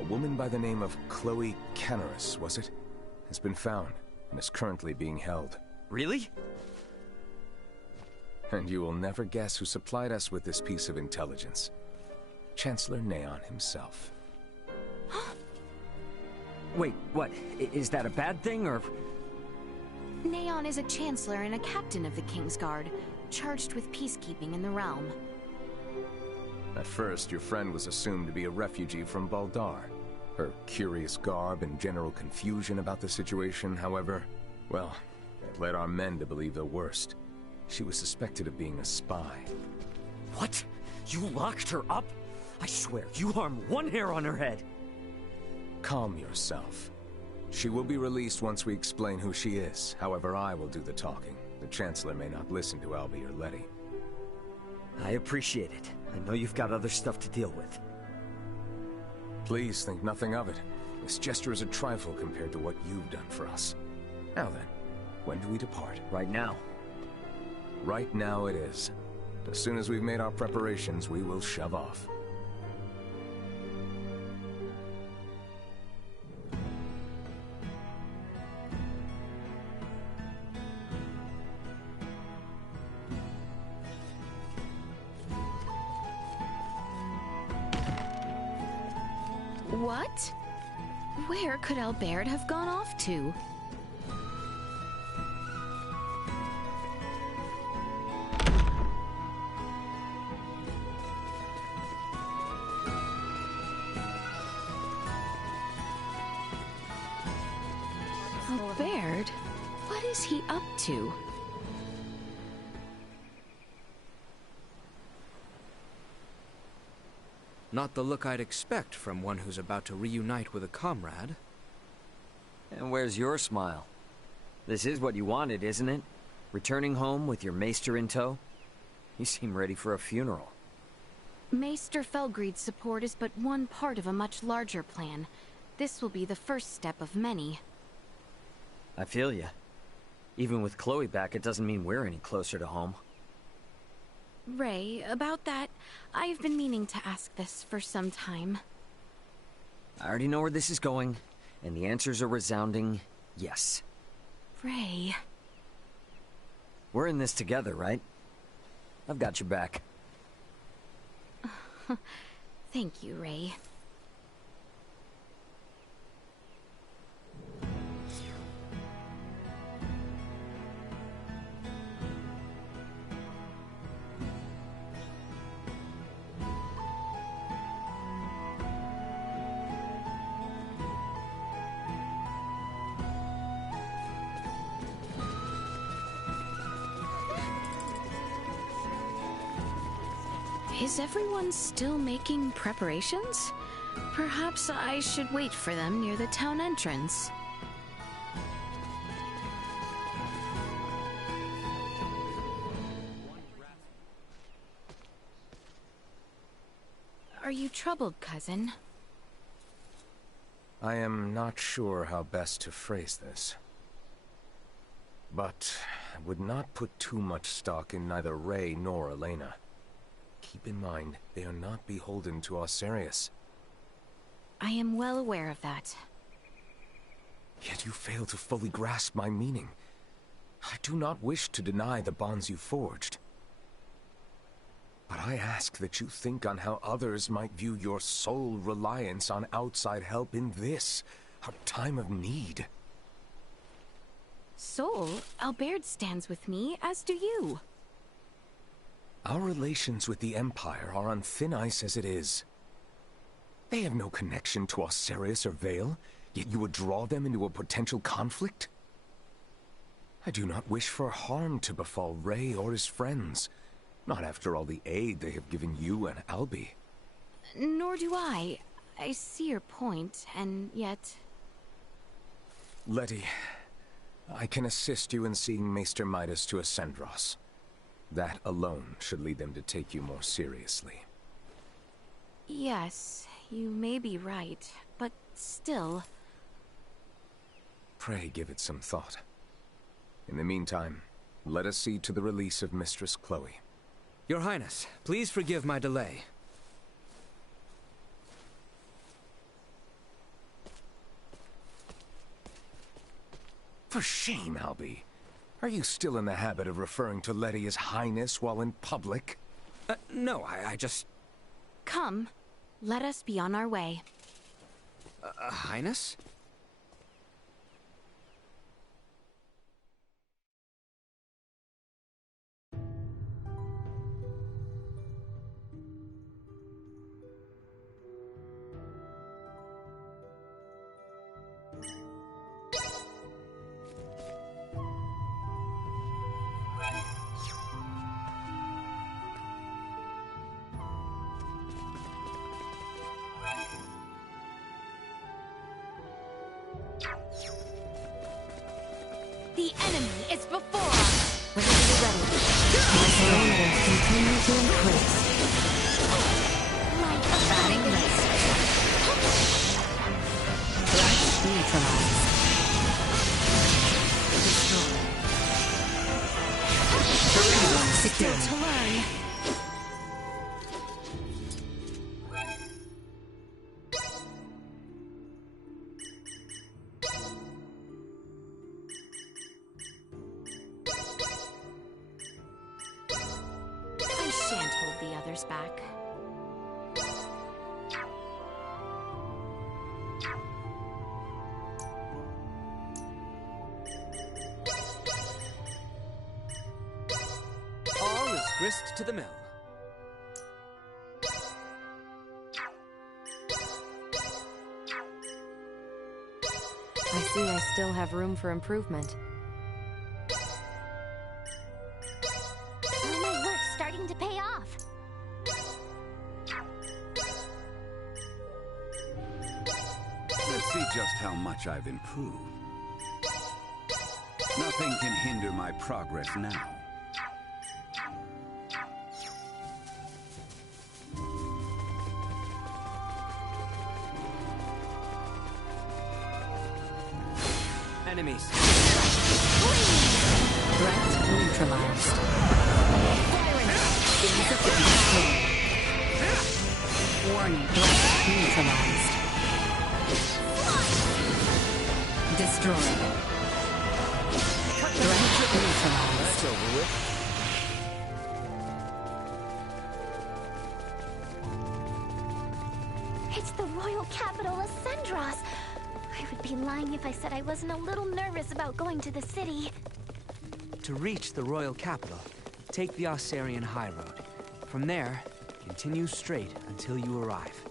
A woman by the name of Chloe Canaris, was it? Has been found and is currently being held. Really? And you will never guess who supplied us with this piece of intelligence. Chancellor Neon himself. Wait, what? Is that a bad thing, or...? Neon is a chancellor and a captain of the Kingsguard, charged with peacekeeping in the realm. At first, your friend was assumed to be a refugee from Baldar. Her curious garb and general confusion about the situation, however, well, it led our men to believe the worst. She was suspected of being a spy. What? You locked her up? I swear, you harm one hair on her head. Calm yourself. She will be released once we explain who she is. However, I will do the talking. The Chancellor may not listen to Albie or Letty. I appreciate it. I know you've got other stuff to deal with. Please think nothing of it. This gesture is a trifle compared to what you've done for us. Now then, when do we depart? Right now. Right now it is. As soon as we've made our preparations, we will shove off. What? Where could Albert have gone off to? Albert? What is he up to? Not the look I'd expect from one who's about to reunite with a comrade. And where's your smile? This is what you wanted, isn't it? Returning home with your maester in tow? You seem ready for a funeral. Maester Felgreid's support is but one part of a much larger plan. This will be the first step of many. I feel ya. Even with Chloe back, it doesn't mean we're any closer to home. Ray, about that, I've been meaning to ask this for some time. I already know where this is going, and the answer's a resounding yes. Ray... We're in this together, right? I've got your back. Thank you, Ray. Is everyone still making preparations? Perhaps I should wait for them near the town entrance. Are you troubled, cousin? I am not sure how best to phrase this. But I would not put too much stock in neither Ray nor Elena. Keep in mind, they are not beholden to Osarius. I am well aware of that. Yet you fail to fully grasp my meaning. I do not wish to deny the bonds you forged. But I ask that you think on how others might view your sole reliance on outside help in this, our time of need. Sol, Albert stands with me, as do you. Our relations with the Empire are on thin ice as it is. They have no connection to Osarius or Vale, yet you would draw them into a potential conflict? I do not wish for harm to befall Ray or his friends, not after all the aid they have given you and Albie. Nor do I. I see your point, and yet... Letty, I can assist you in seeing Maester Midas to Ascendros. That alone should lead them to take you more seriously. Yes, you may be right, but still... Pray give it some thought. In the meantime, let us see to the release of Mistress Chloe. Your Highness, please forgive my delay. For shame, Albie. Are you still in the habit of referring to Letty as Highness while in public? No, I just... Come, let us be on our way. Highness? The enemy is before us! We're ready. My strain will continue to increase. Like a batting mist. Threat neutralized. Destroy. Still to learn. Back. All is grist to the mill. I see I still have room for improvement. All my work's starting to pay off. Let's see just how much I've improved. Nothing can hinder my progress now. Enemies. Threat neutralized. Warning, threat neutralized. Destroyed. Threat neutralized. That's over with. It's the royal capital, Ascendros. I would be lying if I said I wasn't a little nervous about going to the city. To reach the royal capital, take the Osarian High Road. From there, continue straight until you arrive.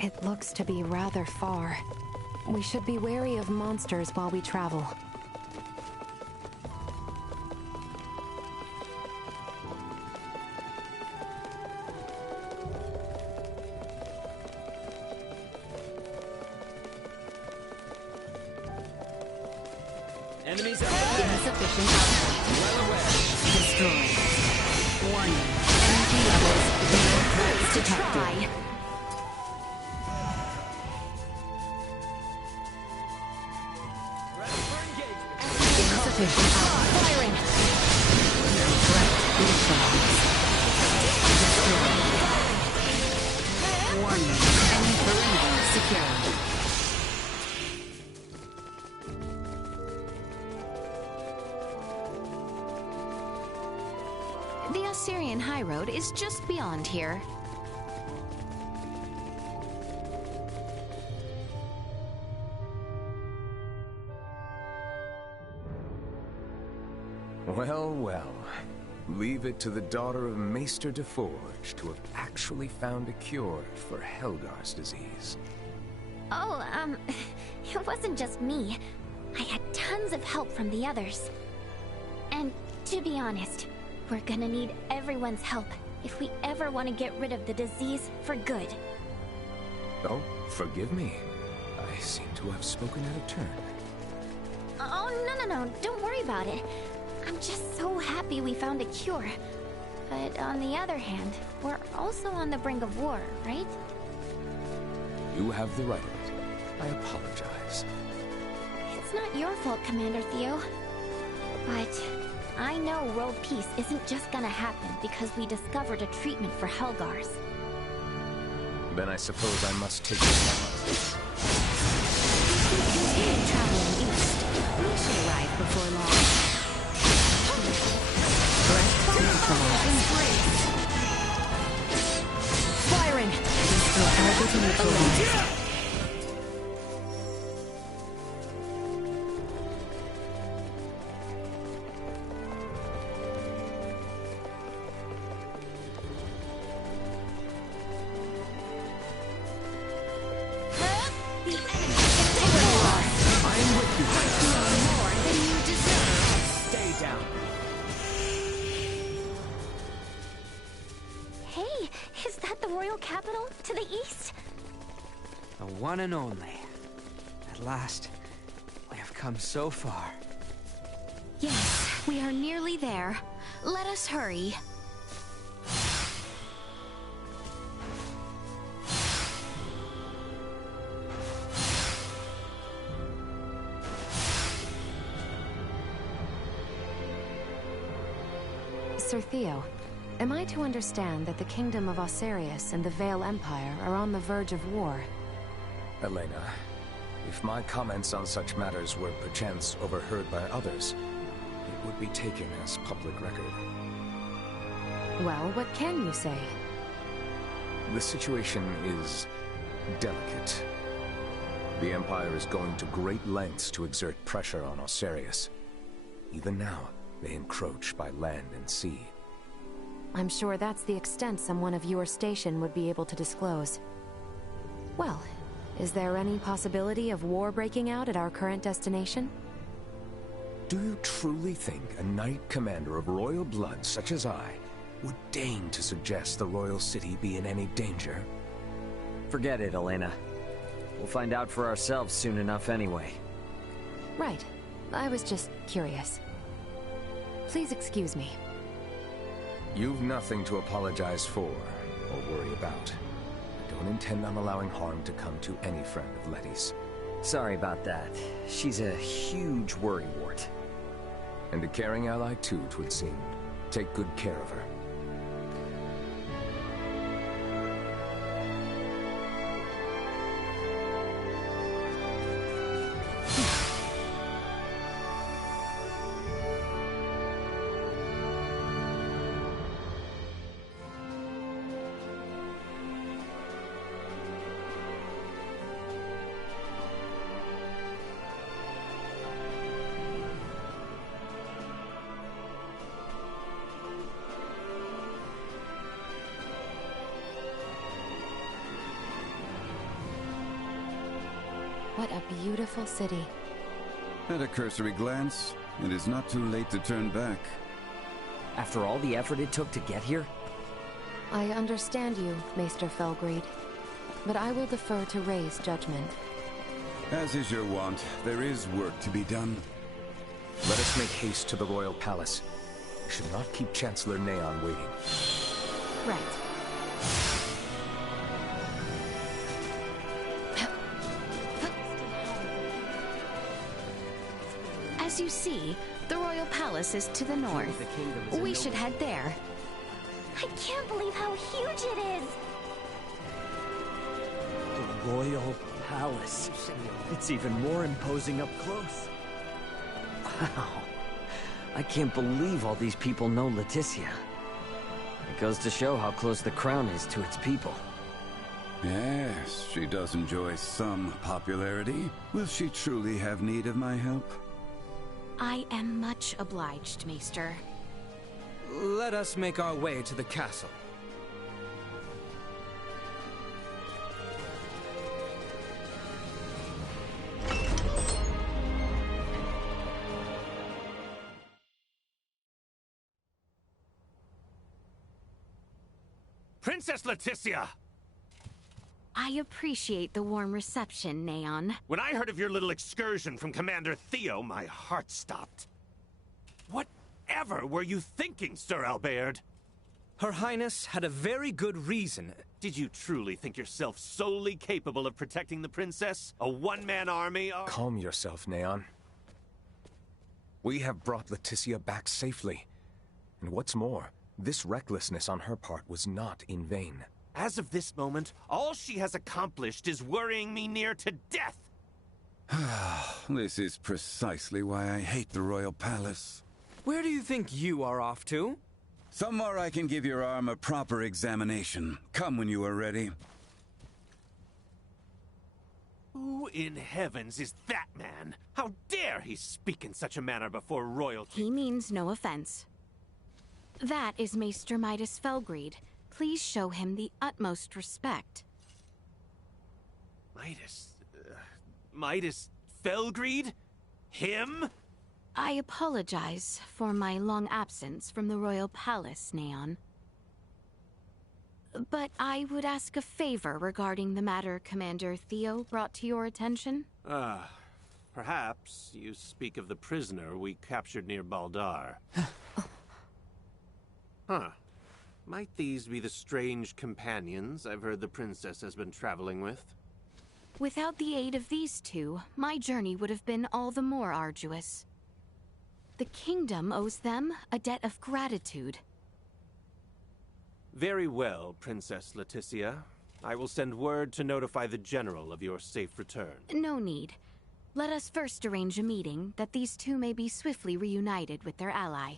It looks to be rather far. We should be wary of monsters while we travel. Enemies insufficient output. Well aware. Destroyed. Warning. Energy levels below threats detected. Efficient firing! Their breath defies. Destroyed. Warning, enemy perimeter secured. The Osirian High Road is just beyond here. Well, well. Leave it to the daughter of Maester DeForge to have actually found a cure for Helgar's disease. Oh, it wasn't just me. I had tons of help from the others. And to be honest, we're gonna need everyone's help if we ever want to get rid of the disease for good. Oh, forgive me. I seem to have spoken out of turn. Oh, no, don't worry about it. I'm just so happy we found a cure. But on the other hand, we're also on the brink of war, right? You have the right of it. I apologize. It's not your fault, Commander Theo. But I know world peace isn't just gonna happen because we discovered a treatment for Helgars. Then I suppose I must take this on. Continue traveling east. We should arrive before long. Firing! Target neutralized. Capital to the east? The one and only. At last, we have come so far. Yes, we are nearly there. Let us hurry. Sir Theo, am I to understand that the Kingdom of Osirius and the Vale Empire are on the verge of war? Elena, if my comments on such matters were perchance overheard by others, it would be taken as public record. Well, what can you say? The situation is delicate. The Empire is going to great lengths to exert pressure on Osirius. Even now, they encroach by land and sea. I'm sure that's the extent someone of your station would be able to disclose. Well, is there any possibility of war breaking out at our current destination? Do you truly think a knight commander of royal blood such as I would deign to suggest the royal city be in any danger? Forget it, Elena. We'll find out for ourselves soon enough anyway. Right. I was just curious. Please excuse me. You've nothing to apologize for, or worry about. I don't intend on allowing harm to come to any friend of Letty's. Sorry about that. She's a huge worrywart. And a caring ally too, 'twould seem. Take good care of her. What a beautiful city. At a cursory glance, it is not too late to turn back. After all the effort it took to get here? I understand you, Maester Felgreed, but I will defer to Ray's judgment. As is your wont, there is work to be done. Let us make haste to the royal palace. We should not keep Chancellor Neon waiting. Right. As As you see, the royal palace is to the north. We should head there. I can't believe how huge it is! The royal palace. It's even more imposing up close. Wow. I can't believe all these people know Leticia. It goes to show how close the crown is to its people. Yes, she does enjoy some popularity. Will she truly have need of my help? I am much obliged, Maester. Let us make our way to the castle. Princess Leticia! I appreciate the warm reception, Neon. When I heard of your little excursion from Commander Theo, my heart stopped. Whatever were you thinking, Sir Albert? Her Highness had a very good reason. Did you truly think yourself solely capable of protecting the princess? A one-man army? Calm yourself, Neon. We have brought Leticia back safely. And what's more, this recklessness on her part was not in vain. As of this moment, all she has accomplished is worrying me near to death! This is precisely why I hate the royal palace. Where do you think you are off to? Somewhere I can give your arm a proper examination. Come when you are ready. Who in heavens is that man? How dare he speak in such a manner before royalty? He means no offense. That is Maester Midas Felgreed. Please show him the utmost respect. Midas Felgreed? Him? I apologize for my long absence from the royal palace, Neon. But I would ask a favor regarding the matter Commander Theo brought to your attention. Perhaps you speak of the prisoner we captured near Baldar. Huh. Might these be the strange companions I've heard the princess has been traveling with? Without the aid of these two, my journey would have been all the more arduous. The kingdom owes them a debt of gratitude. Very well, Princess Leticia. I will send word to notify the general of your safe return. No need. Let us first arrange a meeting that these two may be swiftly reunited with their ally.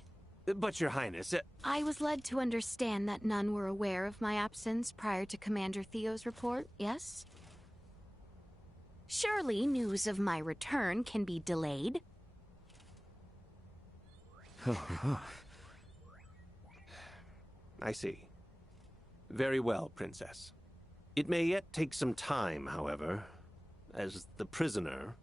But, Your Highness... I was led to understand that none were aware of my absence prior to Commander Theo's report, yes? Surely news of my return can be delayed. I see. Very well, Princess. It may yet take some time, however, as the prisoner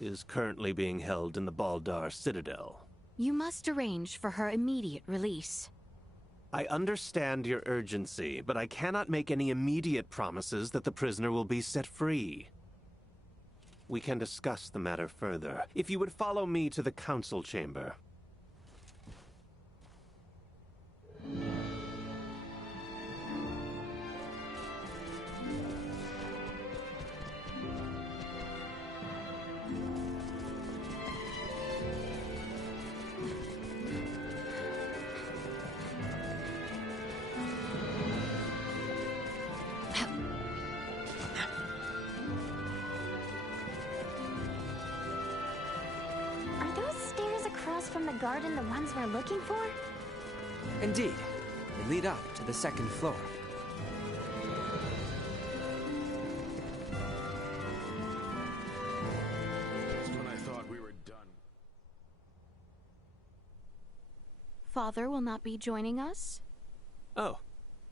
is currently being held in the Baldar Citadel. You must arrange for her immediate release. I understand your urgency, but I cannot make any immediate promises that the prisoner will be set free. We can discuss the matter further, if you would follow me to the council chamber. From the garden the ones we're looking for? Indeed. They lead up to the second floor. Just when I thought we were done. Father will not be joining us? Oh,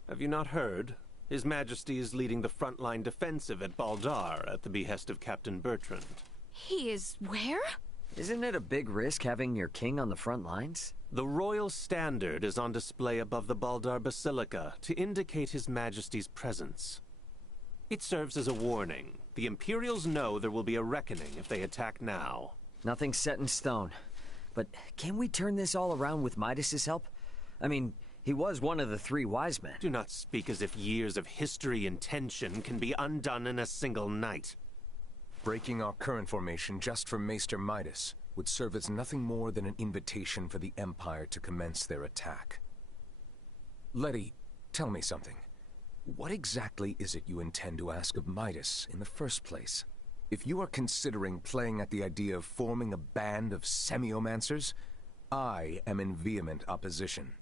have you not heard? His Majesty is leading the frontline defensive at Baldar at the behest of Captain Bertrand. He is where? Isn't it a big risk having your king on the front lines? The royal standard is on display above the Baldar Basilica to indicate His Majesty's presence. It serves as a warning. The Imperials know there will be a reckoning if they attack now. Nothing's set in stone. But can we turn this all around with Midas's help? I mean, he was one of the three wise men. Do not speak as if years of history and tension can be undone in a single night. Breaking our current formation just for Maester Midas would serve as nothing more than an invitation for the Empire to commence their attack. Letty, tell me something. What exactly is it you intend to ask of Midas in the first place? If you are considering playing at the idea of forming a band of semiomancers, I am in vehement opposition.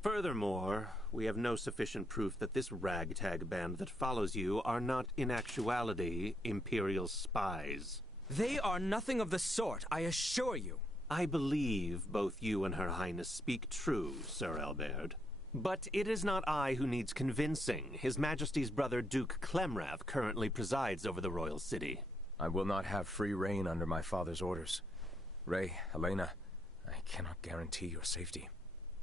Furthermore, we have no sufficient proof that this ragtag band that follows you are not in actuality Imperial spies. They are nothing of the sort, I assure you. I believe both you and Her Highness speak true, Sir Albert. But it is not I who needs convincing. His Majesty's brother Duke Clemrath currently presides over the royal city. I will not have free reign under my father's orders. Ray, Helena, I cannot guarantee your safety.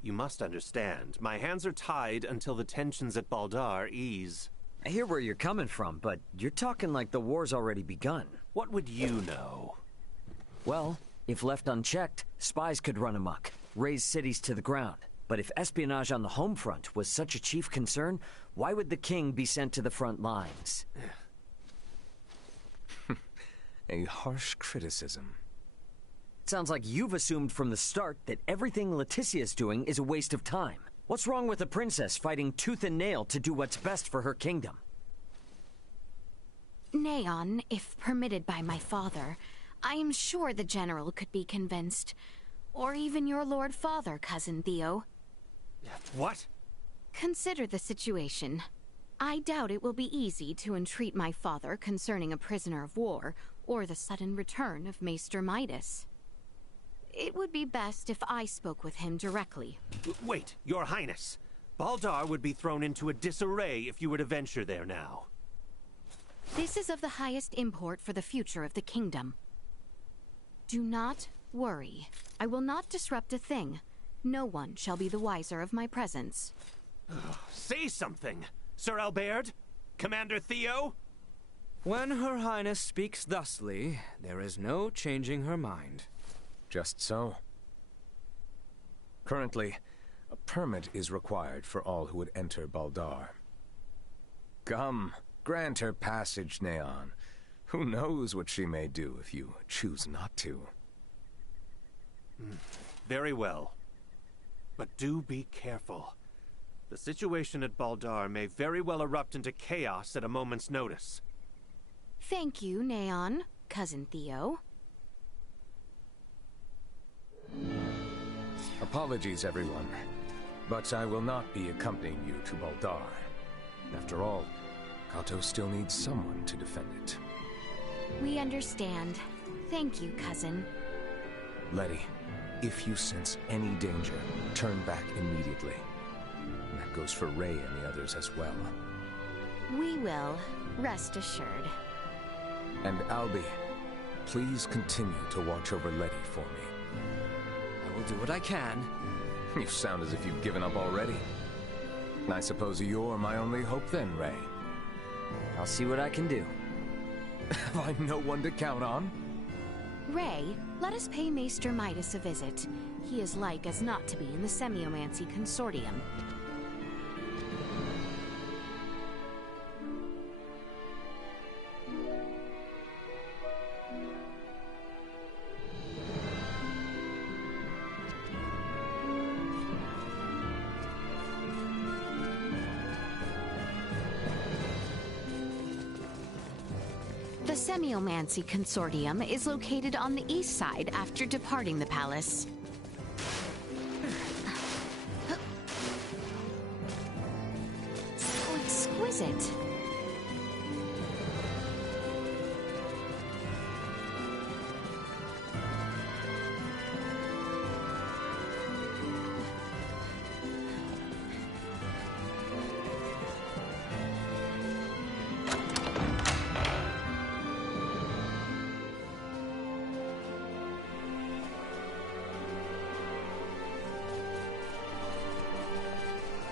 You must understand, my hands are tied until the tensions at Baldar ease. I hear where you're coming from, but you're talking like the war's already begun. What would you know? Well, if left unchecked, spies could run amok, raze cities to the ground. But if espionage on the home front was such a chief concern, why would the king be sent to the front lines? A harsh criticism. It sounds like you've assumed from the start that everything Leticia's doing is a waste of time. What's wrong with a princess fighting tooth and nail to do what's best for her kingdom? Neon, if permitted by my father, I am sure the general could be convinced. Or even your Lord Father, Cousin Theo. What? Consider the situation. I doubt it will be easy to entreat my father concerning a prisoner of war, or the sudden return of Maester Midas. It would be best if I spoke with him directly. Wait, Your Highness. Baldar would be thrown into a disarray if you were to venture there now. This is of the highest import for the future of the kingdom. Do not worry. I will not disrupt a thing. No one shall be the wiser of my presence. Say something, Sir Albert? Commander Theo? When Her Highness speaks thusly, there is no changing her mind. Just so. Currently, a permit is required for all who would enter Baldar. Come, grant her passage, Neon. Who knows what she may do if you choose not to. Very well. But do be careful. The situation at Baldar may very well erupt into chaos at a moment's notice. Thank you, Neon, Cousin Theo. Apologies, everyone. But I will not be accompanying you to Baldar. After all, Kato still needs someone to defend it. We understand. Thank you, Cousin. Letty, if you sense any danger, turn back immediately. And that goes for Ray and the others as well. We will, rest assured. And Albie, please continue to watch over Letty for me. I will do what I can. You sound as if you've given up already. I suppose you're my only hope then, Ray. I'll see what I can do. Have I no one to count on? Ray, let us pay Maester Midas a visit. He is like as not to be in the Semiomancy Consortium. The Semiomancy Consortium is located on the east side after departing the palace. So exquisite.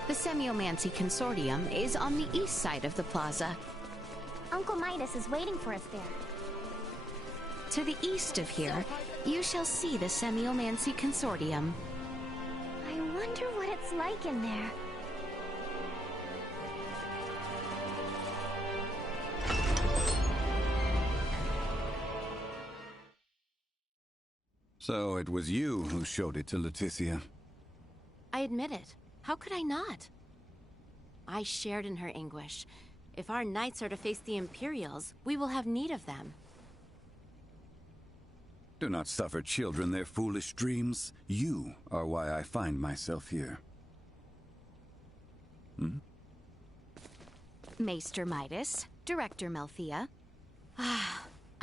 The Semiomancy Consortium is on the east side of the plaza. Uncle Midas is waiting for us there. To the east of here, you shall see the Semiomancy Consortium. I wonder what it's like in there. So it was you who showed it to Leticia. I admit it. How could I not? I shared in her anguish. If our knights are to face the Imperials, we will have need of them. Do not suffer children their foolish dreams. You are why I find myself here. Maester Midas, Director Melfia.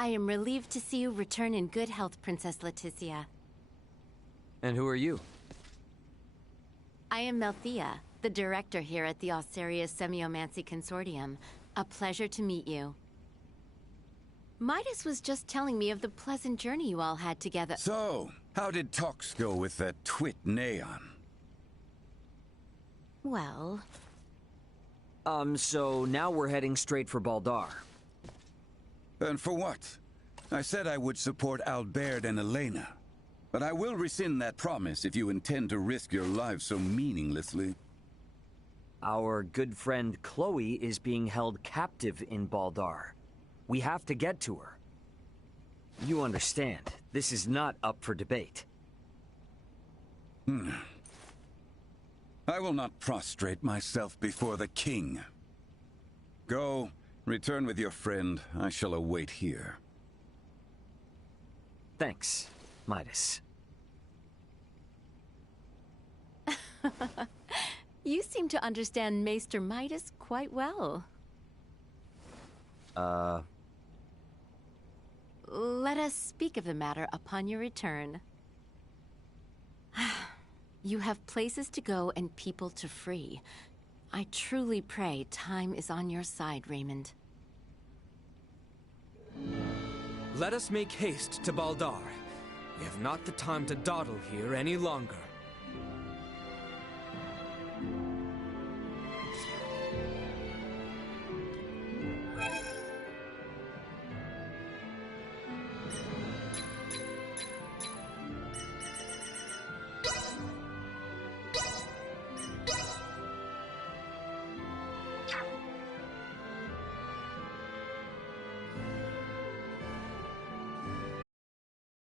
I am relieved to see you return in good health, Princess Leticia. And who are you? I am Melfia, the director here at the Osarius Semiomancy Consortium. A pleasure to meet you. Midas was just telling me of the pleasant journey you all had together. So, how did talks go with that twit Neon? Well... So now we're heading straight for Baldar. And for what? I said I would support Albert and Elena. But I will rescind that promise if you intend to risk your lives so meaninglessly. Our good friend Chloe is being held captive in Baldar. We have to get to her. You understand, this is not up for debate. I will not prostrate myself before the king. Go, return with your friend. I shall await here. Thanks, Midas. You seem to understand Maester Midas quite well. Let us speak of the matter upon your return. You have places to go and people to free. I truly pray time is on your side, Raymond. Let us make haste to Baldar. We have not the time to dawdle here any longer.